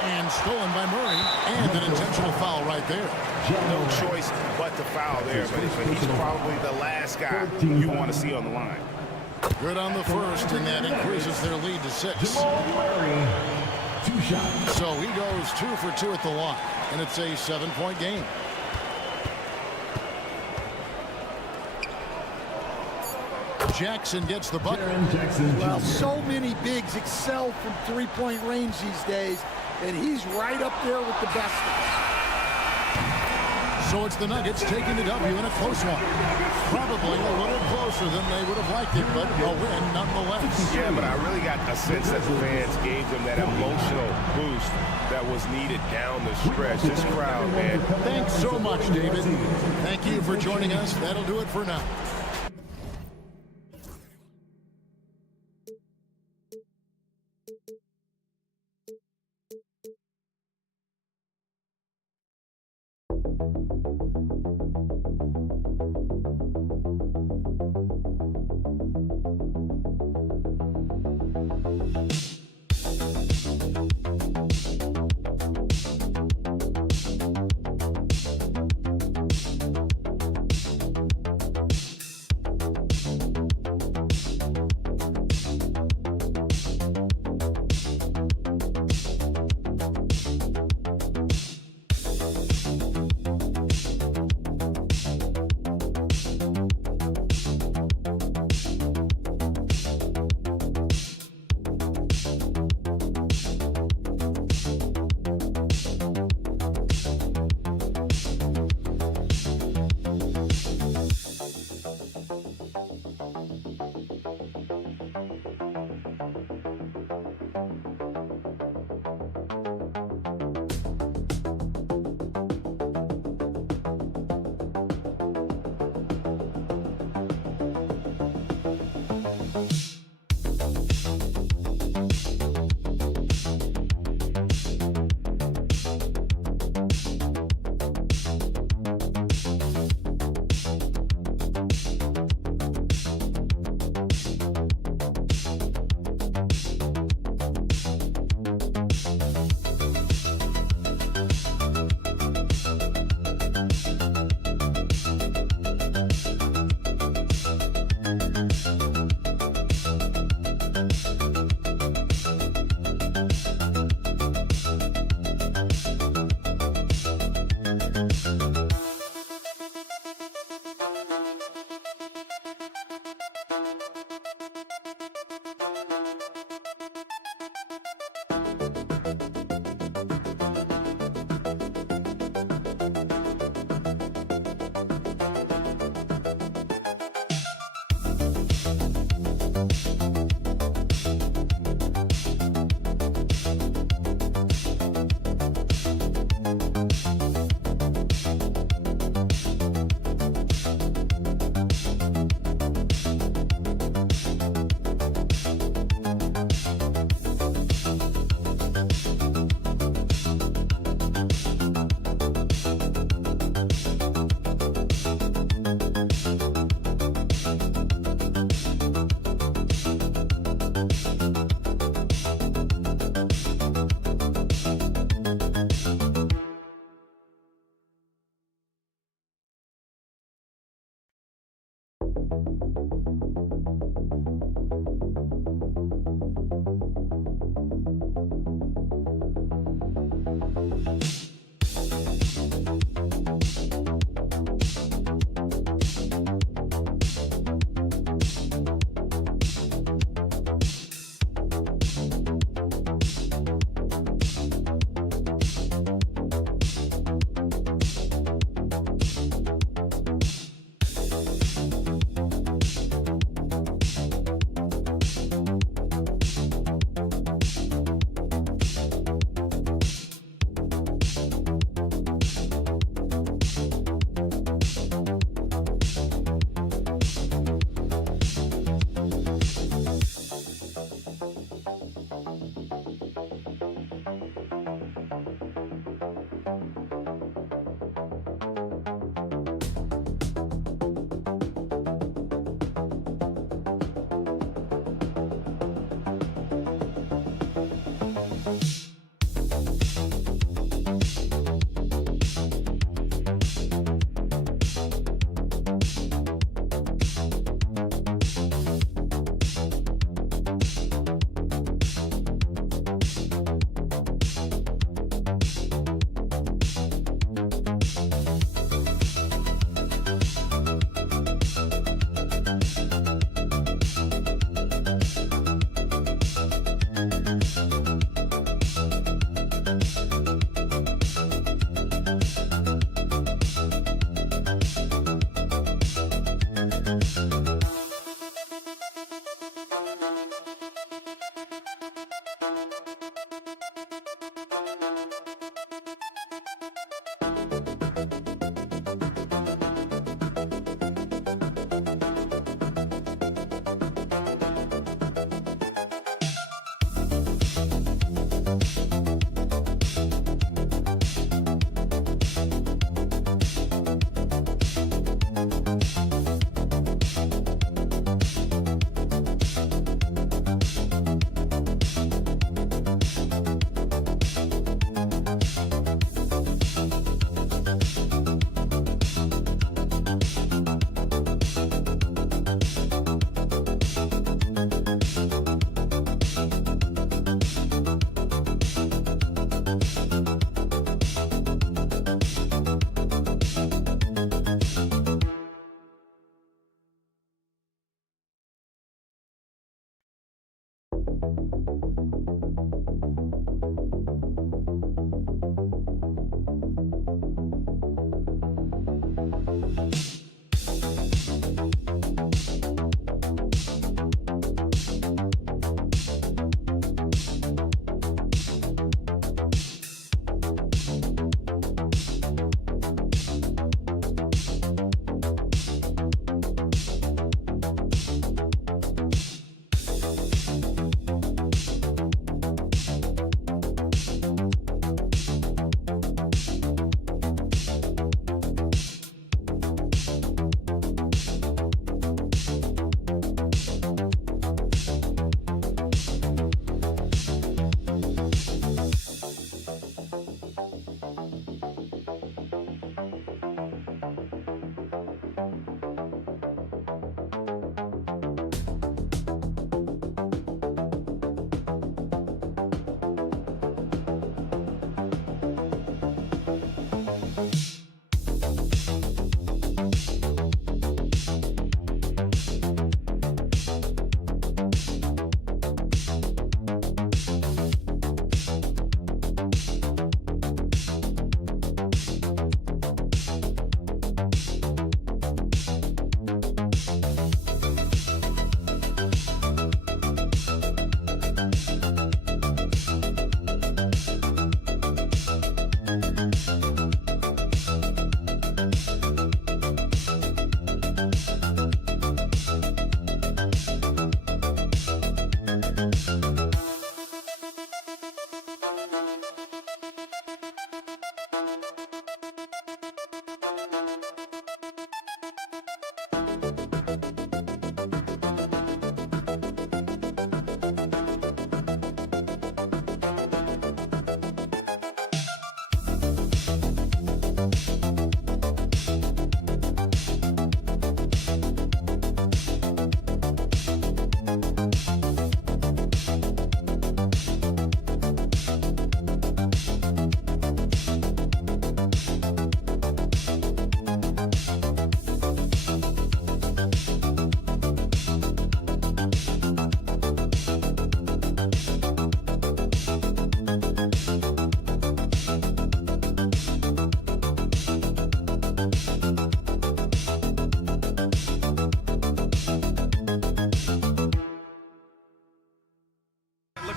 And stolen by Murray. And an intentional foul right there. No choice but to foul there, but he's probably the last guy you want to see on the line. Good on the first, and that increases their lead to 6. So he goes 2 for 2 at the line, and it's a 7-point game. Jackson gets the bucket. Well, so many bigs excel from three-point range these days, and he's right up there with the best of them. So it's the Nuggets taking the W in a close one. Probably a little closer than they would have liked it, but a win nonetheless. Yeah, but I really got a sense that the fans gave them that emotional boost that was needed down the stretch. This crowd, man. Thanks so much, David. Thank you for joining us. That'll do it for now.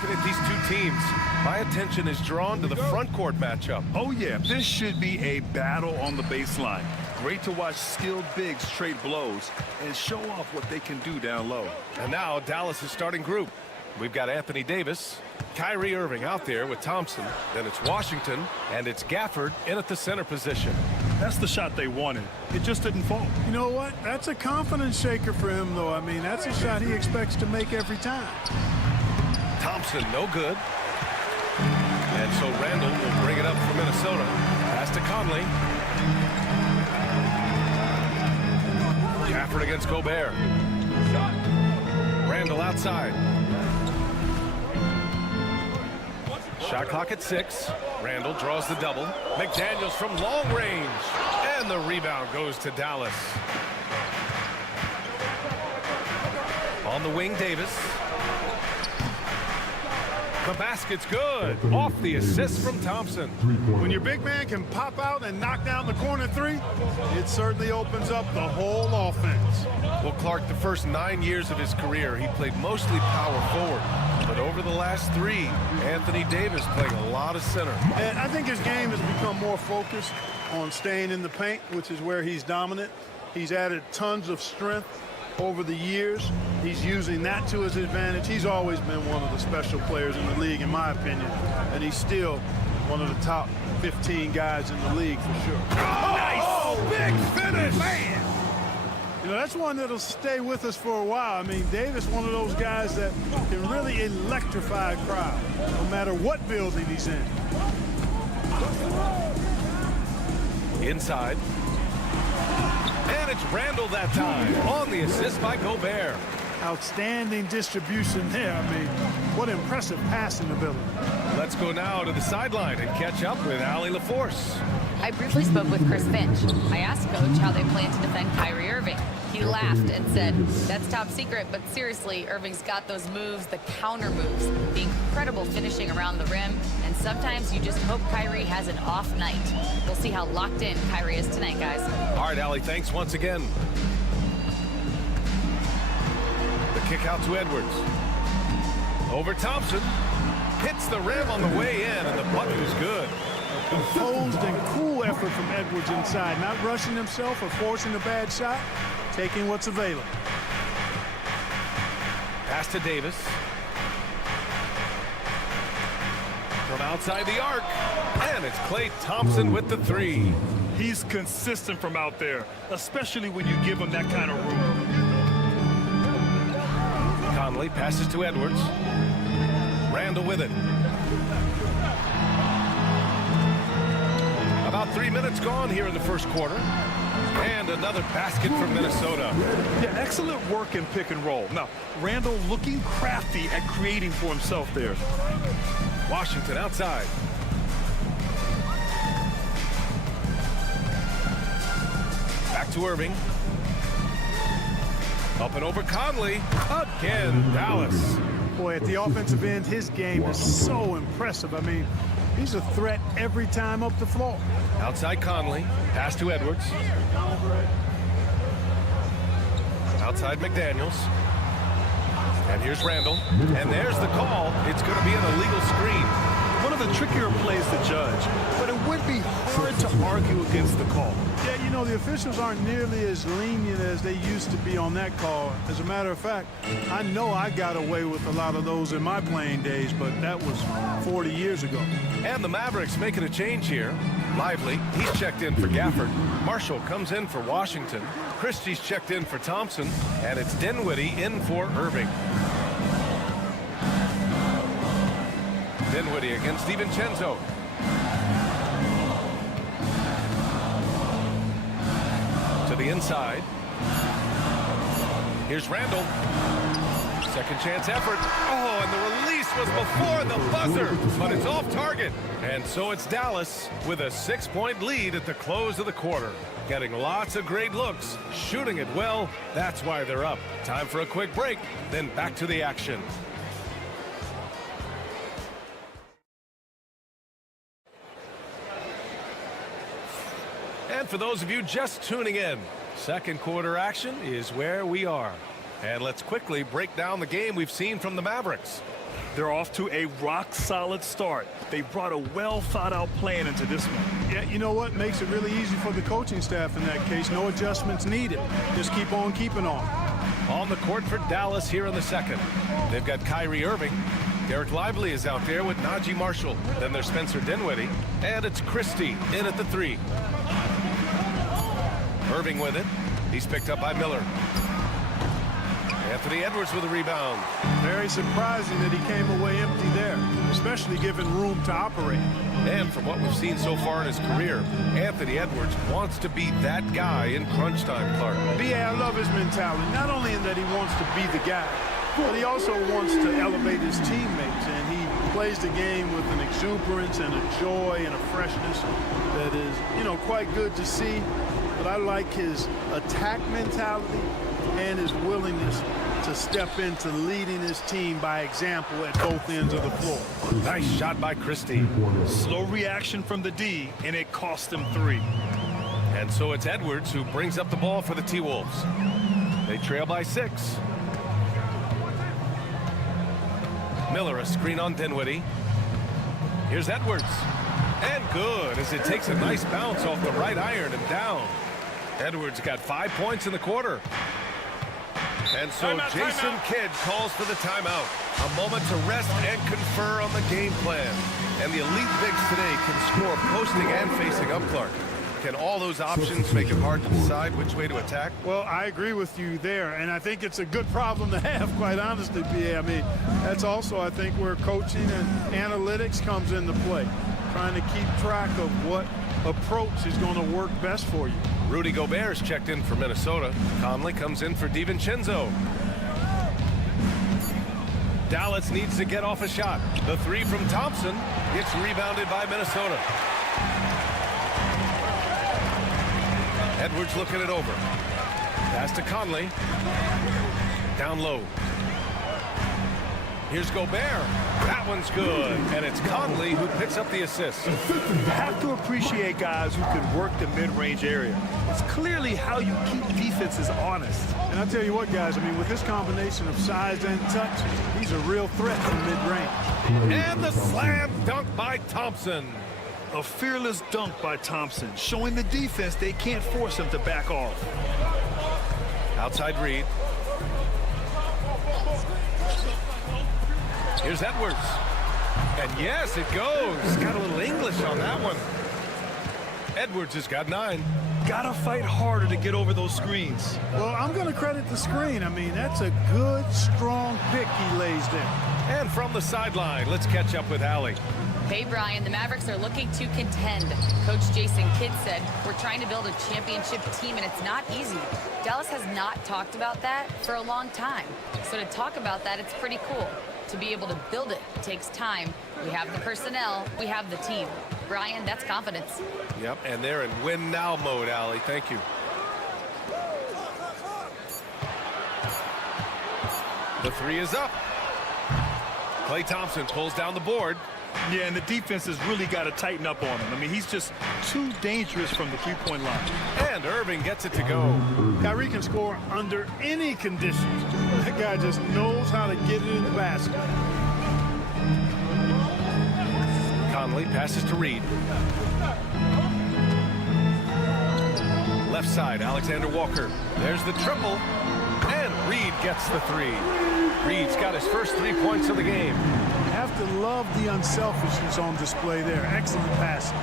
Looking at these two teams, my attention is drawn to the front court matchup. Oh, yeah, this should be a battle on the baseline. Great to watch skilled bigs trade blows and show off what they can do down low. And now Dallas' starting group. We've got Anthony Davis, Kyrie Irving out there with Thompson. Then it's Washington, and it's Gafford in at the center position. That's the shot they wanted. It just didn't fall. You know what? That's a confidence shaker for him, though. I mean, that's a shot he expects to make every time. Thompson, no good. And so Randall will bring it up for Minnesota. Pass to Conley. Gafford against Gobert. Randall outside. Shot clock at 6. Randall draws the double. McDaniels from long range. And the rebound goes to Dallas. On the wing, Davis. The basket's good. Off the assist from Thompson. When your big man can pop out and knock down the corner three, it certainly opens up the whole offense. Well, Clark, the first 9 years of his career, he played mostly power forward. But over the last 3, Anthony Davis playing a lot of center. And I think his game has become more focused on staying in the paint, which is where he's dominant. He's added tons of strength over the years. He's using that to his advantage. He's always been one of the special players in the league, in my opinion. And he's still one of the top 15 guys in the league for sure. Oh, nice! Big finish! Man! You know, that's one that'll stay with us for a while. I mean, Davis, one of those guys that can really electrify a crowd, no matter what building he's in. Inside. And it's Randall that time on the assist by Gobert. Outstanding distribution there. I mean, what impressive passing ability. Let's go now to the sideline and catch up with Allie LaForce. I briefly spoke with Chris Finch. I asked Coach how they plan to defend Kyrie Irving. He laughed and said, that's top secret, but seriously, Irving's got those moves, the counter moves, the incredible finishing around the rim, and sometimes you just hope Kyrie has an off night. We'll see how locked in Kyrie is tonight, guys. All right, Allie, thanks once again. The kick out to Edwards. Over Thompson. Hits the rim on the way in, and the bucket is good. Composed and cool effort from Edwards inside, not rushing himself or forcing a bad shot, taking what's available. Pass to Davis. From outside the arc, and it's Klay Thompson with the 3. He's consistent from out there, especially when you give him that kind of room. Conley passes to Edwards. Randall with it. About 3 minutes gone here in the first quarter. And another basket from Minnesota. Yeah, excellent work in pick and roll. Now, Randall looking crafty at creating for himself there. Washington outside. Back to Irving. Up and over Conley. Again, Dallas. Boy, at the offensive end, his game is so impressive. I mean, he's a threat every time up the floor. Outside Conley. Pass to Edwards. Outside McDaniels. And here's Randall. And there's the call. It's going to be an illegal screen. One of the trickier plays to judge, but it would be hard to argue against the call. Yeah, you know, the officials aren't nearly as lenient as they used to be on that call. As a matter of fact, I know I got away with a lot of those in my playing days, but that was 40 years ago. And the Mavericks making a change here. Lively, he's checked in for Gafford. Marshall comes in for Washington. Christie's checked in for Thompson. And it's Dinwiddie in for Irving. Dinwiddie against DiVincenzo. To the inside. Here's Randall. Second chance effort. Oh, and the release was before the buzzer, but it's off target. And so it's Dallas with a 6-point lead at the close of the quarter. Getting lots of great looks, shooting it well. That's why they're up. Time for a quick break, then back to the action. And for those of you just tuning in, second quarter action is where we are. And let's quickly break down the game we've seen from the Mavericks. They're off to a rock-solid start. They brought a well-thought-out plan into this one. Yeah, you know what makes it really easy for the coaching staff in that case? No adjustments needed. Just keep on keeping on. On the court for Dallas here in the second. They've got Kyrie Irving. Derek Lively is out there with Najee Marshall. Then there's Spencer Dinwiddie. And it's Christie in at the 3. Irving with it. He's picked up by Miller. Anthony Edwards with a rebound. Very surprising that he came away empty there, especially given room to operate. And from what we've seen so far in his career, Anthony Edwards wants to be that guy in crunch time, Clark. B.A., I love his mentality. Not only in that he wants to be the guy, but he also wants to elevate his teammates. And he plays the game with an exuberance and a joy and a freshness that is, you know, quite good to see. But I like his attack mentality and his willingness to step into leading his team by example at both ends of the floor. Nice shot by Christie. Slow reaction from the D, and it cost them 3. And so it's Edwards who brings up the ball for the T-Wolves. They trail by 6. Miller, a screen on Dinwiddie. Here's Edwards. And good, as it takes a nice bounce off the right iron and down. Edwards got 5 points in the quarter. And so Jason Kidd calls for the timeout. A moment to rest and confer on the game plan. And the elite bigs today can score posting and facing up, Clark. Can all those options make it hard to decide which way to attack? Well, I agree with you there, and I think it's a good problem to have, quite honestly, B.A. I mean, that's also, I think, where coaching and analytics comes into play. Trying to keep track of what approach is going to work best for you. Rudy Gobert's checked in for Minnesota. Conley comes in for DiVincenzo. Dallas needs to get off a shot. The 3 from Thompson gets rebounded by Minnesota. Edwards looking it over. Pass to Conley. Down low. Here's Gobert. That one's good. And it's Conley who picks up the assist. You have to appreciate guys who can work the mid-range area. It's clearly how you keep defenses honest. And I'll tell you what, guys, I mean, with this combination of size and touch, he's a real threat from mid-range. And the slam dunk by Thompson. A fearless dunk by Thompson, showing the defense they can't force him to back off. Outside Reed. Here's Edwards. And yes, it goes. Got a little English on that one. Edwards has got 9. Gotta fight harder to get over those screens. Well, I'm going to credit the screen. I mean, that's a good, strong pick he lays there. And from the sideline, let's catch up with Allie. Hey, Brian, the Mavericks are looking to contend. Coach Jason Kidd said, we're trying to build a championship team, and it's not easy. Dallas has not talked about that for a long time. So to talk about that, it's pretty cool. To be able to build it takes time. We have the personnel, we have the team. Brian, that's confidence. Yep, and they're in win now mode, Allie. Thank you. The 3 is up. Klay Thompson pulls down the board. Yeah, and the defense has really got to tighten up on him. I mean, he's just too dangerous from the three-point line. And Irving gets it to go. Kyrie can score under any conditions. That guy just knows how to get it in the basket. Conley passes to Reed. Left side, Alexander Walker. There's the triple. And Reed gets the 3. Reed's got his first 3 points of the game. Have to love the unselfishness on display there. Excellent passing.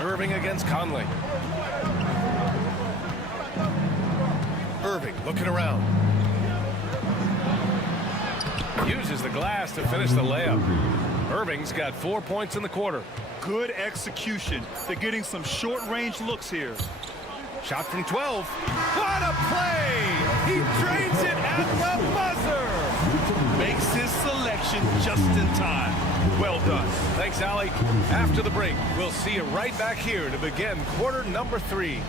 Irving against Conley. Irving looking around. Uses the glass to finish the layup. Irving's got 4 points in the quarter. Good execution. They're getting some short-range looks here. Shot from 12. What a play! He drains it at the buzzer! Makes his selection just in time. Well done. Thanks, Allie. After the break, we'll see you right back here to begin quarter number 3.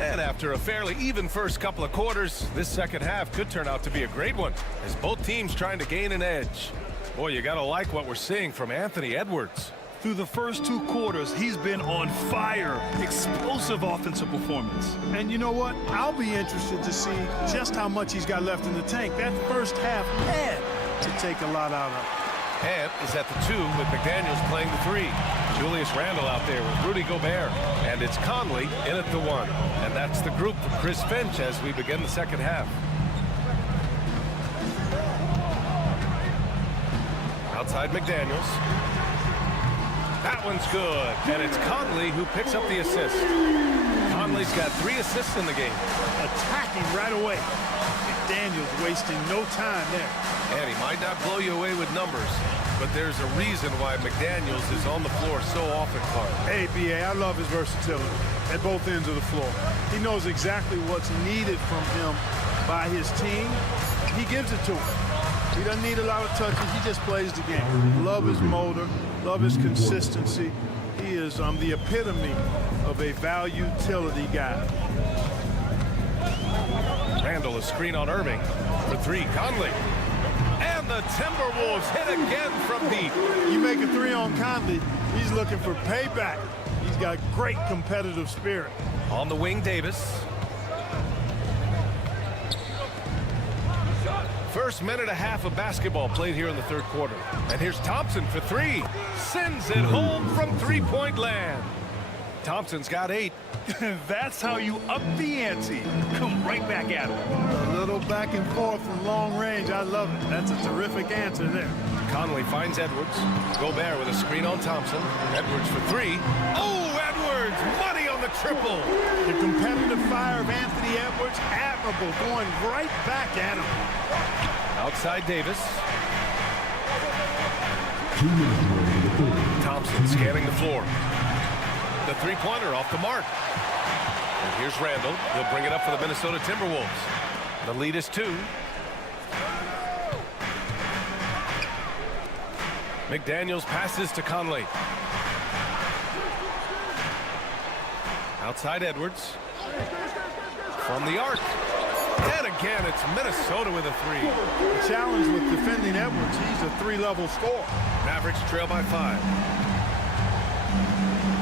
And after a fairly even first couple of quarters, this second half could turn out to be a great one, as both teams trying to gain an edge. Boy, you gotta like what we're seeing from Anthony Edwards. Through the first 2 quarters, he's been on fire. Explosive offensive performance. And you know what? I'll be interested to see just how much he's got left in the tank. That first half had to take a lot out of it. Ant is at the 2 with McDaniels playing the 3. Julius Randle out there with Rudy Gobert. And it's Conley in at the 1. And that's the group for Chris Finch as we begin the second half. Outside McDaniels. That one's good. And it's Conley who picks up the assist. Conley's got 3 assists in the game. Attacking right away. McDaniels wasting no time there. And he might not blow you away with numbers, but there's a reason why McDaniels is on the floor so often, Clark. Hey, B.A., I love his versatility at both ends of the floor. He knows exactly what's needed from him by his team. He gives it to him. He doesn't need a lot of touches. He just plays the game. Love his motor. Love his consistency. He is the epitome of a value utility guy. Randle a screen on Irving for 3. Conley. And the Timberwolves hit again from deep. You make a 3 on Conley, he's looking for payback. He's got great competitive spirit. On the wing, Davis. First minute and a half of basketball played here in the third quarter. And here's Thompson for 3. Sends it home from three-point land. Thompson's got 8. That's how you up the ante. Come right back at him. A little back and forth from long range. I love it. That's a terrific answer there. Conley finds Edwards. Gobert with a screen on Thompson. Edwards for 3. Oh, Edwards! Money on the triple. The competitive fire of Anthony Edwards, admirable, going right back at him. Outside Davis. Thompson scanning the floor. The three-pointer off the mark. And here's Randle. He'll bring it up for the Minnesota Timberwolves. The lead is 2. McDaniels passes to Conley. Outside Edwards. From the arc. And again, it's Minnesota with a 3. The challenge with defending Edwards, he's a 3-level scorer. Mavericks trail by 5.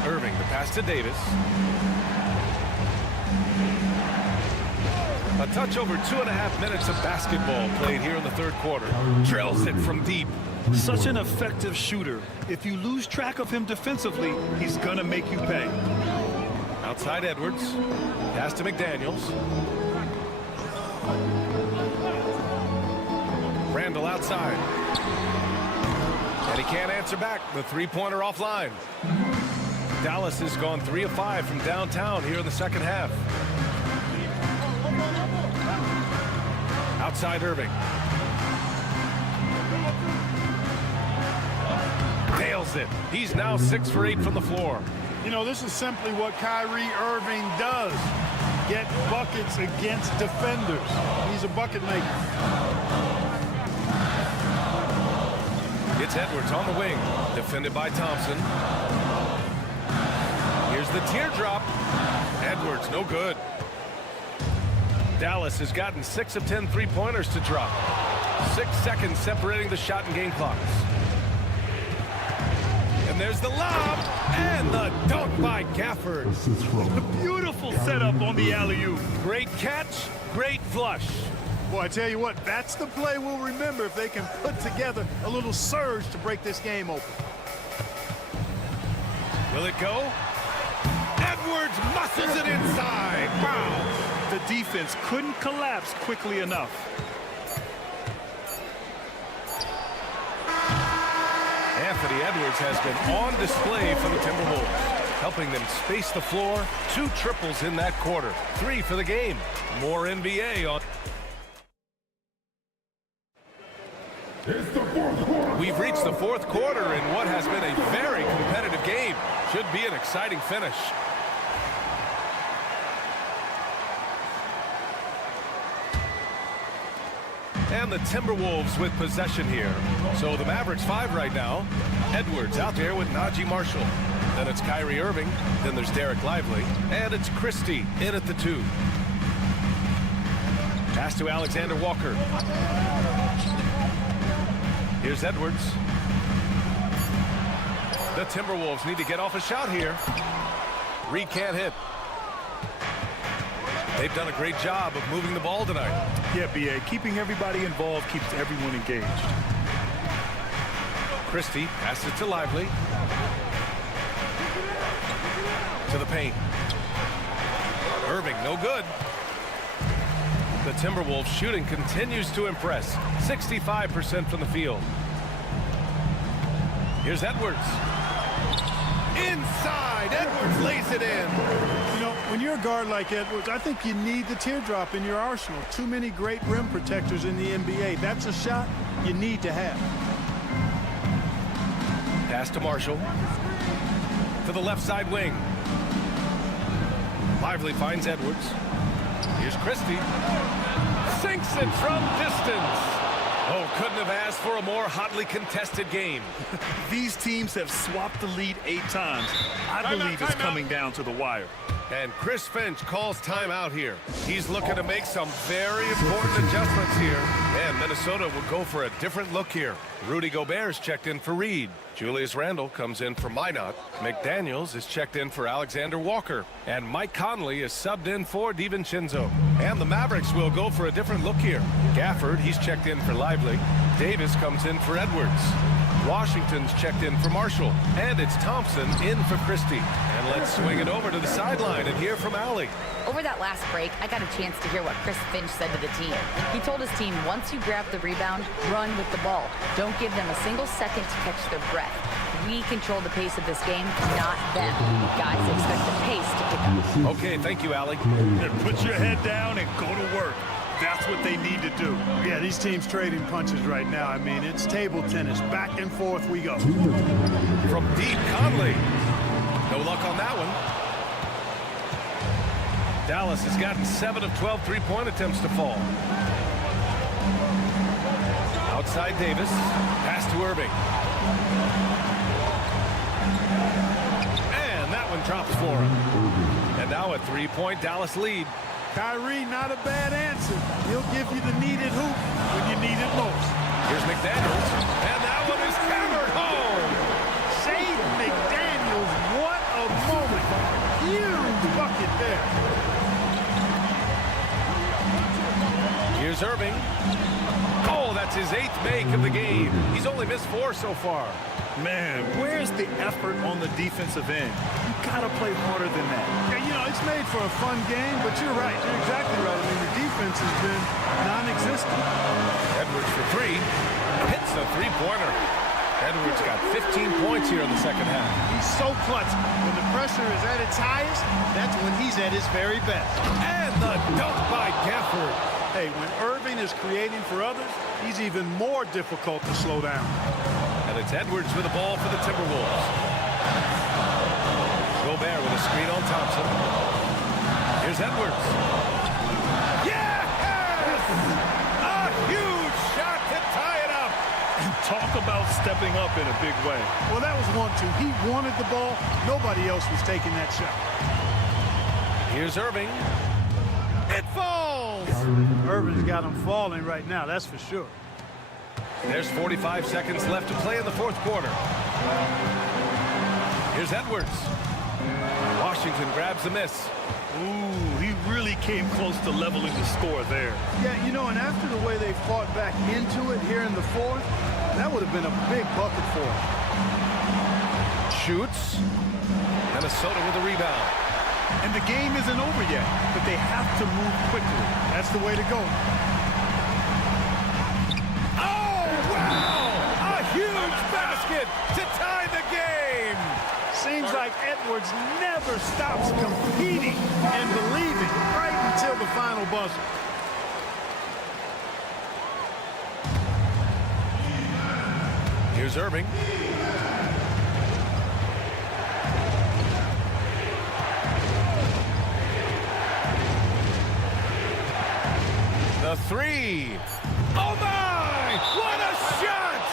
Irving, the pass to Davis. A touch over 2.5 minutes of basketball played here in the third quarter. Drills it from deep. Such an effective shooter. If you lose track of him defensively, he's gonna make you pay. Outside Edwards. Pass to McDaniels. Randle outside. And he can't answer back. The three-pointer offline. Dallas has gone 3 of 5 from downtown here in the second half. Outside Irving. Nails it. He's now 6 for 8 from the floor. You know, this is simply what Kyrie Irving does. Get buckets against defenders. He's a bucket maker. It's Edwards on the wing. Defended by Thompson. Here's the teardrop. Edwards, no good. Dallas has gotten 6 of 10 three-pointers to drop. 6 seconds separating the shot and game clocks. And there's the lob and the dunk by Gafford. Beautiful setup on the alley-oop. Great catch, great flush. Boy, I tell you what, that's the play we'll remember if they can put together a little surge to break this game open. Will it go? Edwards muscles it inside. Wow. The defense couldn't collapse quickly enough. Anthony Edwards has been on display for the Timberwolves, helping them space the floor. 2 triples in that quarter. 3 for the game. More NBA on. We've reached the fourth quarter in what has been a very competitive game. Should be an exciting finish. And the Timberwolves with possession here. So the Mavericks 5 right now. Edwards out there with Najee Marshall. Then it's Kyrie Irving. Then there's Derek Lively. And it's Christie in at the 2. Pass to Alexander Walker. Here's Edwards. The Timberwolves need to get off a shot here. Reed can't hit. They've done a great job of moving the ball tonight. Yeah, B.A. Keeping everybody involved keeps everyone engaged. Christie passes to Lively. To the paint. Irving, no good. The Timberwolves shooting continues to impress. 65% from the field. Here's Edwards. Inside, Edwards lays it in. You know, when you're a guard like Edwards, I think you need the teardrop in your arsenal. Too many great rim protectors in the NBA. That's a shot you need to have. Pass to Marshall. To the left side wing. Lively finds Edwards. Here's Christie. Sinks it from distance. Oh, couldn't have asked for a more hotly contested game. These teams have swapped the lead 8 times. I believe it's coming down to the wire. And Chris Finch calls timeout here. He's looking to make some very important adjustments here. And Minnesota will go for a different look here. Rudy Gobert's checked in for Reed. Julius Randle comes in for Minot. McDaniels is checked in for Alexander Walker. And Mike Conley is subbed in for DiVincenzo. And the Mavericks will go for a different look here. Gafford, he's checked in for Lively. Davis comes in for Edwards. Washington's checked in for Marshall. And it's Thompson in for Christie. And let's swing it over to the sideline and hear from Allie. Over that last break, I got a chance to hear what Chris Finch said to the team. He told his team, once you grab the rebound, run with the ball. Don't give them a single second to catch their breath. We control the pace of this game, not them. Guys, expect the pace to pick up. Okay, thank you, Allie. Put your head down and go to work. That's what they need to do. Yeah, these teams trading punches right now. I mean, it's table tennis. Back and forth we go. From deep, Conley. No luck on that one. Dallas has gotten 7 of 12 three-point attempts to fall. Outside Davis. Pass to Irving. And that one drops for him. And now a 3-point Dallas lead. Kyrie, not a bad answer. He'll give you the needed hoop when you need it most. Here's McDaniels. And that one is hammered home. Save McDaniels. What a moment. Huge bucket there. Here's Irving. Oh, that's his 8th make of the game. He's only missed 4 so far. Man, where's the effort on the defensive end? You gotta play harder than that. Yeah, you know, it's made for a fun game, but you're right. You're exactly right. I mean, the defense has been non-existent. Edwards for 3. Hits the three-pointer. Edwards got 15 points here in the second half. He's so clutch. When the pressure is at its highest, that's when he's at his very best. And the dunk by Gafford. Hey, when Irving is creating for others, he's even more difficult to slow down. And it's Edwards with the ball for the Timberwolves. Gobert with a screen on Thompson. Here's Edwards. Yes! A huge shot to tie it up. And talk about stepping up in a big way. Well, that was 1-2. He wanted the ball. Nobody else was taking that shot. Here's Irving. It falls! Irving's got him falling right now, that's for sure. There's 45 seconds left to play in the 4th quarter. Here's Edwards. Washington grabs the miss. Ooh, he really came close to leveling the score there. Yeah, you know, and after the way they fought back into it here in the 4th, that would have been a big bucket for him. Shoots. Minnesota with the rebound. And the game isn't over yet, but they have to move quickly. That's the way to go. Oh, wow! A huge basket to tie the game! Seems like Edwards never stops competing and believing right until the final buzzer. Here's Irving. The 3. Oh my! What a shot!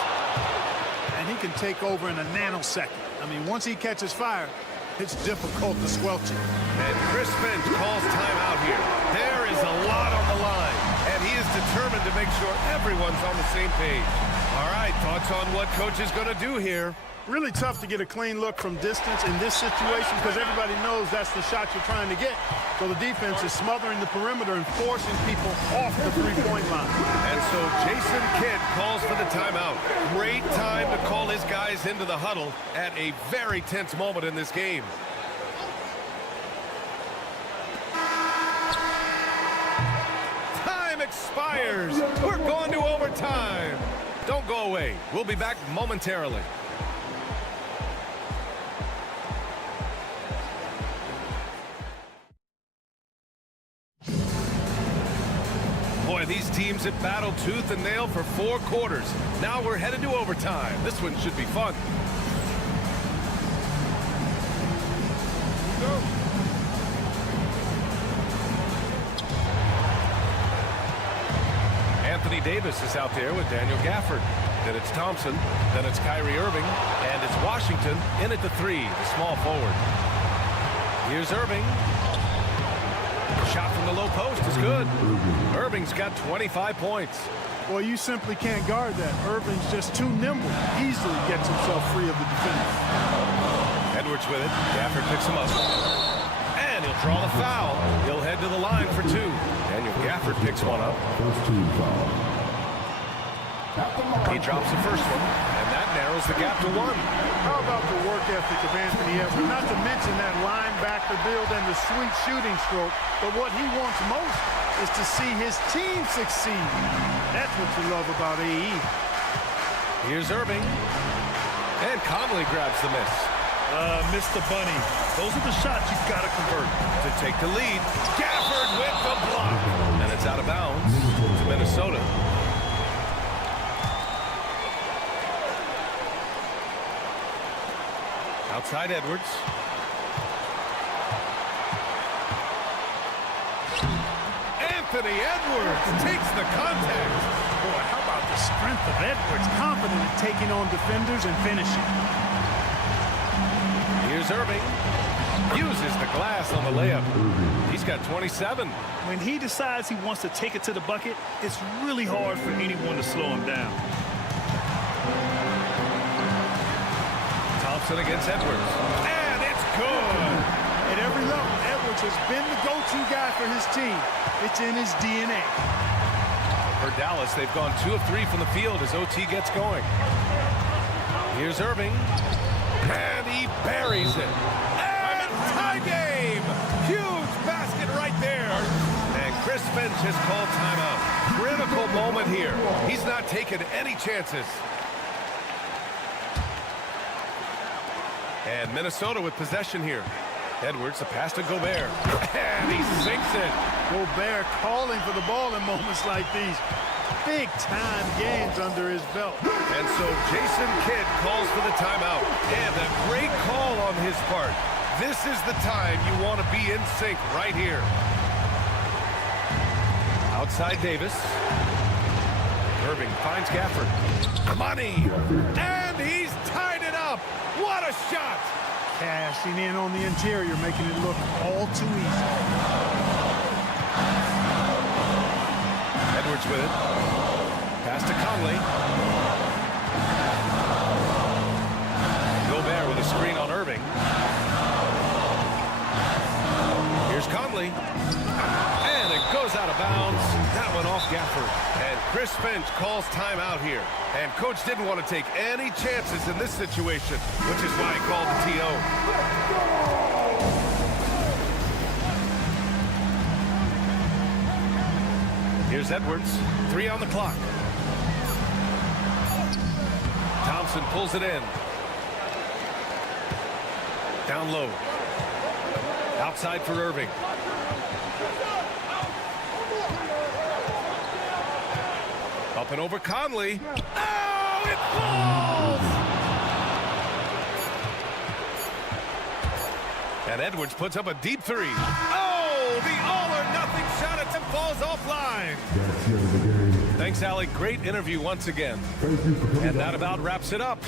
And he can take over in a nanosecond. I mean, once he catches fire, it's difficult to squelch it. And Chris Finch calls timeout here. There is a lot on the line, and he is determined to make sure everyone's on the same page. All right, thoughts on what coach is going to do here? Really tough to get a clean look from distance in this situation because everybody knows that's the shot you're trying to get. So the defense is smothering the perimeter and forcing people off the three-point line. And so Jason Kidd calls for the timeout. Great time to call his guys into the huddle at a very tense moment in this game. Time expires. We're going to overtime. Don't go away. We'll be back momentarily. Boy, these teams have battled tooth and nail for 4 quarters. Now we're headed to overtime. This one should be fun. Anthony Davis is out there with Daniel Gafford. Then it's Thompson. Then it's Kyrie Irving. And it's Washington in at the 3, the small forward. Here's Irving. Shot from the low post is good. Irving's got 25 points. Well, you simply can't guard that. Irving's just too nimble. Easily gets himself free of the defender. Edwards with it. Gafford picks him up. And he'll draw the foul. He'll head to the line for 2. Daniel Gafford picks one up. He drops the first one, and that narrows the gap to 1. How about the work ethic of Anthony Edwards? Not to mention that linebacker build and the sweet shooting stroke. But what he wants most is to see his team succeed. That's what you love about AE. Here's Irving. And Conley grabs the miss. Missed the bunny. Those are the shots you got to convert. To take the lead, Gafford with the block. And it's out of bounds to Minnesota. Outside Edwards. Anthony Edwards takes the contact. Boy, how about the strength of Edwards? Confident in taking on defenders and finishing. Here's Irving. Uses the glass on the layup. He's got 27. When he decides he wants to take it to the bucket, it's really hard for anyone to slow him down. Thompson against Edwards. And it's good. At every level, Edwards has been the go-to guy for his team. It's in his DNA. For Dallas, they've gone 2 of 3 from the field as OT gets going. Here's Irving. And he buries it. And tie game. Huge basket right there. And Chris Finch has called timeout. Critical moment here. He's not taking any chances. And Minnesota with possession here. Edwards, a pass to Gobert. And he sinks it. Gobert calling for the ball in moments like these. Big-time games under his belt. And so Jason Kidd calls for the timeout. And a great call on his part. This is the time you want to be in sync right here. Outside Davis. Irving finds Gafford. Money. And he's tied it up. What a shot. Cashing in on the interior, making it look all too easy. Edwards with it. Pass to Conley. Gobert with a screen on Irving. Here's Conley. And it goes out of bounds. That one off Gafford. And Chris Finch calls timeout here. And coach didn't want to take any chances in this situation, which is why he called the TO. Here's Edwards. 3 on the clock. Thompson pulls it in. Down low. Outside for Irving. Up and over Conley. Oh, it falls! And Edwards puts up a deep 3. Oh, the all-or-nothing shot attempt falls offline. Thanks, Allie. Great interview once again. And that about wraps it up.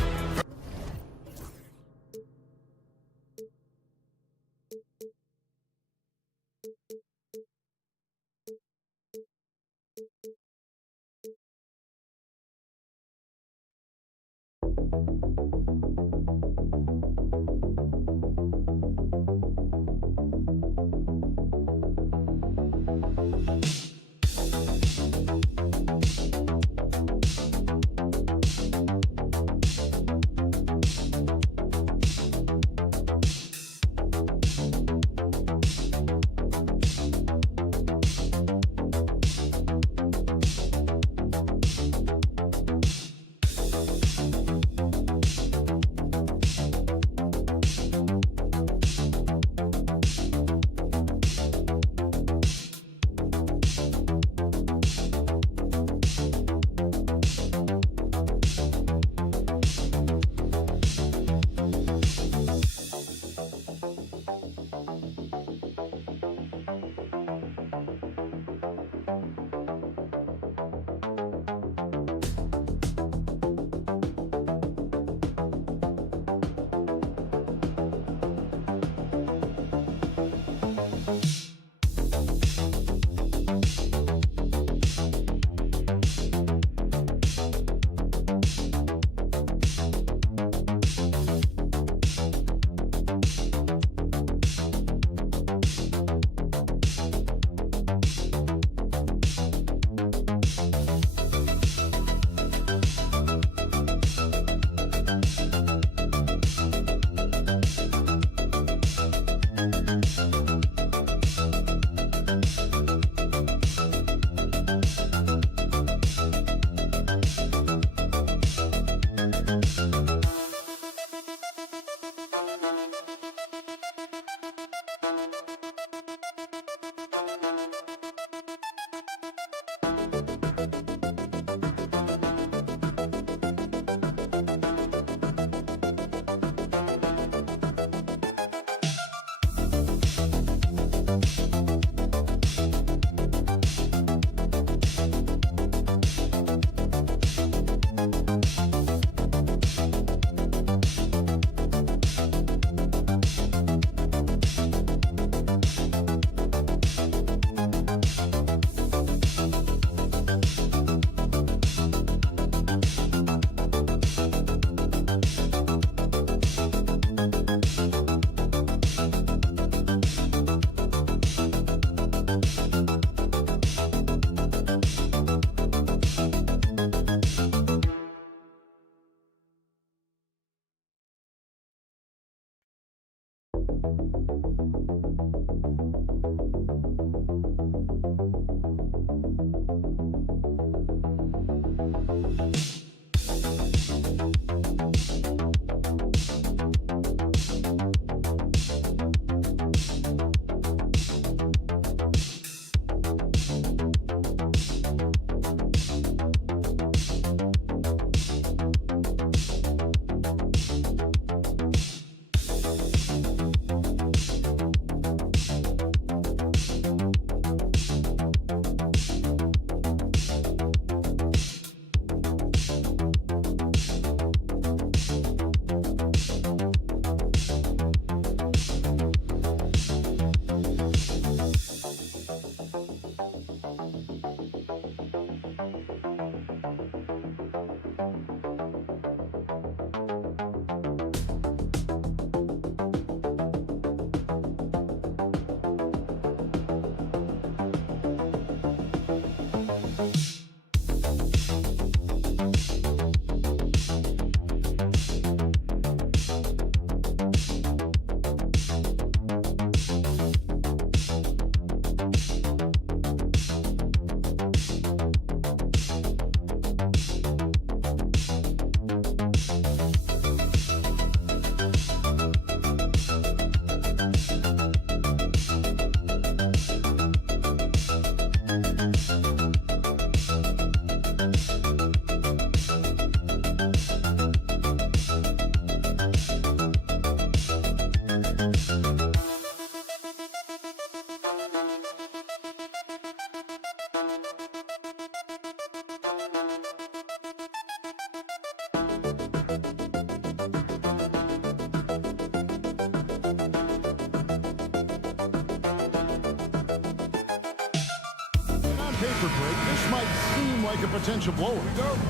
Paper break. This might seem like a potential blower,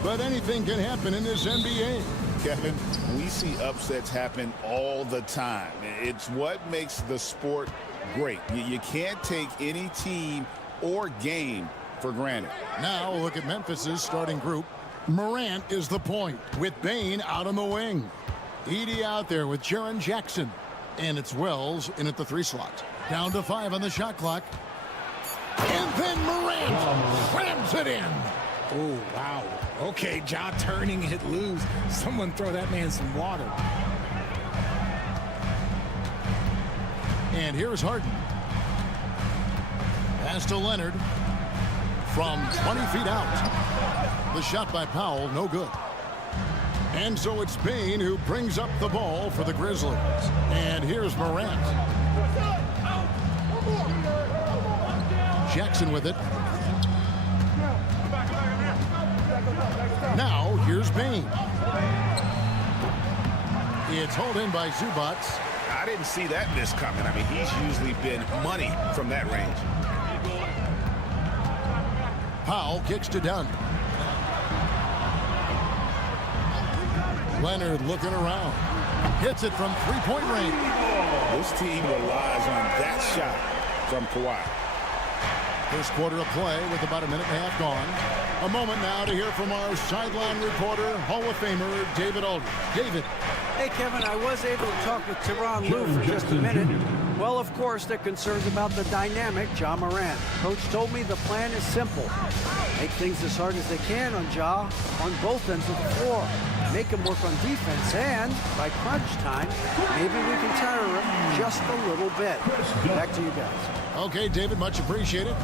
but anything can happen in this NBA. Kevin, we see upsets happen all the time. It's what makes the sport great. You can't take any team or game for granted. Now look at Memphis's starting group. Morant is the point with Bane out on the wing. Edey out there with Jaren Jackson. And it's Wells in at the 3 slot. Down to 5 on the shot clock. And then Morant slams it in. Oh, wow. Okay, Ja turning it loose. Someone throw that man some water. And here's Harden. Pass to Leonard. From 20 feet out. The shot by Powell, no good. And so it's Bane who brings up the ball for the Grizzlies. And here's Morant. Jackson with it. Now here's Bane. It's hauled in by Zubac. I didn't see that miss coming. I mean, he's usually been money from that range. Powell kicks to Dunn. Leonard looking around. Hits it from three-point range. This team relies on that shot from Kawhi. First quarter of play with about a minute and a half gone. A moment now to hear from our sideline reporter, Hall of Famer David Aldridge. David. Hey, Kevin, I was able to talk with Tyronn Lue for just a minute. Well, of course, they're concerned about the dynamic Ja Morant. Coach told me the plan is simple. Make things as hard as they can on Ja on both ends of the floor. Make him work on defense, and by crunch time, maybe we can tire him just a little bit. Back to you guys. Okay, David, much appreciated.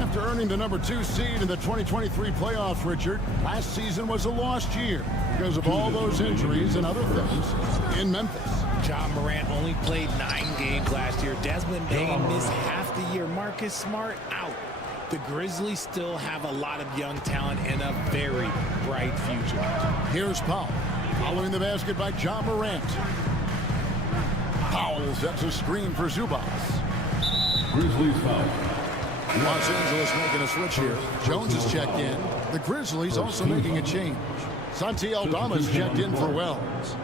After earning the #2 seed in the 2023 playoffs, Richard, last season was a lost year because of all those injuries and other things in Memphis. Ja Morant only played 9 games last year. Desmond Bane missed half the year. Marcus Smart out. The Grizzlies still have a lot of young talent and a very bright future. Here's Powell, following the basket by Ja Morant. Powell sets a screen for Zubac. Grizzlies foul. Los Angeles making a switch here. Jones is checked in. The Grizzlies also making a change. Santi Aldama's checked in for Wells.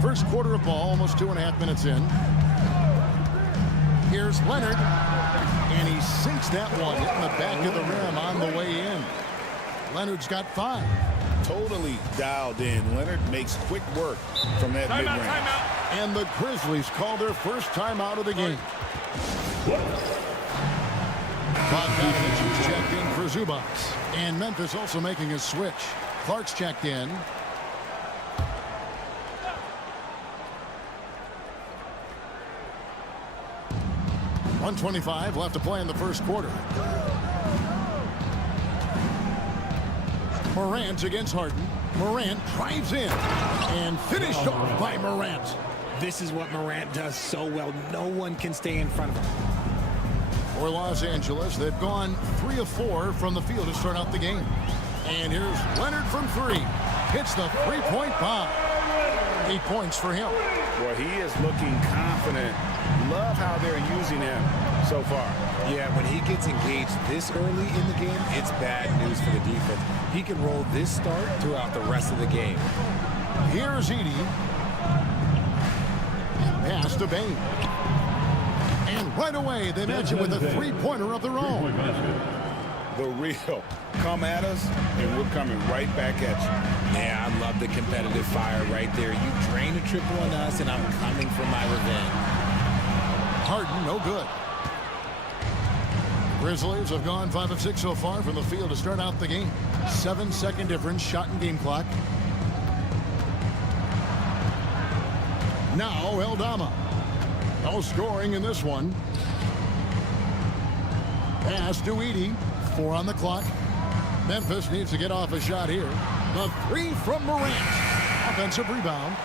First quarter of ball, almost 2.5 minutes in. Here's Leonard. And he sinks that one, hitting the back of the rim on the way in. Leonard's got 5. Totally dialed in. Leonard makes quick work from that mid-range. And the Grizzlies call their first timeout of the game. Bogdanovich is checked in for Zubac. And Memphis also making a switch. Clark's checked in. 1:25 left to play in the first quarter. Morant against Harden. Morant drives in and finished off by Morant. This is what Morant does so well. No one can stay in front of him. For Los Angeles, they've gone 3 of 4 from the field to start out the game. And here's Leonard from 3. Hits the three-point bomb. 8 points for him. Well, he is looking confident. Love how they're using him so far. Yeah, when he gets engaged this early in the game, it's bad news for the defense. He can roll this start throughout the rest of the game. Here's Edey. Pass to Bain. And right away, they match it with a three-pointer of their own. The real. Come at us, and we're coming right back at you. Yeah, I love the competitive fire right there. You drain a triple on us, and I'm coming for my revenge. Harden, no good. Grizzlies have gone 5 of 6 so far from the field to start out the game. 7-second difference, shot and game clock. Now Eldama. No scoring in this one. Pass to Edey. 4 on the clock. Memphis needs to get off a shot here. The 3 from Morant. Offensive rebound.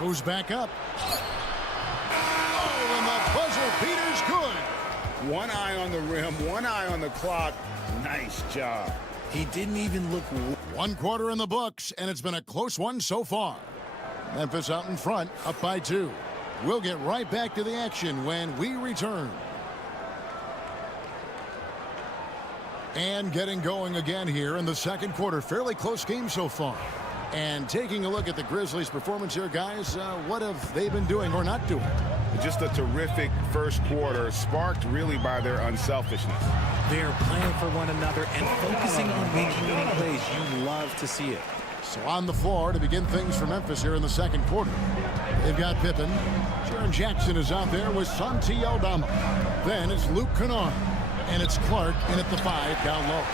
Goes back up. Oh, and the buzzer beater's good. One eye on the rim, one eye on the clock. Nice job. He didn't even look. 1 quarter in the books, and it's been a close one so far. Memphis out in front, up by 2. We'll get right back to the action when we return. And getting going again here in the second quarter. Fairly close game so far. And taking a look at the Grizzlies' performance here, guys, what have they been doing or not doing? Just a terrific first quarter, sparked really by their unselfishness. They're playing for one another and focusing on making winning plays. You love to see it. So on the floor to begin things for Memphis here in the second quarter. They've got Pippen. Jaren Jackson is out there with Santi Eldama. Then it's Luke Kennard. And it's Clark in at the 5 down low.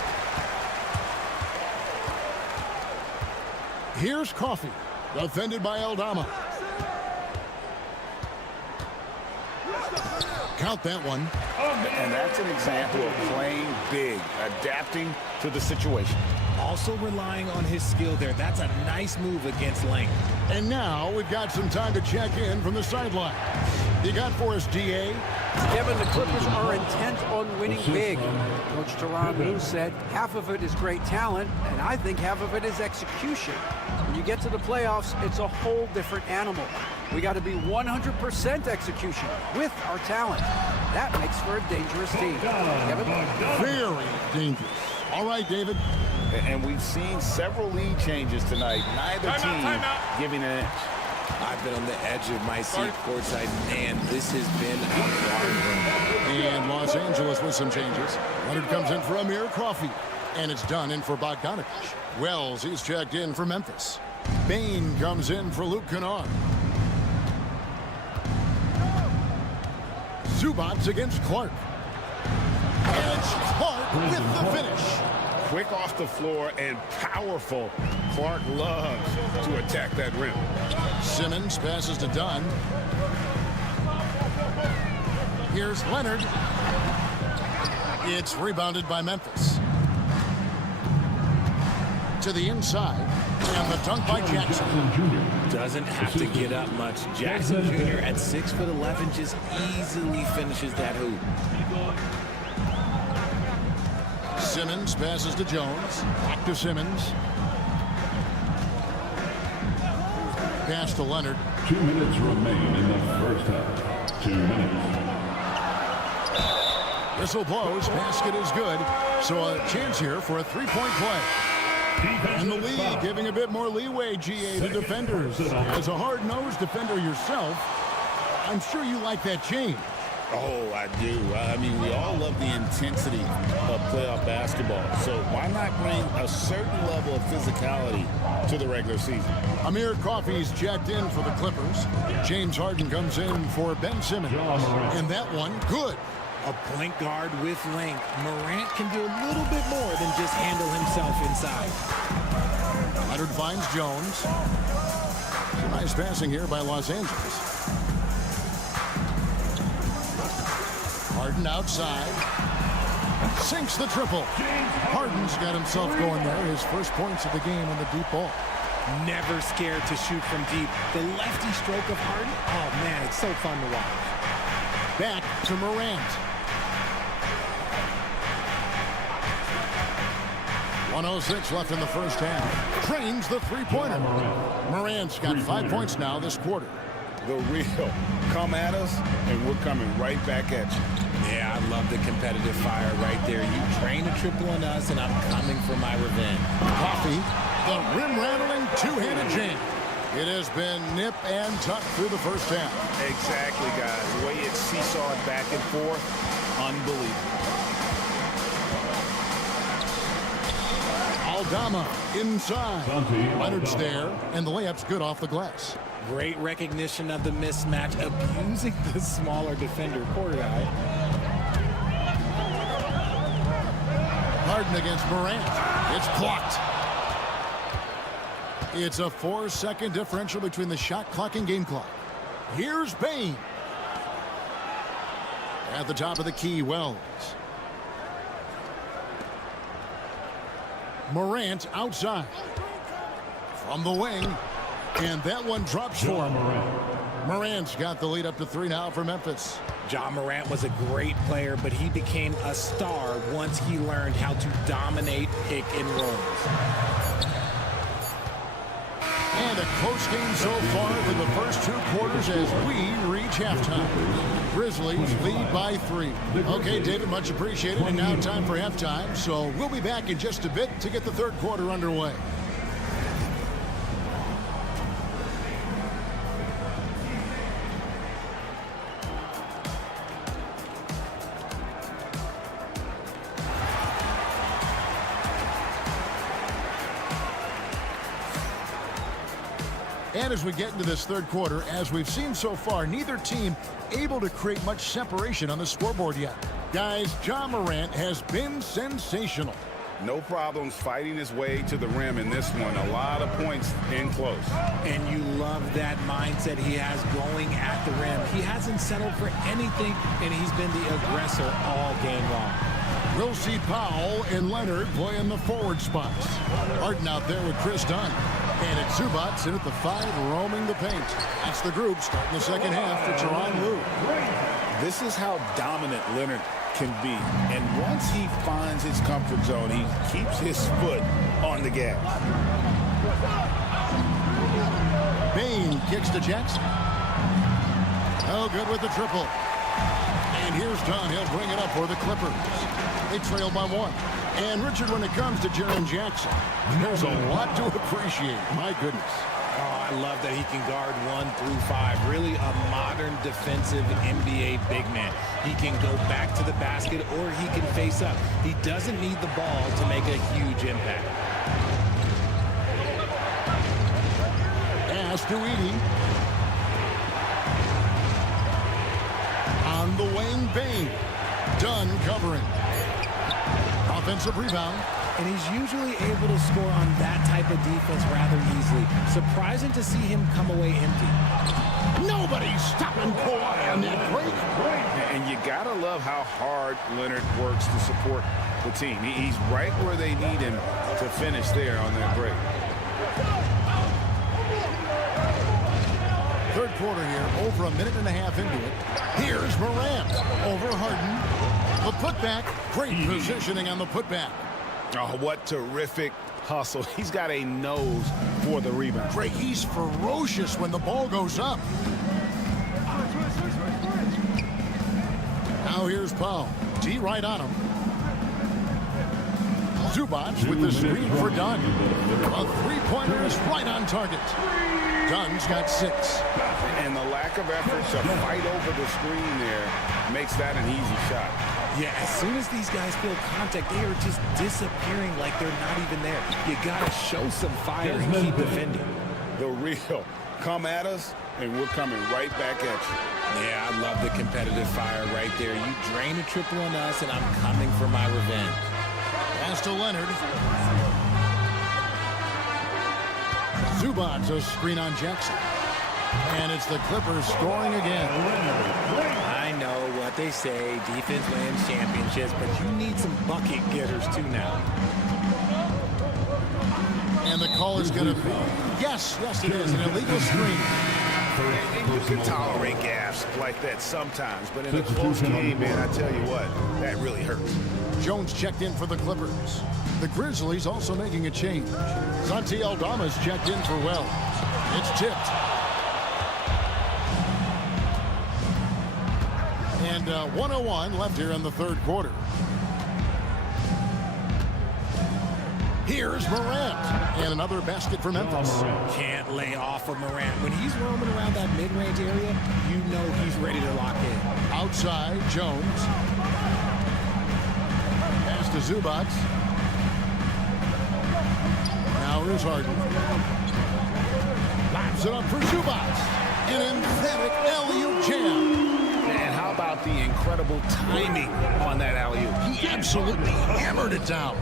Here's Coffey, defended by Eldama. Count that one. And that's an example of playing big, adapting to the situation. Also relying on his skill there. That's a nice move against length. And now we've got some time to check in from the sideline. You got for us, DA? Kevin, the Clippers are intent on winning big. Coach Tyronn Lue said half of it is great talent, and I think half of it is execution. When you get to the playoffs, it's a whole different animal. We got to be 100% execution with our talent. That makes for a dangerous team. Kevin? Very dangerous. All right, David. And we've seen several lead changes tonight. Neither team giving an inch. I've been on the edge of my seat courtside, and this has been a hard one. And Los Angeles with some changes. Leonard comes in for Amir Coffey. And it's done in for Bogdanovich. Wells, he's checked in for Memphis. Bain comes in for Luke Kennard. Zubac against Clark. And it's Clark with the finish. Quick off the floor and powerful. Clark loves to attack that rim. Simmons passes to Dunn. Here's Leonard. It's rebounded by Memphis. To the inside. And the dunk by Jackson. Doesn't have to get up much. Jackson Jr. at 6'11" just easily finishes that hoop. Simmons passes to Jones. Back to Simmons. Pass to Leonard. 2 minutes remain in the first half. 2 minutes. Whistle blows. Basket is good. So a chance here for a three-point play. And the league giving a bit more leeway, GA, to defenders. As a hard-nosed defender yourself, I'm sure you like that change. Oh, I do. I mean, we all love the intensity of playoff basketball. So why not bring a certain level of physicality to the regular season? Amir Coffey's checked in for the Clippers. James Harden comes in for Ben Simmons. And that one, good. A point guard with length. Morant can do a little bit more than just handle himself inside. Leonard finds Jones. Some nice passing here by Los Angeles. Harden outside. Sinks the triple. Harden's got himself going there. His first points of the game on the deep ball. Never scared to shoot from deep. The lefty stroke of Harden, oh man, it's so fun to watch. Back to Morant. 1:06 left in the first half. Trains the three-pointer. Morant's got 5 points now this quarter. The real. Come at us, and we're coming right back at you. Yeah, I love the competitive fire right there. You train a triple on us, and I'm coming for my revenge. Coffey, the rim-rattling two-handed jam. It has been nip and tuck through the first half. Exactly, guys. The way it's seesawed back and forth, unbelievable. Aldama inside. Leonard's there, and the layup's good off the glass. Great recognition of the mismatch, abusing the smaller defender. Poor guy. Harden against Morant. It's blocked. It's a 4-second differential between the shot clock and game clock. Here's Bane. At the top of the key, Wells. Morant outside. From the wing. And that one drops for him. Morant's got the lead up to 3 now for Memphis. Ja Morant was a great player, but he became a star once he learned how to dominate pick and rolls. And a close game so far for the first 2 quarters as we reach halftime. Grizzlies lead by 3. Okay, David, much appreciated. And now time for halftime. So we'll be back in just a bit to get the third quarter underway. And as we get into this third quarter, as we've seen so far, neither team able to create much separation on the scoreboard yet. Guys, Ja Morant has been sensational. No problems fighting his way to the rim in this one. A lot of points in close. And you love that mindset he has going at the rim. He hasn't settled for anything, and he's been the aggressor all game long. We'll see Powell and Leonard play in the forward spots. Harden out there with Chris Dunn. And it's Zubats in at the 5, roaming the paint. That's the group starting the second half for Tyronn Lue. This is how dominant Leonard can be. And once he finds his comfort zone, he keeps his foot on the gas. Bane kicks to Jackson. Oh, good with the triple. And here's Dunn. He'll bring it up for the Clippers. They trail by 1. And Richard, when it comes to Jaren Jackson, there's a lot to appreciate. My goodness. Oh, I love that he can guard 1 through 5. Really a modern defensive NBA big man. He can go back to the basket or he can face up. He doesn't need the ball to make a huge impact. Pass to Edey. On the wing, Bane. Dunn covering. Offensive rebound. And he's usually able to score on that type of defense rather easily. Surprising to see him come away empty. Nobody's stopping Kawhi on that break. And you got to love how hard Leonard works to support the team. He's right where they need him to finish there on that break. Third quarter here, over a minute and a half into it. Here's Morant over Harden. The putback, great positioning on the putback. Oh, what terrific hustle. He's got a nose for the rebound. Drake, he's ferocious when the ball goes up. Now here's Powell. D right on him. Zubac with the screen for Dunn. A three-pointer is right on target. Dunn's got 6. And the lack of effort to fight over the screen there makes that an easy shot. Yeah, as soon as these guys feel contact, they are just disappearing like they're not even there. You got to show some fire and keep defending. The real come at us, and we're coming right back at you. Yeah, I love the competitive fire right there. You drain a triple on us, and I'm coming for my revenge. Pass to Leonard. Zubac, a screen on Jackson. And it's the Clippers scoring again. I know what they say, defense wins championships, but you need some bucket getters too now. And the call is going to be, yes, it is, an illegal screen. And you can tolerate gaffes like that sometimes, but in a close game, man, I tell you what, that really hurts. Jones checked in for the Clippers. The Grizzlies also making a change. Santi Aldama's checked in for Wells. It's tipped. And 1:01 left here in the third quarter. Here's Morant. And another basket for Memphis. Can't lay off of Morant. When he's roaming around that mid-range area, you know he's ready to lock in. Outside, Jones. Pass to Zubac. Now here's Harden. Laps it up for Zubac. An emphatic alley-oop jam. And how about the incredible timing on that alley-oop? He absolutely hammered it down.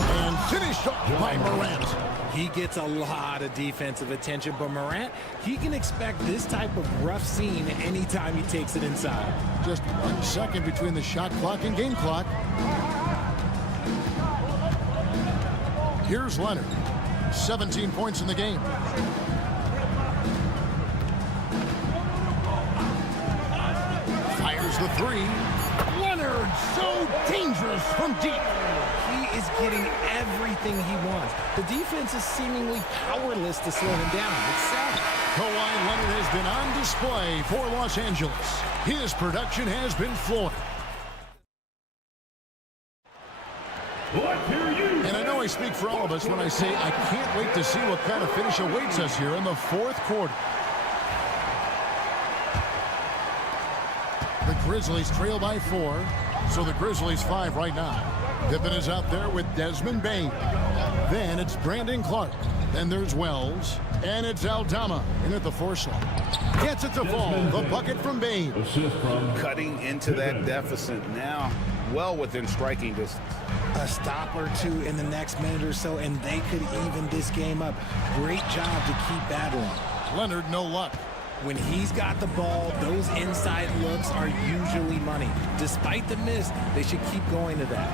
And finished off by Morant. He gets a lot of defensive attention, but Morant, he can expect this type of rough scene anytime he takes it inside. Just 1 second between the shot clock and game clock. Here's Leonard. 17 points in the game. Fires the 3. Leonard, so dangerous from deep. He is getting everything he wants. The defense is seemingly powerless to slow him down. It's sad. Kawhi Leonard has been on display for Los Angeles. His production has been flowing. And I know I speak for all of us when I say I can't wait to see what kind of finish awaits us here in the fourth quarter. The Grizzlies trail by 4, so the Grizzlies 5 right now. Pippen is out there with Desmond Bane. Then it's Brandon Clark. Then there's Wells. And it's Aldama in at the 4 slot. Gets it to fall. The bucket from Bane. Cutting into that deficit now, well within striking distance. A stop or two in the next minute or so, and they could even this game up. Great job to keep battling. Leonard, no luck. When he's got the ball, those inside looks are usually money. Despite the miss, they should keep going to that.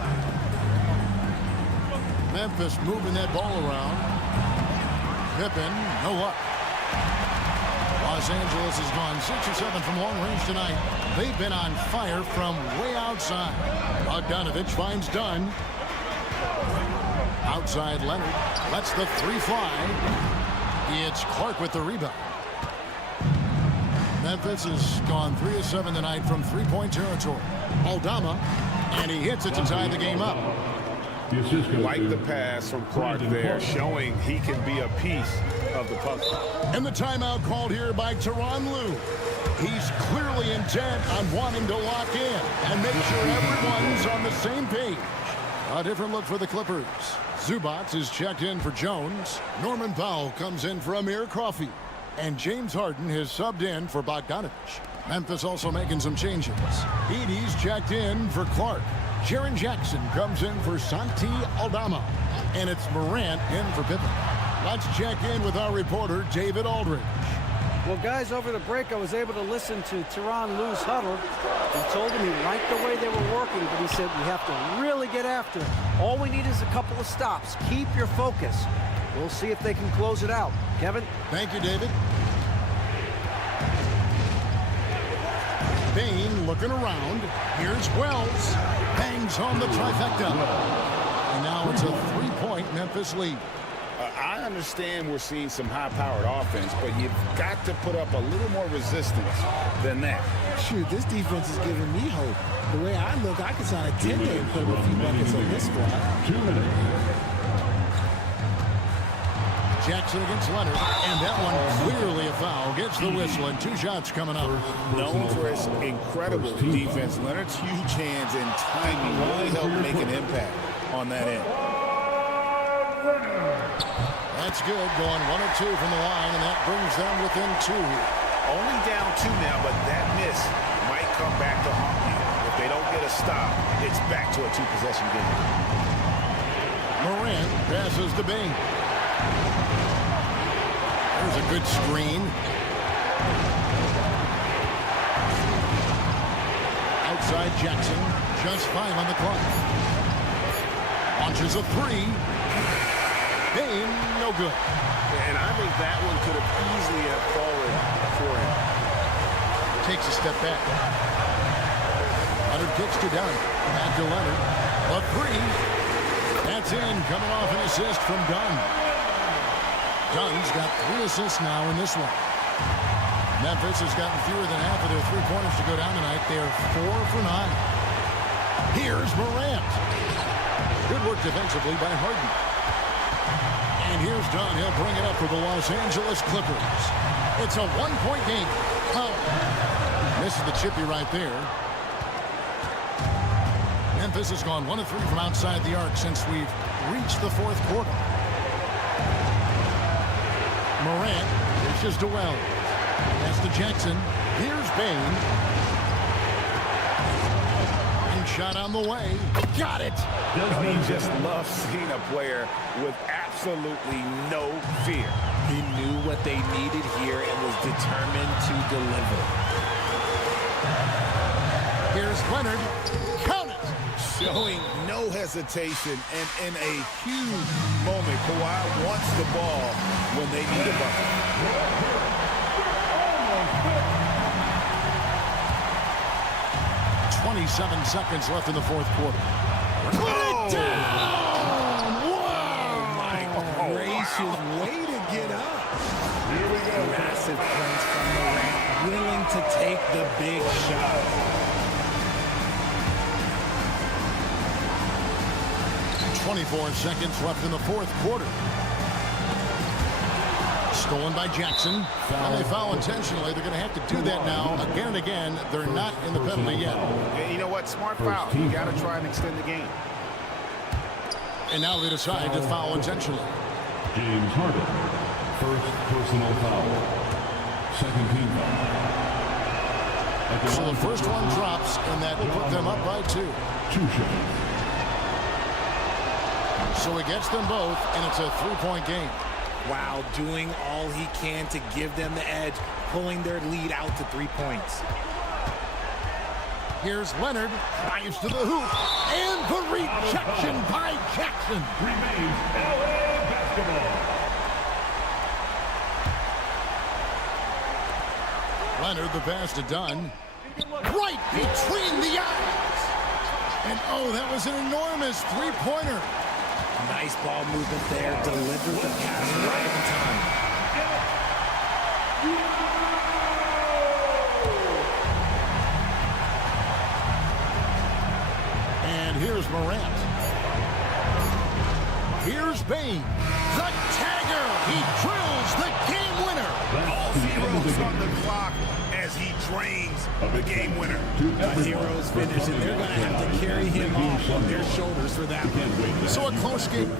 Memphis moving that ball around. Pippen, no luck. Los Angeles has gone 6 or 7 from long range tonight. They've been on fire from way outside. Bogdanovich finds Dunn. Outside Leonard lets the 3 fly. It's Clark with the rebound. Memphis has gone 3 of 7 tonight from 3-point territory. Aldama, and he hits it to tie the game up. Like the pass from Clark there, showing he can be a piece of the puzzle. And the timeout called here by Tyronn Lue. He's clearly intent on wanting to lock in and make sure everyone's on the same page. A different look for the Clippers. Zubac is checked in for Jones. Norman Powell comes in for Amir Coffey. And James Harden has subbed in for Bogdanovich. Memphis also making some changes. Edey's checked in for Clark. Jaren Jackson comes in for Santi Aldama. And it's Morant in for Pippen. Let's check in with our reporter, David Aldridge. Well, guys, over the break, I was able to listen to Tyronn Lue's huddle. He told him he liked the way they were working, but he said we have to really get after it. All we need is a couple of stops. Keep your focus. We'll see if they can close it out. Kevin? Thank you, David. Bane looking around. Here's Wells. Bangs home the trifecta. And now it's a 3-point Memphis lead. I understand we're seeing some high-powered offense, but you've got to put up a little more resistance than that. Shoot, this defense is giving me hope. The way I look, I could sign a 10-day and put up a few buckets on this squad. 2 minutes. Jackson against Leonard, and that one clearly a foul. Gets the whistle, and 2 shots coming up. Known for his incredible defense, Leonard's huge hands and timing really helped make an impact on that end. That's good, going 1 of 2 from the line, and that brings them within 2 here. Only down 2 now, but that miss might come back to haunt you. If they don't get a stop, it's back to a 2-possession game. Morant passes to Bain. There's a good screen. Outside Jackson, just 5 on the clock. Launches a 3. Bain, no good. And I think that one could have easily have fallen for him. Takes a step back. Leonard kicks to Dunn. Back to Leonard. A 3. That's in, coming off an assist from Dunn. Dunn's got 3 assists now in this one. Memphis has gotten fewer than half of their 3-pointers to go down tonight. They are 4 for 9. Here's Morant. Good work defensively by Harden. And here's Dunn. He'll bring it up for the Los Angeles Clippers. It's a 1-point game. Oh, misses the chippy right there. Memphis has gone 1 of 3 from outside the arc since we've reached the 4th quarter. Morant reaches to Wells. That's to Jackson. Here's Bain. And shot on the way. Got it. You just love seeing a player with absolutely no fear. He knew what they needed here and was determined to deliver. Here's Leonard. Count it. Showing no hesitation, and in a huge moment, Kawhi wants the ball when they need a bucket. 27 seconds left in the 4th quarter. Put it down! Oh, my gracious. Way to get up. Here we go. Massive points from Morant, willing to take the big shot. 24 seconds left in the 4th quarter. Stolen by Jackson. And they foul intentionally. They're going to have to do that now again and again. They're not in the penalty yet. And you know what? Smart foul. You got to try and extend the game. And now they decide to foul intentionally. James Harden. First personal foul. Second team foul. So the first one drops, and that put them up by 2. 2 shots. So he gets them both, and it's a 3-point game. Wow, doing all he can to give them the edge, pulling their lead out to 3 points. Here's Leonard, drives to the hoop, and the rejection by Jackson. Remains LA basketball. Leonard, the pass to Dunn. Right between the eyes. And oh, that was an enormous 3-pointer. Nice ball movement there. Delivered the pass right on time. And here's Morant. Here's Bain. The tagger. He drills the game winner. All zeros on the clock as he drains the game winner. A hero's finish, and they're going to have to carry him off on their shoulders for that one. So a close game.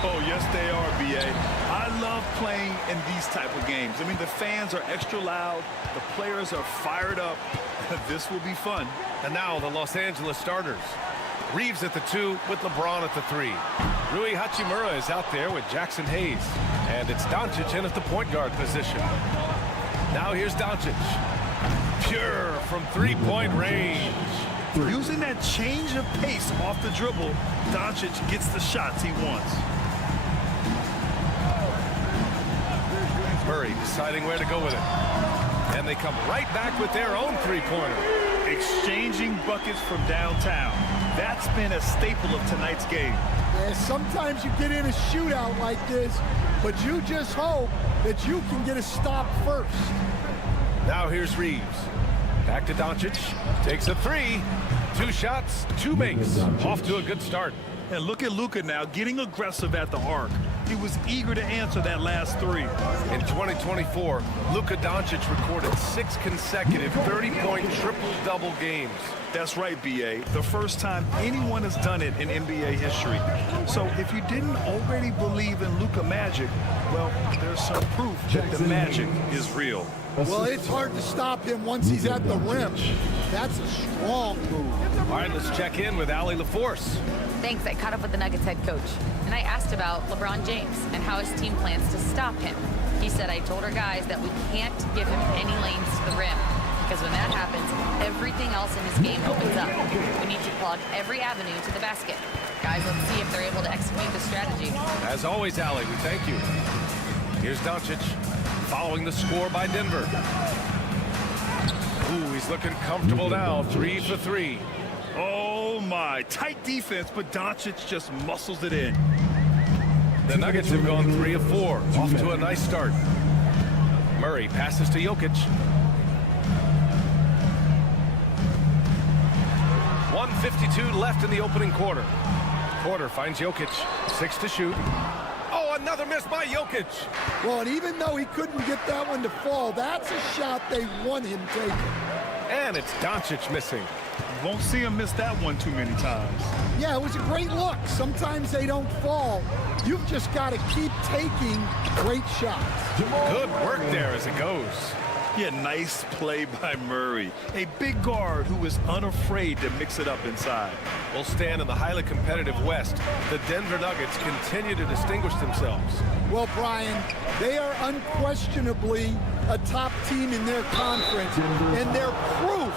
Oh, yes, they are, B.A. I love playing in these type of games. I mean, the fans are extra loud. The players are fired up. This will be fun. And now the Los Angeles starters. Reeves at the 2 with LeBron at the 3. Rui Hachimura is out there with Jackson Hayes. And it's Doncic in at the point guard position. Now here's Doncic. Pure from three-point range. Using that change of pace off the dribble, Doncic gets the shots he wants. Murray deciding where to go with it. And they come right back with their own three-pointer. Exchanging buckets from downtown. That's been a staple of tonight's game. Yeah, sometimes you get in a shootout like this, but you just hope that you can get a stop first. Now here's Reeves. Back to Doncic. Takes a 3. 2 shots, 2 makes. Off to a good start. And look at Luka now getting aggressive at the arc. He was eager to answer that last 3. In 2024, Luka Doncic recorded 6 consecutive 30-point triple-double games. That's right, B.A. The first time anyone has done it in NBA history. So if you didn't already believe in Luka magic, well, there's some proof that the magic is real. Well, it's hard to stop him once he's at the rim. That's a strong move. All right, let's check in with Allie LaForce. Thanks. I caught up with the Nuggets head coach, and I asked about LeBron James and how his team plans to stop him. He said, I told our guys that we can't give him any lanes to the rim, because when that happens, everything else in his game opens up. We need to plug every avenue to the basket. Guys, let's see if they're able to execute the strategy. As always, Allie, we thank you. Here's Doncic, following the score by Denver. Ooh, he's looking comfortable now. 3 for 3. Oh, my. Tight defense, but Doncic just muscles it in. The Nuggets have gone 3 of 4. Off to a nice start. Murray passes to Jokic. 1:52 left in the opening quarter. Porter finds Jokic. 6 to shoot. Oh, another miss by Jokic. Well, and even though he couldn't get that one to fall, that's a shot they want him taking. And it's Doncic missing. You won't see him miss that one too many times. Yeah, it was a great look. Sometimes they don't fall. You've just got to keep taking great shots. Good work there as it goes. Yeah, nice play by Murray. A big guard who is unafraid to mix it up inside. Will stand in the highly competitive West. The Denver Nuggets continue to distinguish themselves. Well, Brian, they are unquestionably a top team in their conference, and they're proof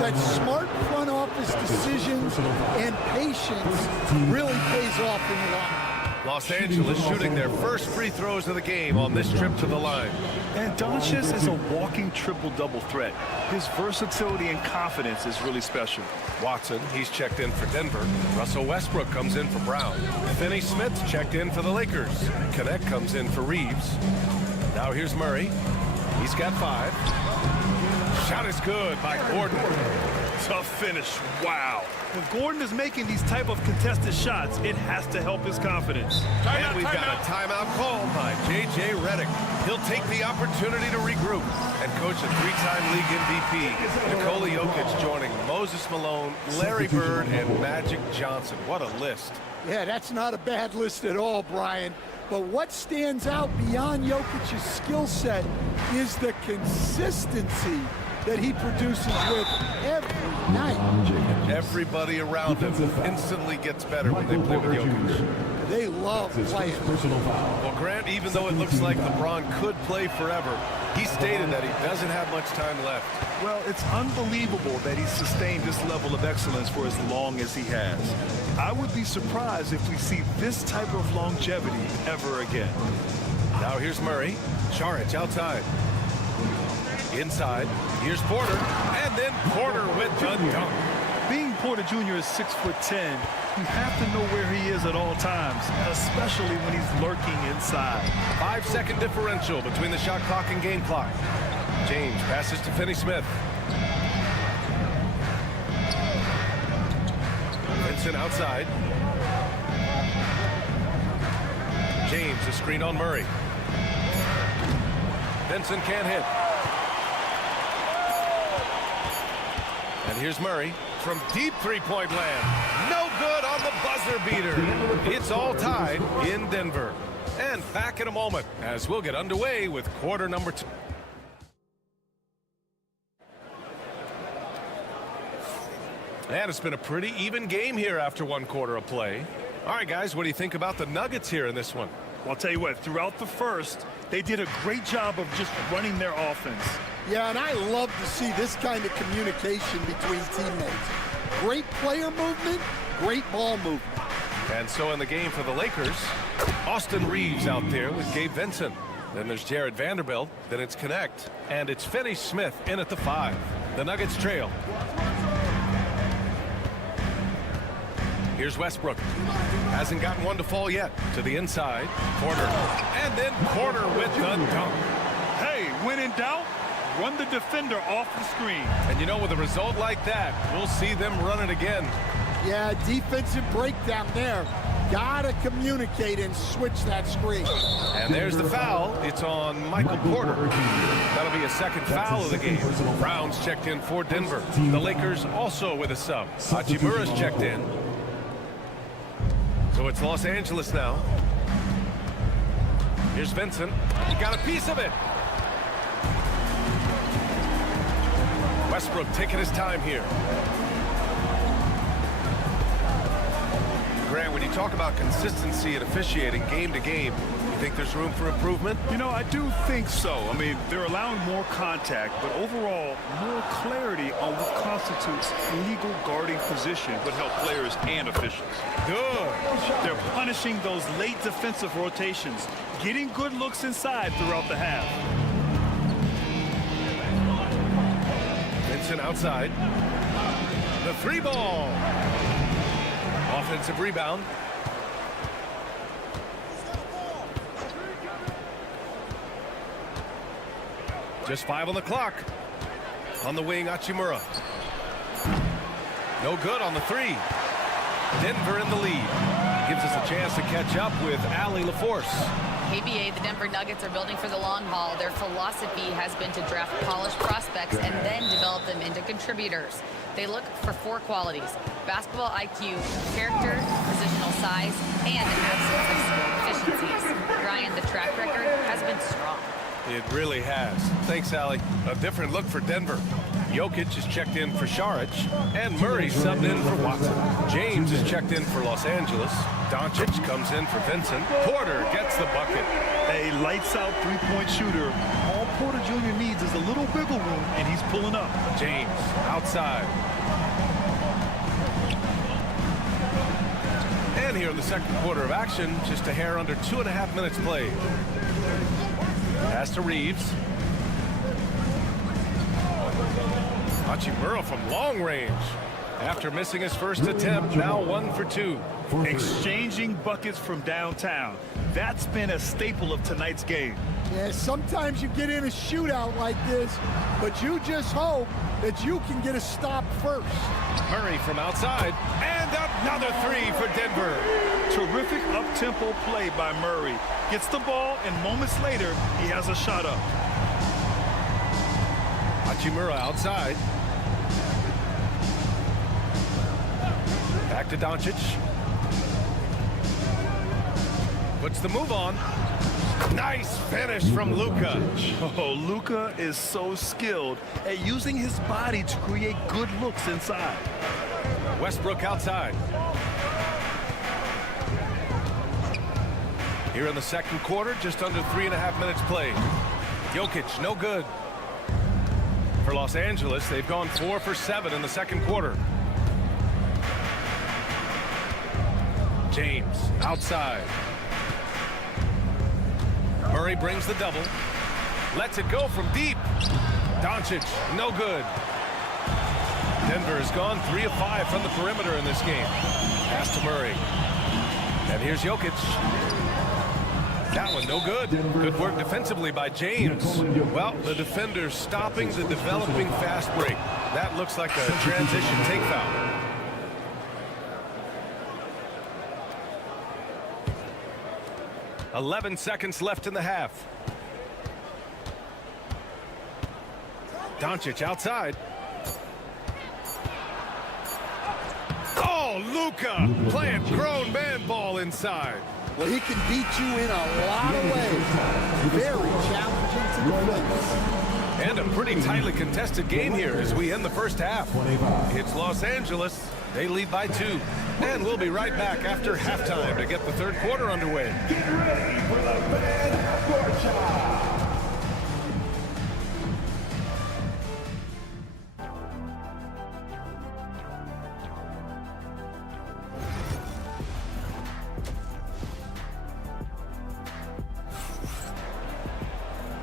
that smart front office decisions and patience really pays off in the line. Los Angeles shooting their first free throws of the game on this trip to the line. And Doncic is a walking triple-double threat. His versatility and confidence is really special. Watson, he's checked in for Denver. Russell Westbrook comes in for Brown. Finney Smith's checked in for the Lakers. Connect comes in for Reeves. Now here's Murray. He's got 5. Shot is good by Gordon. Tough finish. Wow. When Gordon is making these type of contested shots, it has to help his confidence. And we've got a timeout called by J.J. Redick. He'll take the opportunity to regroup and coach a three-time league MVP. Nikola Jokic joining Moses Malone, Larry Bird, and Magic Johnson. What a list. Yeah, that's not a bad list at all, Brian. But what stands out beyond Jokic's skill set is the consistency that he produces with every night. Everybody around him instantly gets better when they play with Jokic. They love playing. Well, Grant, even though it looks like LeBron could play forever, he stated that he doesn't have much time left. Well, it's unbelievable that he's sustained this level of excellence for as long as he has. I would be surprised if we see this type of longevity ever again. Now here's Murray. Saric outside. Inside, here's Porter, and then Porter with the dunk. Being Porter Jr. is 6'10", you have to know where he is at all times, especially when he's lurking inside. 5-second differential between the shot clock and game clock. James passes to Finney-Smith. Vincent outside. James, a screen on Murray. Vincent can't hit. And here's Murray from deep three-point land. No good on the buzzer beater. It's all tied in Denver. And back in a moment as we'll get underway with quarter number 2. And it's been a pretty even game here after one quarter of play. All right, guys, what do you think about the Nuggets here in this one? Well, I'll tell you what, throughout the first, they did a great job of just running their offense. Yeah, and I love to see this kind of communication between teammates. Great player movement, great ball movement. And so in the game for the Lakers, Austin Reeves out there with Gabe Vincent. Then there's Jared Vanderbilt. Then it's Connect. And it's Finney-Smith in at the 5. The Nuggets trail. Here's Westbrook. Hasn't gotten one to fall yet. To the inside. Porter. And then Porter with the dunk. Hey, when in doubt, run the defender off the screen. And you know, with a result like that, we'll see them run it again. Yeah, defensive breakdown there. Gotta communicate and switch that screen. And there's the foul. It's on Michael Porter. That'll be a second foul of the game. Brown's checked in for Denver. The Lakers also with a sub. Hachimura's checked in. So it's Los Angeles now. Here's Vincent. He got a piece of it. Westbrook taking his time here. Grant, when you talk about consistency and officiating game to game, you think there's room for improvement? You know, I do think so. I mean, they're allowing more contact, but overall, more clarity on what constitutes legal guarding position would help players and officials. Good. They're punishing those late defensive rotations, getting good looks inside throughout the half. Vincent outside. The 3 ball. Offensive rebound. Just 5 on the clock. On the wing, Hachimura. No good on the 3. Denver in the lead. Gives us a chance to catch up with Allie LaForce. KBA, the Denver Nuggets are building for the long haul. Their philosophy has been to draft polished prospects and then develop them into contributors. They look for 4 qualities: basketball IQ, character, positional size, and an absence of skill deficiencies. Ryan, the track record has been strong. It really has. Thanks, Allie. A different look for Denver. Jokic is checked in for Saric, and Murray subbed in for Watson. James is checked in for Los Angeles. Doncic comes in for Vincent. Porter gets the bucket. A lights-out three-point shooter. All Porter Jr. needs is a little wiggle room, and he's pulling up. James outside. And here in the second quarter of action, just a hair under 2.5 minutes played. Pass to Reeves. Hachimura from long range. After missing his first attempt, now 1 for 2. Exchanging buckets from downtown. That's been a staple of tonight's game. Yeah, sometimes you get in a shootout like this, but you just hope that you can get a stop first. Murray from outside, and another three for Denver. Terrific up-tempo play by Murray. Gets the ball, and moments later, he has a shot up. Hachimura outside. Back to Doncic. Puts the move on. Nice finish from Luka. Oh, Luka is so skilled at using his body to create good looks inside. Westbrook outside. Here in the second quarter, just under 3.5 minutes played. Jokic, no good. For Los Angeles, they've gone 4 for 7 in the second quarter. James outside. Murray brings the double. Lets it go from deep. Doncic, no good. Denver has gone 3 of 5 from the perimeter in this game. Pass to Murray. And here's Jokic. That one no good. Good work defensively by James. Well, the defender stopping the developing fast break. That looks like a transition take foul. .11 seconds left in the half. Doncic outside. Oh, Luka playing grown man ball inside. Well, he can beat you in a lot of ways. Very challenging to defend. And a pretty tightly contested game here as we end the first half. It's Los Angeles. They lead by 2. And we'll be right back after halftime to get the third quarter underway. Get ready for the fan court shot.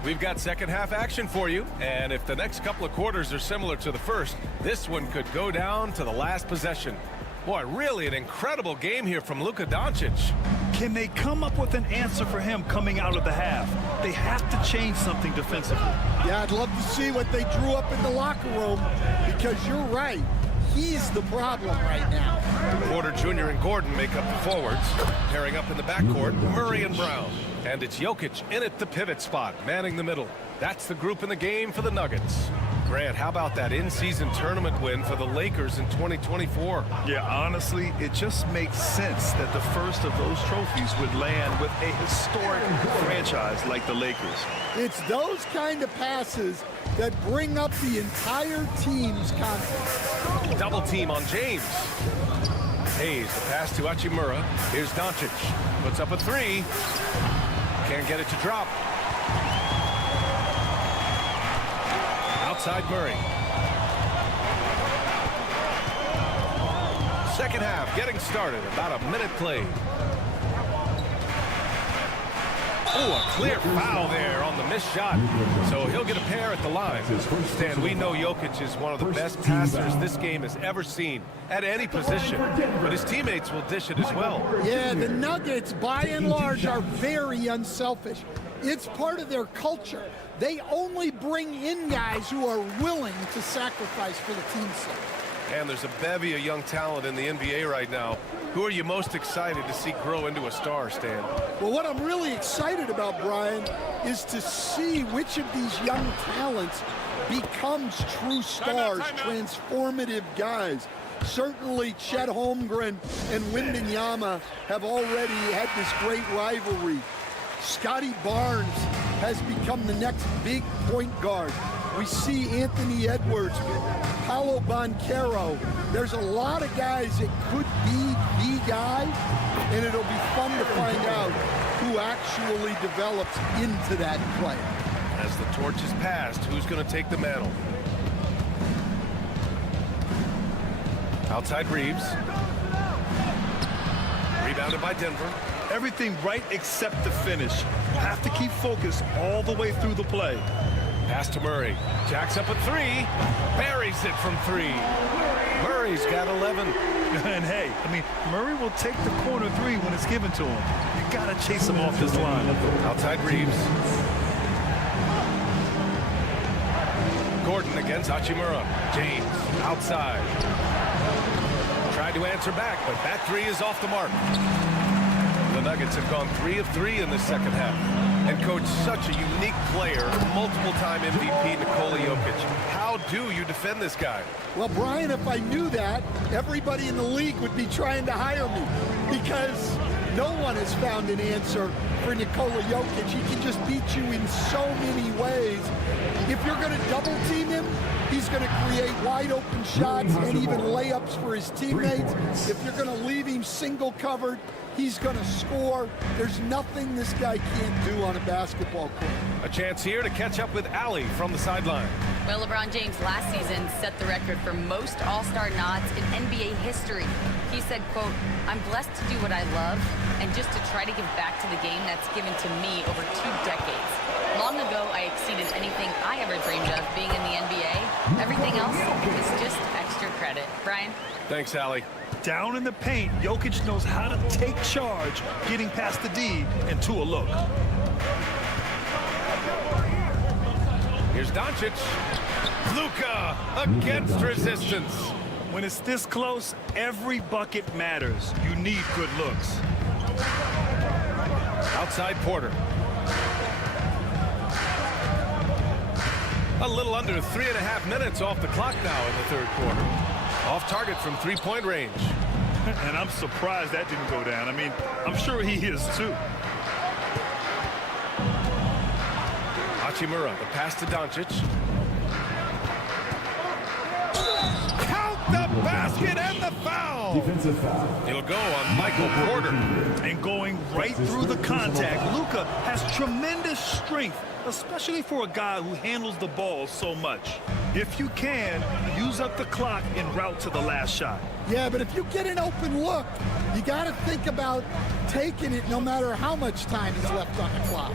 We've got second half action for you, and if the next couple of quarters are similar to the first, this one could go down to the last possession. Boy, really an incredible game here from Luka Doncic. Can they come up with an answer for him coming out of the half? They have to change something defensively. Yeah, I'd love to see what they drew up in the locker room, because you're right. He's the problem right now. Porter Jr. and Gordon make up the forwards. Pairing up in the backcourt, Murray and Brown. And it's Jokic in at the pivot spot, manning the middle. That's the group in the game for the Nuggets. Grant, how about that in-season tournament win for the Lakers in 2024? Yeah, honestly, it just makes sense that the first of those trophies would land with a historic franchise like the Lakers. It's those kind of passes that bring up the entire team's confidence. Double team on James. Hayes, the pass to Hachimura. Here's Doncic. Puts up a 3. Can't get it to drop. Outside Murray. Second half getting started. About a minute played. Oh, a clear foul there on the missed shot. So he'll get a pair at the line. Stan, we know Jokic is one of the best passers this game has ever seen at any position, but his teammates will dish it as well. Yeah, the Nuggets, by and large, are very unselfish. It's part of their culture. They only bring in guys who are willing to sacrifice for the team's sake. And there's a bevy of young talent in the NBA right now. Who are you most excited to see grow into a star, Stan? Well, what I'm really excited about, Brian, is to see which of these young talents becomes true stars, transformative guys. Certainly, Chet Holmgren and Wembanyama have already had this great rivalry. Scotty Barnes has become the next big point guard. We see Anthony Edwards, Paolo Banchero. There's a lot of guys that could be the guy, and it'll be fun to find out who actually develops into that player. As the torch is passed, who's going to take the mantle? Outside Reeves. Rebounded by Denver. Everything right except the finish. Have to keep focused all the way through the play. Pass to Murray. Jacks up a 3. Buries it from 3. Murray's got 11. And hey, I mean, Murray will take the corner 3 when it's given to him. You got to chase him off this line. Outside Reeves. Gordon against Hachimura. James outside. Tried to answer back, but that three is off the mark. The Nuggets have gone 3 of 3 in the second half. And coach, such a unique player, multiple-time MVP Nikola Jokic. How do you defend this guy? Well, Brian, if I knew that, everybody in the league would be trying to hire me because no one has found an answer for Nikola Jokic. He can just beat you in so many ways. If you're going to double team him, he's going to create wide open shots and even layups for his teammates. If you're going to leave him single covered, he's going to score. There's nothing this guy can't do on a basketball court. A chance here to catch up with Allie from the sideline. Well, LeBron James last season set the record for most all-star nods in NBA history. He said, quote, "I'm blessed to do what I love and just to try to give back to the game that's given to me over 2 decades. Long ago, I exceeded anything I ever dreamed of being in the NBA. Everything else is just extra credit." Brian? Thanks, Allie. Down in the paint, Jokic knows how to take charge, getting past the D and to a look. Here's Doncic. Luka against resistance. When it's this close, every bucket matters. You need good looks. Outside Porter. A little under 3.5 minutes off the clock now in the third quarter. Off target from three-point range. And I'm surprised that didn't go down. I mean, I'm sure he is too. Hachimura, the pass to Doncic. Count the basket and the foul. Defensive foul. It'll go on Michael Porter. And going right through the contact, Luka has tremendous strength, especially for a guy who handles the ball so much. If you can, use up the clock en route to the last shot. Yeah, but if you get an open look, you got to think about taking it no matter how much time is left on the clock.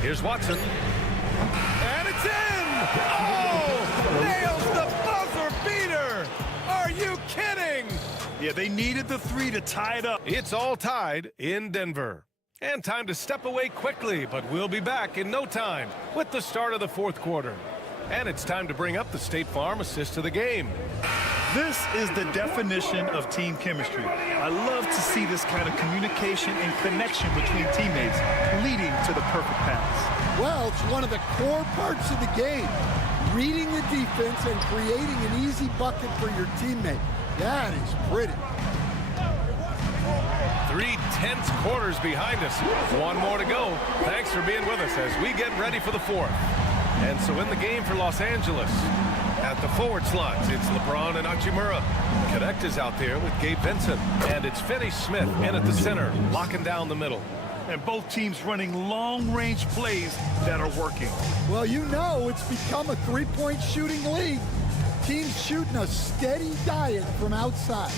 Here's Watson. And it's in! Oh! Nails the buzzer beater! Are you kidding? Yeah, they needed the three to tie it up. It's all tied in Denver. And time to step away quickly, but we'll be back in no time with the start of the fourth quarter. And it's time to bring up the State Farm assist of the game. This is the definition of team chemistry. I love to see this kind of communication and connection between teammates leading to the perfect pass. Well, it's one of the core parts of the game. Reading the defense and creating an easy bucket for your teammate. That is pretty. 3 tense quarters behind us. One more to go. Thanks for being with us as we get ready for the fourth. And so in the game for Los Angeles, at the forward slots, it's LeBron and Hachimura. Connect is out there with Gabe Vincent. And it's Finney-Smith in at the center, locking down the middle. And both teams running long-range plays that are working. Well, you know it's become a three-point shooting league. Teams shooting a steady diet from outside.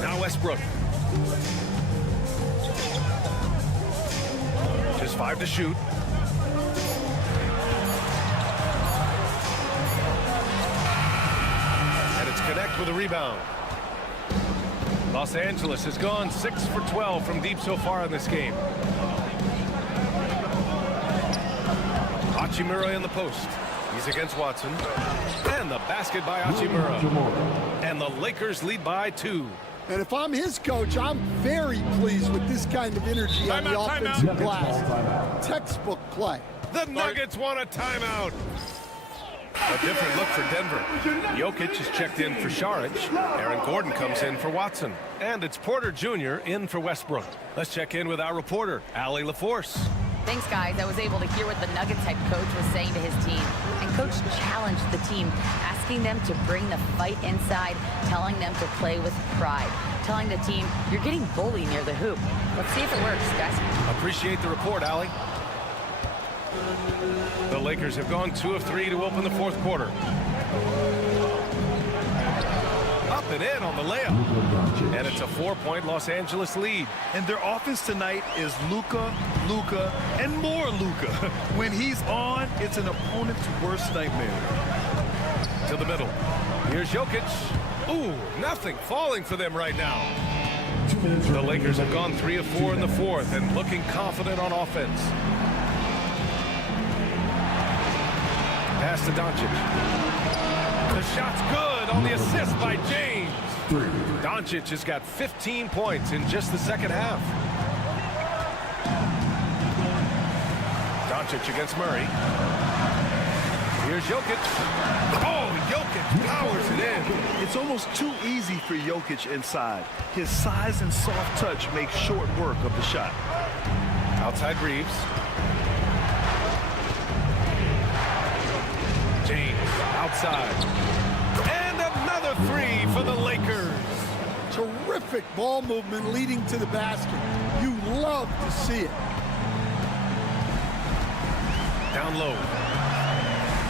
Now Westbrook. Just 5 to shoot. And it's Connect with a rebound. Los Angeles has gone 6 for 12 from deep so far in this game. Hachimura in the post. He's against Watson. And the basket by Hachimura. And the Lakers lead by 2. And if I'm his coach, I'm very pleased with this kind of energy on the offensive glass. Textbook play. The Nuggets want a timeout. A different look for Denver. Jokic is checked in for Saric. Aaron Gordon comes in for Watson. And it's Porter Jr. in for Westbrook. Let's check in with our reporter, Allie LaForce. Thanks, guys. I was able to hear what the Nuggets head coach was saying to his team. And coach challenged the team, asking them to bring the fight inside, telling them to play with pride, telling the team, you're getting bullied near the hoop. Let's see if it works, guys. Appreciate the report, Allie. The Lakers have gone 2 of 3 to open the fourth quarter. Up and in on the layup. And it's a 4-point Los Angeles lead. And their offense tonight is Luka, Luka, and more Luka. When he's on, it's an opponent's worst nightmare. To the middle. Here's Jokic. Ooh, nothing falling for them right now. The Lakers have gone 3 of 4 in the fourth and looking confident on offense. pass to Doncic. The shot's good on the assist by James. Doncic has got 15 points in just the second half. Doncic against Murray. Here's Jokic. Oh, Jokic powers it in. It's almost too easy for Jokic inside. His size and soft touch make short work of the shot. Outside Reeves. James outside. And another three for the Lakers. Terrific ball movement leading to the basket. You love to see it. Down low.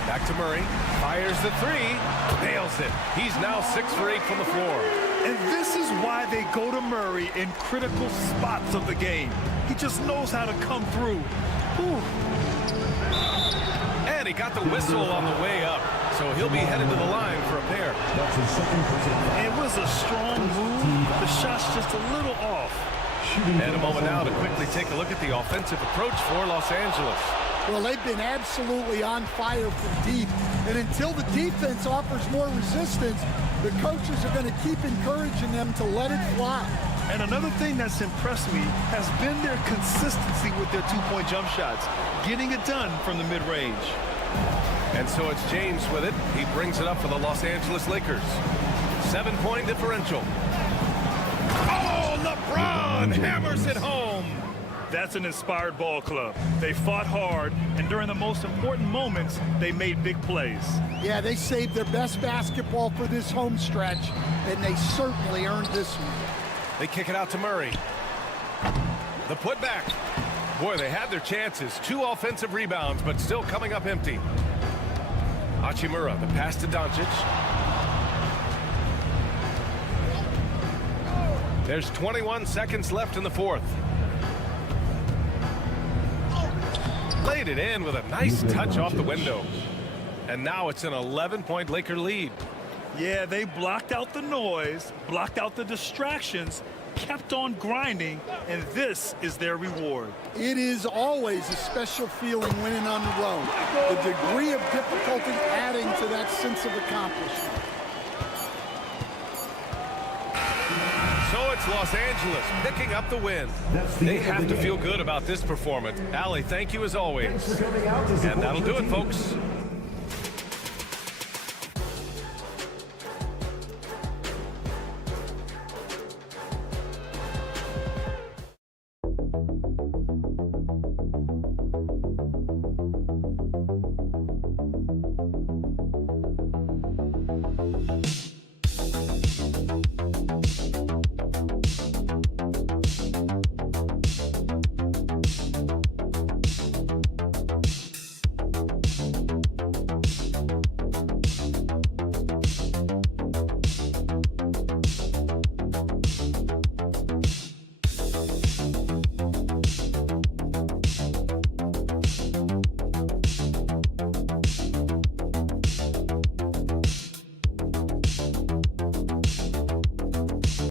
Back to Murray. Fires the three. Nails it. He's now 6 for 8 from the floor. And this is why they go to Murray in critical spots of the game. He just knows how to come through. Whew. And he got the whistle on the way up. So he'll be headed to the line for a pair. It was a strong move. The shot's just a little off. And a moment now to quickly take a look at the offensive approach for Los Angeles. Well, they've been absolutely on fire from deep. And until the defense offers more resistance, the coaches are going to keep encouraging them to let it fly. And another thing that's impressed me has been their consistency with their two-point jump shots, getting it done from the mid-range. And so it's James with it. He brings it up for the Los Angeles Lakers. 7-point differential. Oh, LeBron hammers it home. That's an inspired ball club. They fought hard, and during the most important moments, they made big plays. Yeah, they saved their best basketball for this home stretch, and they certainly earned this one. They kick it out to Murray. The putback. Boy, they had their chances. 2 offensive rebounds, but still coming up empty. Hachimura, the pass to Doncic. There's 21 seconds left in the fourth. Laid it in with a nice touch off the window. And now it's an 11-point Laker lead. Yeah, they blocked out the noise, blocked out the distractions, kept on grinding, and this is their reward. It is always a special feeling winning on the road. The degree of difficulty adding to that sense of accomplishment. So it's Los Angeles picking up the win. They have to feel good about this performance. Allie, thank you as always. And that'll do it, folks.